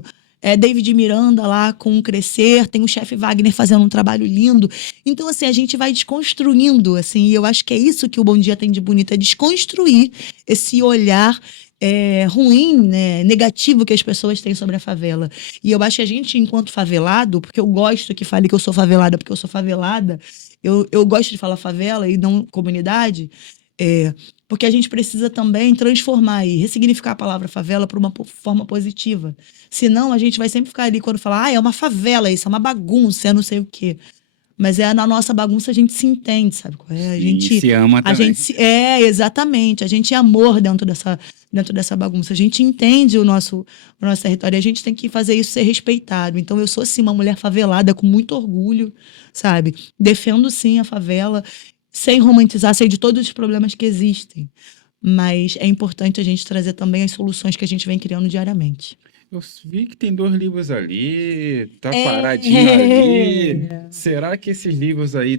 David Miranda lá com o Crescer, tem o chefe Wagner fazendo um trabalho lindo. Então, assim, a gente vai desconstruindo, assim, e eu acho que é isso que o Bom Dia tem de bonito, é desconstruir esse olhar ruim, né, negativo que as pessoas têm sobre a favela. E eu acho que a gente, enquanto favelado, porque eu gosto que fale que eu sou favelada, porque eu sou favelada, eu gosto de falar favela e não comunidade, porque a gente precisa também transformar e ressignificar a palavra favela para uma forma positiva. Senão, a gente vai sempre ficar ali quando falar, é uma favela isso, é uma bagunça, é não sei o quê. Mas na nossa bagunça a gente se entende, sabe qual é? A gente se ama também. Exatamente. A gente é amor dentro dessa bagunça. A gente entende o nosso território e a gente tem que fazer isso ser respeitado. Então, eu sou, sim, uma mulher favelada com muito orgulho, sabe? Defendo, sim, a favela, sem romantizar, sei de todos os problemas que existem. Mas é importante a gente trazer também as soluções que a gente vem criando diariamente. Eu vi que tem 2 livros ali, tá paradinho ali. Será que esses livros aí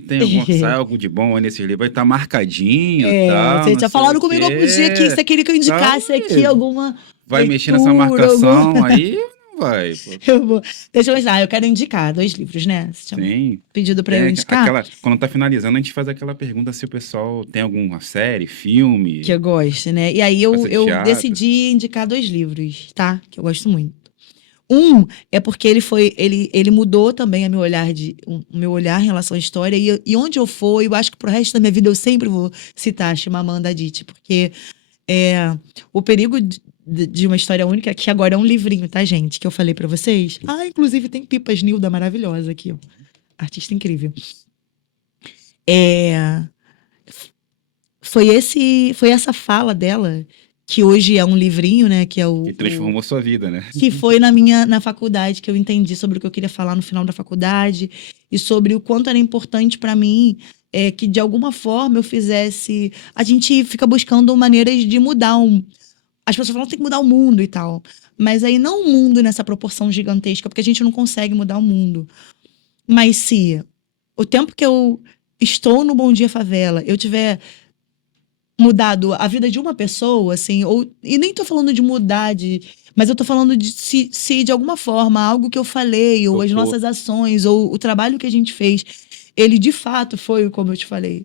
sai algo de bom aí nesses livros? Aí tá marcadinho e tal, você não tinha sei falado o comigo algum quê. dia que você queria que eu indicasse aqui alguma Vai mexer nessa leitura, marcação aí ou não vai? Pô? Deixa eu pensar, eu quero indicar 2 livros, né? Você tinha Sim. pedido pra eu indicar? Quando tá finalizando, a gente faz aquela pergunta se o pessoal tem alguma série, filme. Que eu gosto, né? E aí eu teatro. decidi indicar 2 livros, tá? Que eu gosto muito. Um é porque ele mudou também o meu olhar em relação à história. E onde eu for, eu acho que pro resto da minha vida eu sempre vou citar Chimamanda Adichie, porque o perigo de uma história única, que agora é um livrinho, tá, gente? Que eu falei pra vocês. Inclusive tem Pipas Nilda maravilhosa aqui, ó. Artista incrível. Foi essa fala dela, que hoje é um livrinho, né? Que é Que transformou sua vida, né? Que foi na faculdade que eu entendi sobre o que eu queria falar no final da faculdade e sobre o quanto era importante para mim que de alguma forma eu fizesse. A gente fica buscando maneiras de mudar as pessoas falam que tem que mudar o mundo e tal, mas aí não o mundo nessa proporção gigantesca, porque a gente não consegue mudar o mundo. Mas se o tempo que eu estou no Bom Dia Favela, eu tiver mudado a vida de uma pessoa, assim, e nem tô falando de mudar, mas eu tô falando de se de alguma forma algo que eu falei, ou as nossas ações, ou o trabalho que a gente fez, ele de fato foi, como eu te falei,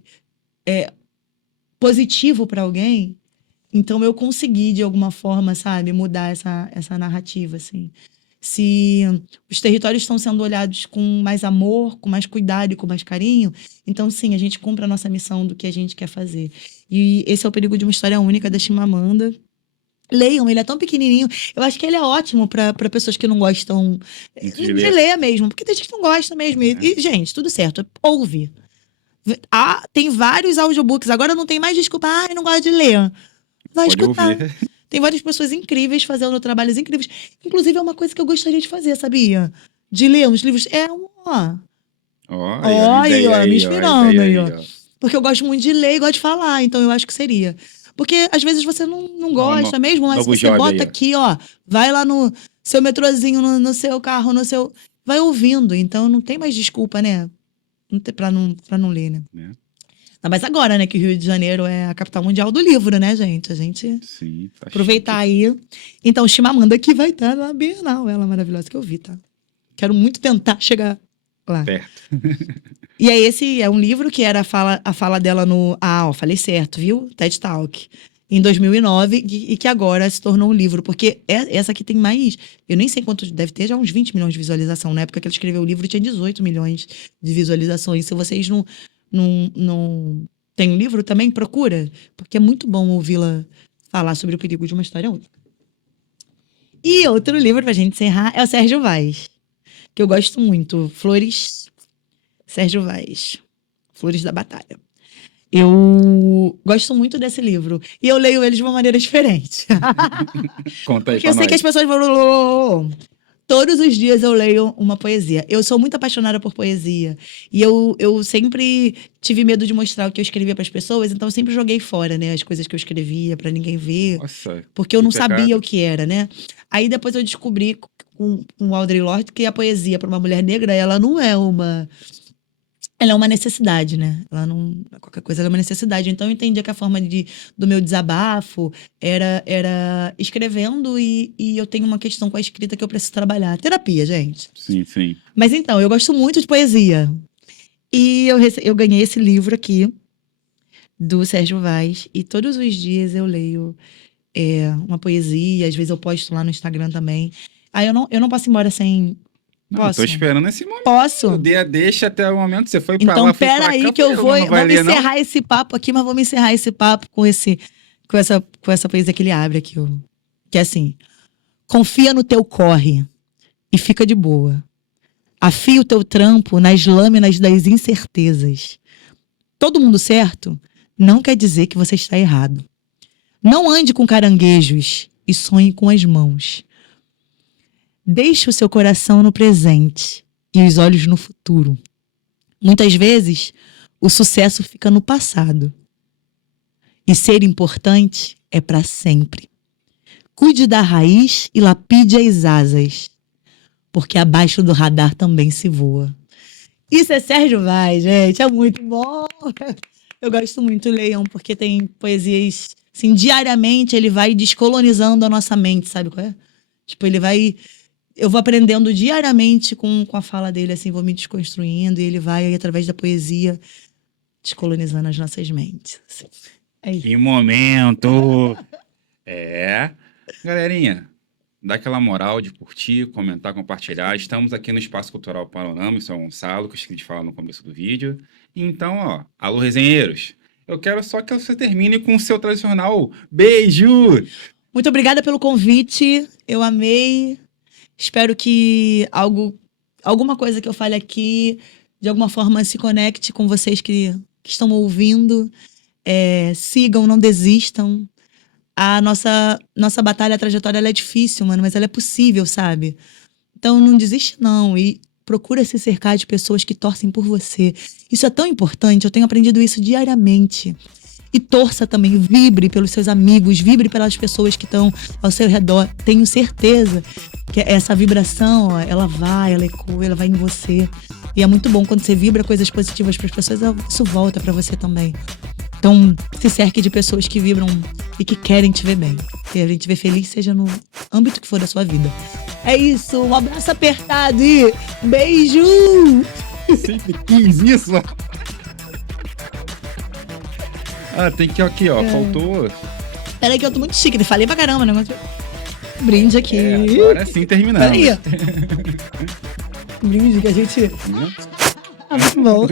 positivo para alguém, então eu consegui de alguma forma, sabe, mudar essa narrativa, assim. Se os territórios estão sendo olhados com mais amor, com mais cuidado e com mais carinho, então sim, a gente cumpre a nossa missão do que a gente quer fazer. E esse é o perigo de uma história única da Chimamanda. Leiam, ele é tão pequenininho. Eu acho que ele é ótimo para pessoas que não gostam de ler mesmo, porque tem gente que não gosta mesmo. E, gente, tudo certo, ouve. Tem vários audiobooks, agora não tem mais desculpa, não gosto de ler. Vai escutar. Ouvir. Tem várias pessoas incríveis fazendo trabalhos incríveis. Inclusive, é uma coisa que eu gostaria de fazer, sabia? De ler uns livros. Me inspirando aí, ó. Porque eu gosto muito de ler e gosto de falar, então eu acho que seria. Porque às vezes você não gosta mesmo, mas você bota aqui, ó. Vai lá no seu metrozinho, no seu carro, vai ouvindo. Então não tem mais desculpa, né? Pra não ler, né? Mas agora, né, que o Rio de Janeiro é a capital mundial do livro, né, gente? A gente aproveitar aí. Então, Chimamanda que vai estar na Bienal, ela maravilhosa que eu vi, tá? Quero muito tentar chegar lá. Perto. E aí, esse é um livro que era a fala dela no... falei certo, viu? TED Talk. Em 2009, e que agora se tornou um livro. Porque essa aqui tem mais... Eu nem sei quanto... Deve ter já uns 20 milhões de visualização. Na época que ela escreveu o livro, tinha 18 milhões de visualizações. Se vocês não tem um livro também, procura, porque é muito bom ouvi-la falar sobre o perigo de uma história única. E outro livro pra gente encerrar é o Sérgio Vaz, que eu gosto muito. Sérgio Vaz, Flores da Batalha. Eu gosto muito desse livro. E eu leio ele de uma maneira diferente. Conta aí. Porque eu sei que as pessoas vão... Todos os dias eu leio uma poesia. Eu sou muito apaixonada por poesia. E eu sempre tive medo de mostrar o que eu escrevia para as pessoas, então eu sempre joguei fora, né? As coisas que eu escrevia para ninguém ver. Nossa, porque eu não sabia o que era, né? Aí depois eu descobri com o Audre Lorde que a poesia para uma mulher negra, ela não é uma... Ela é uma necessidade, né? Ela não... Qualquer coisa ela é uma necessidade. Então eu entendi que a forma do meu desabafo era escrevendo e eu tenho uma questão com a escrita que eu preciso trabalhar. Terapia, gente. Sim, sim. Mas então, eu gosto muito de poesia. E eu ganhei esse livro aqui, do Sérgio Vaz. E todos os dias eu leio uma poesia, às vezes eu posto lá no Instagram também. Aí eu não posso ir embora sem... Não, eu Posso? tô esperando esse momento. Posso? Deixa até o momento. Você foi pra Então, lá, foi pra pera aí cá, que eu porque vou não vai me ler, não? encerrar esse papo aqui, mas vou me encerrar esse papo com essa poesia que ele abre aqui. Que é assim: confia no teu corre e fica de boa. Afia o teu trampo nas lâminas das incertezas. Todo mundo certo não quer dizer que você está errado. Não ande com caranguejos e sonhe com as mãos. Deixe o seu coração no presente e os olhos no futuro. Muitas vezes, o sucesso fica no passado. E ser importante é para sempre. Cuide da raiz e lapide as asas, porque abaixo do radar também se voa. Isso é Sérgio Vaz, gente, é muito bom. Eu gosto muito do Leão, porque tem poesias, assim, diariamente ele vai descolonizando a nossa mente, sabe qual é? Tipo, eu vou aprendendo diariamente com a fala dele, assim, vou me desconstruindo, e ele vai, aí, através da poesia, descolonizando as nossas mentes. Assim. É isso. Que momento! Galerinha, dá aquela moral de curtir, comentar, compartilhar. Estamos aqui no Espaço Cultural Panorama, em São Gonçalo, que eu esqueci de falar no começo do vídeo. Então, ó, alô, resenheiros, eu quero só que você termine com o seu tradicional beijo! Muito obrigada pelo convite, eu amei. Espero que alguma coisa que eu fale aqui, de alguma forma, se conecte com vocês que estão ouvindo. Sigam, não desistam. A nossa batalha, a trajetória, ela é difícil, mano, mas ela é possível, sabe? Então não desiste, não. E procura se cercar de pessoas que torcem por você. Isso é tão importante, eu tenho aprendido isso diariamente. E torça também, vibre pelos seus amigos, vibre pelas pessoas que estão ao seu redor. Tenho certeza que essa vibração, ó, ela ecoa, ela vai em você. E é muito bom quando você vibra coisas positivas para as pessoas, isso volta para você também. Então, se cerque de pessoas que vibram e que querem te ver bem. Que a gente vê feliz, seja no âmbito que for da sua vida. É isso, um abraço apertado e beijo! Sempre quis isso! Tem que ir aqui, ó. Faltou. Peraí que eu tô muito chique, falei pra caramba, né? Brinde aqui. Agora sim terminamos. Peraí. Brinde que a gente... muito bom.